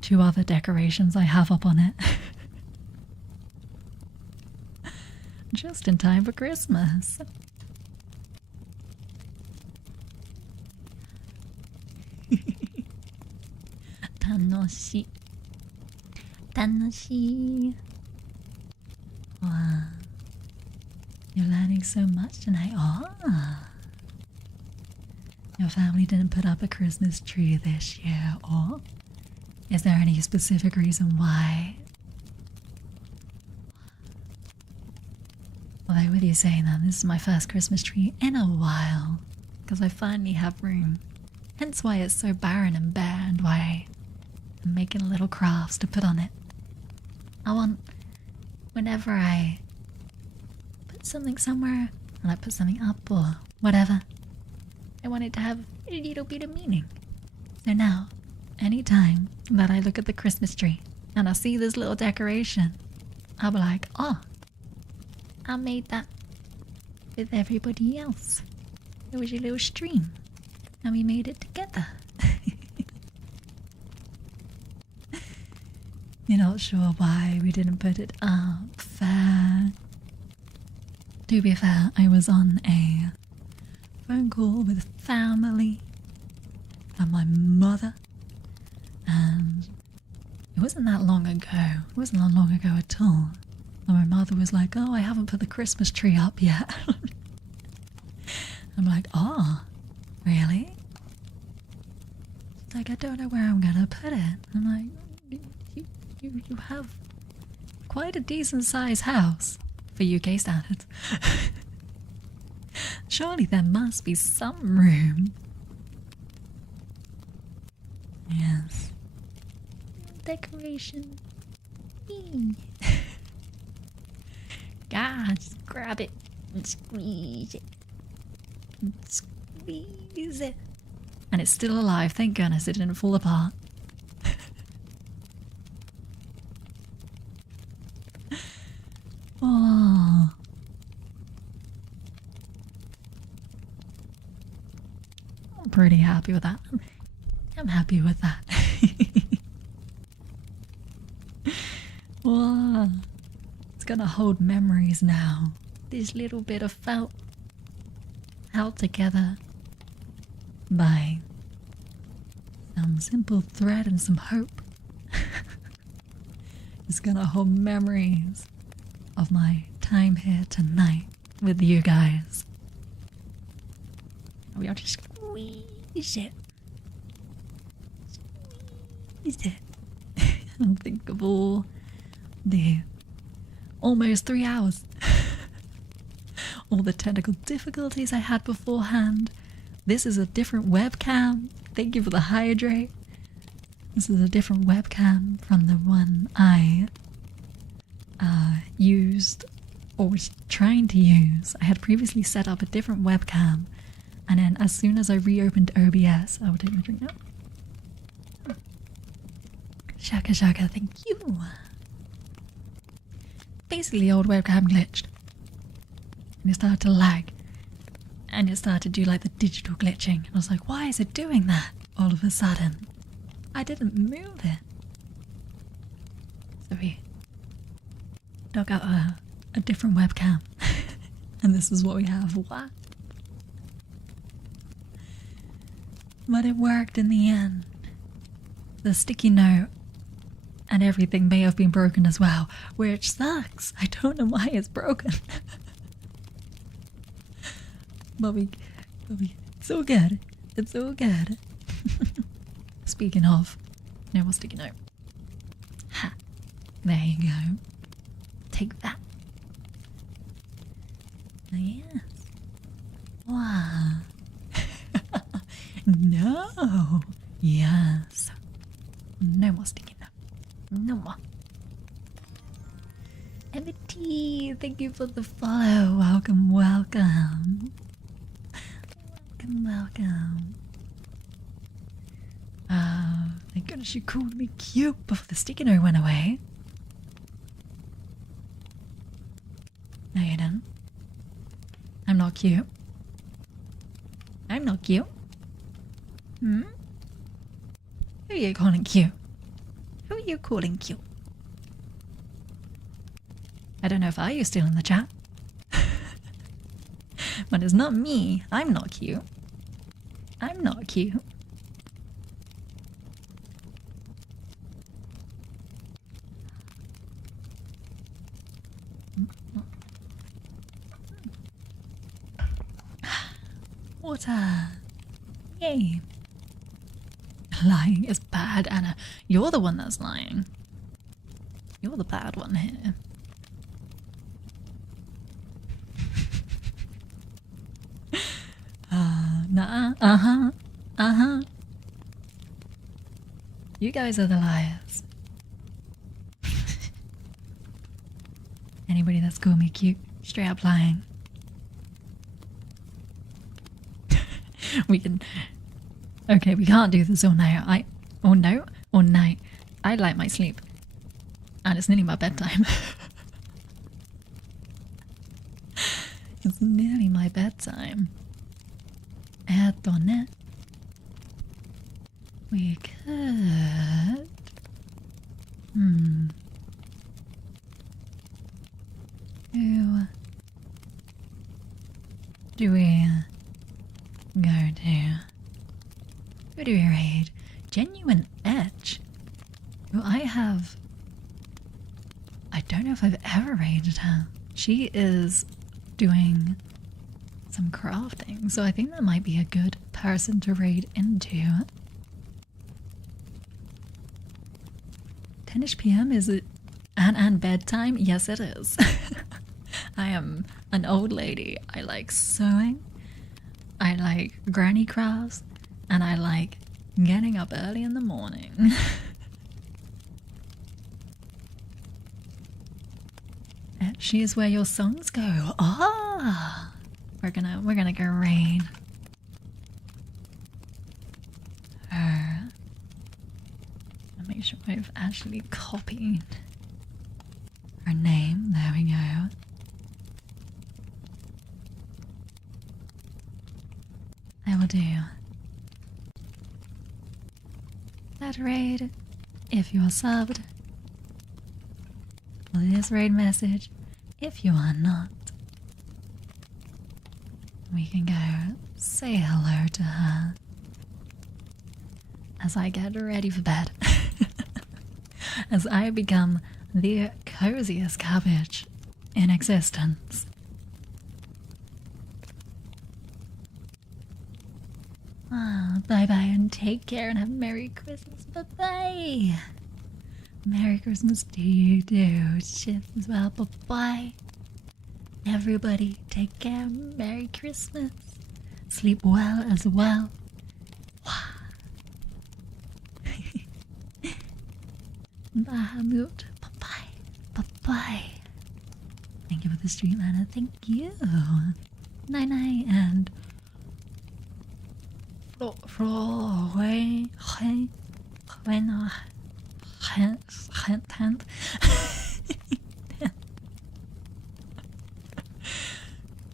2 other decorations I have up on it. Just in time for Christmas. Tanoshi. Tanoshi. Wow. You're learning so much tonight. Oh. Your family didn't put up a Christmas tree this year, or is there any specific reason why? Although with you saying that, this is my first Christmas tree in a while, because I finally have room. Hence why it's so barren and bare, and why I'm making little crafts to put on it. I want, whenever I put something somewhere, and I put something up or whatever, I want it to have a little bit of meaning. So now, anytime that I look at the Christmas tree and I see this little decoration, I'll be like, oh, I made that with everybody else. It was a little stream, and we made it together. You're not sure why we didn't put it up. Fair. To be fair, I was on a phone call with family and my mother, and it wasn't that long ago. It wasn't that long ago at all. And my mother was like, oh, I haven't put the Christmas tree up yet. I'm like, oh, really? She's like, I don't know where I'm gonna put it. I'm like, you have quite a decent sized house for UK standards. Surely there must be some room. Yes. Decoration. God, just grab it and squeeze it. And squeeze it. And it's still alive, thank goodness it didn't fall apart. Oh. I'm pretty happy with that. I'm happy with that. Whoa. It's gonna hold memories now. This little bit of felt held together by some simple thread and some hope. It's gonna hold memories of my time here tonight with you guys. We are just squeeze it. Squeeze it. And think of all the almost 3 hours. All the technical difficulties I had beforehand. This is a different webcam. Thank you for the hydrate. This is a different webcam from the one I used, or was trying to use. I had previously set up a different webcam, and then as soon as I reopened OBS, I will take my drink now. Shaka shaka, thank you. Basically, the old webcam glitched, and it started to lag. and it started to do like the digital glitching. And I was like, why is it doing that all of a sudden? I didn't move it. So we dug out a different webcam. And this is what we have. What? But it worked in the end. The sticky note and everything may have been broken as well, which sucks. I don't know why it's broken. but we, it's all good. It's all good. Speaking of, no more sticky note. Ha. There you go. Take that. Yes. Wow. No. Yes. No more sticky note. No more. MT, thank you for the follow. Welcome, welcome. Welcome, welcome. Thank goodness you called me cute before the sticky note went away. No, you didn't. I'm not cute. I'm not cute. Hmm? Who are you calling cute? Who are you calling cute? I don't know if you're still in the chat. But it's not me. I'm not cute. I'm not cute. Water. Yay. Lying is bad, Anna. You're the one that's lying. You're the bad one here. Nah. Uh-huh. You guys are the liars. Anybody that's called me cute, straight up lying. We can... Okay, we can't do this all night. All night. I like my sleep. And it's nearly my bedtime. It's nearly my bedtime. Donne. We could... Who do we go to? Who do we raid? Genuine Edge. Who I don't know if I've ever raided her. She is doing some crafting, so I think that might be a good person to raid into. 10ish PM, is it and bedtime? Yes, it is. I am an old lady. I like sewing, I like granny crafts, and I like getting up early in the morning. And she is where your songs go. Ah, we're gonna go raid her. I'll make sure I've actually copied her name. There we go. I will do that raid if you are subbed. This raid message if you are not. We can go say hello to her as I get ready for bed. As I become the coziest cabbage in existence. Bye bye and take care and have Merry Christmas. Bye bye. Merry Christmas to you too. Shit as well. Bye bye. Everybody take care. Merry Christmas. Sleep well as well. Bahamut. Bye bye. Bye bye. Thank you for the stream, Anna. Thank you. Night night and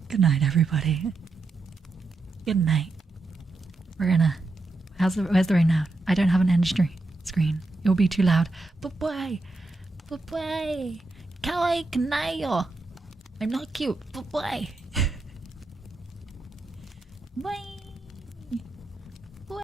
Good night, everybody. Good night. Where's the ringtone? I don't have an end screen. It will be too loud. Bye-bye. Bye-bye. Kawaii kanayo. I'm not cute. Bye-bye. Bye.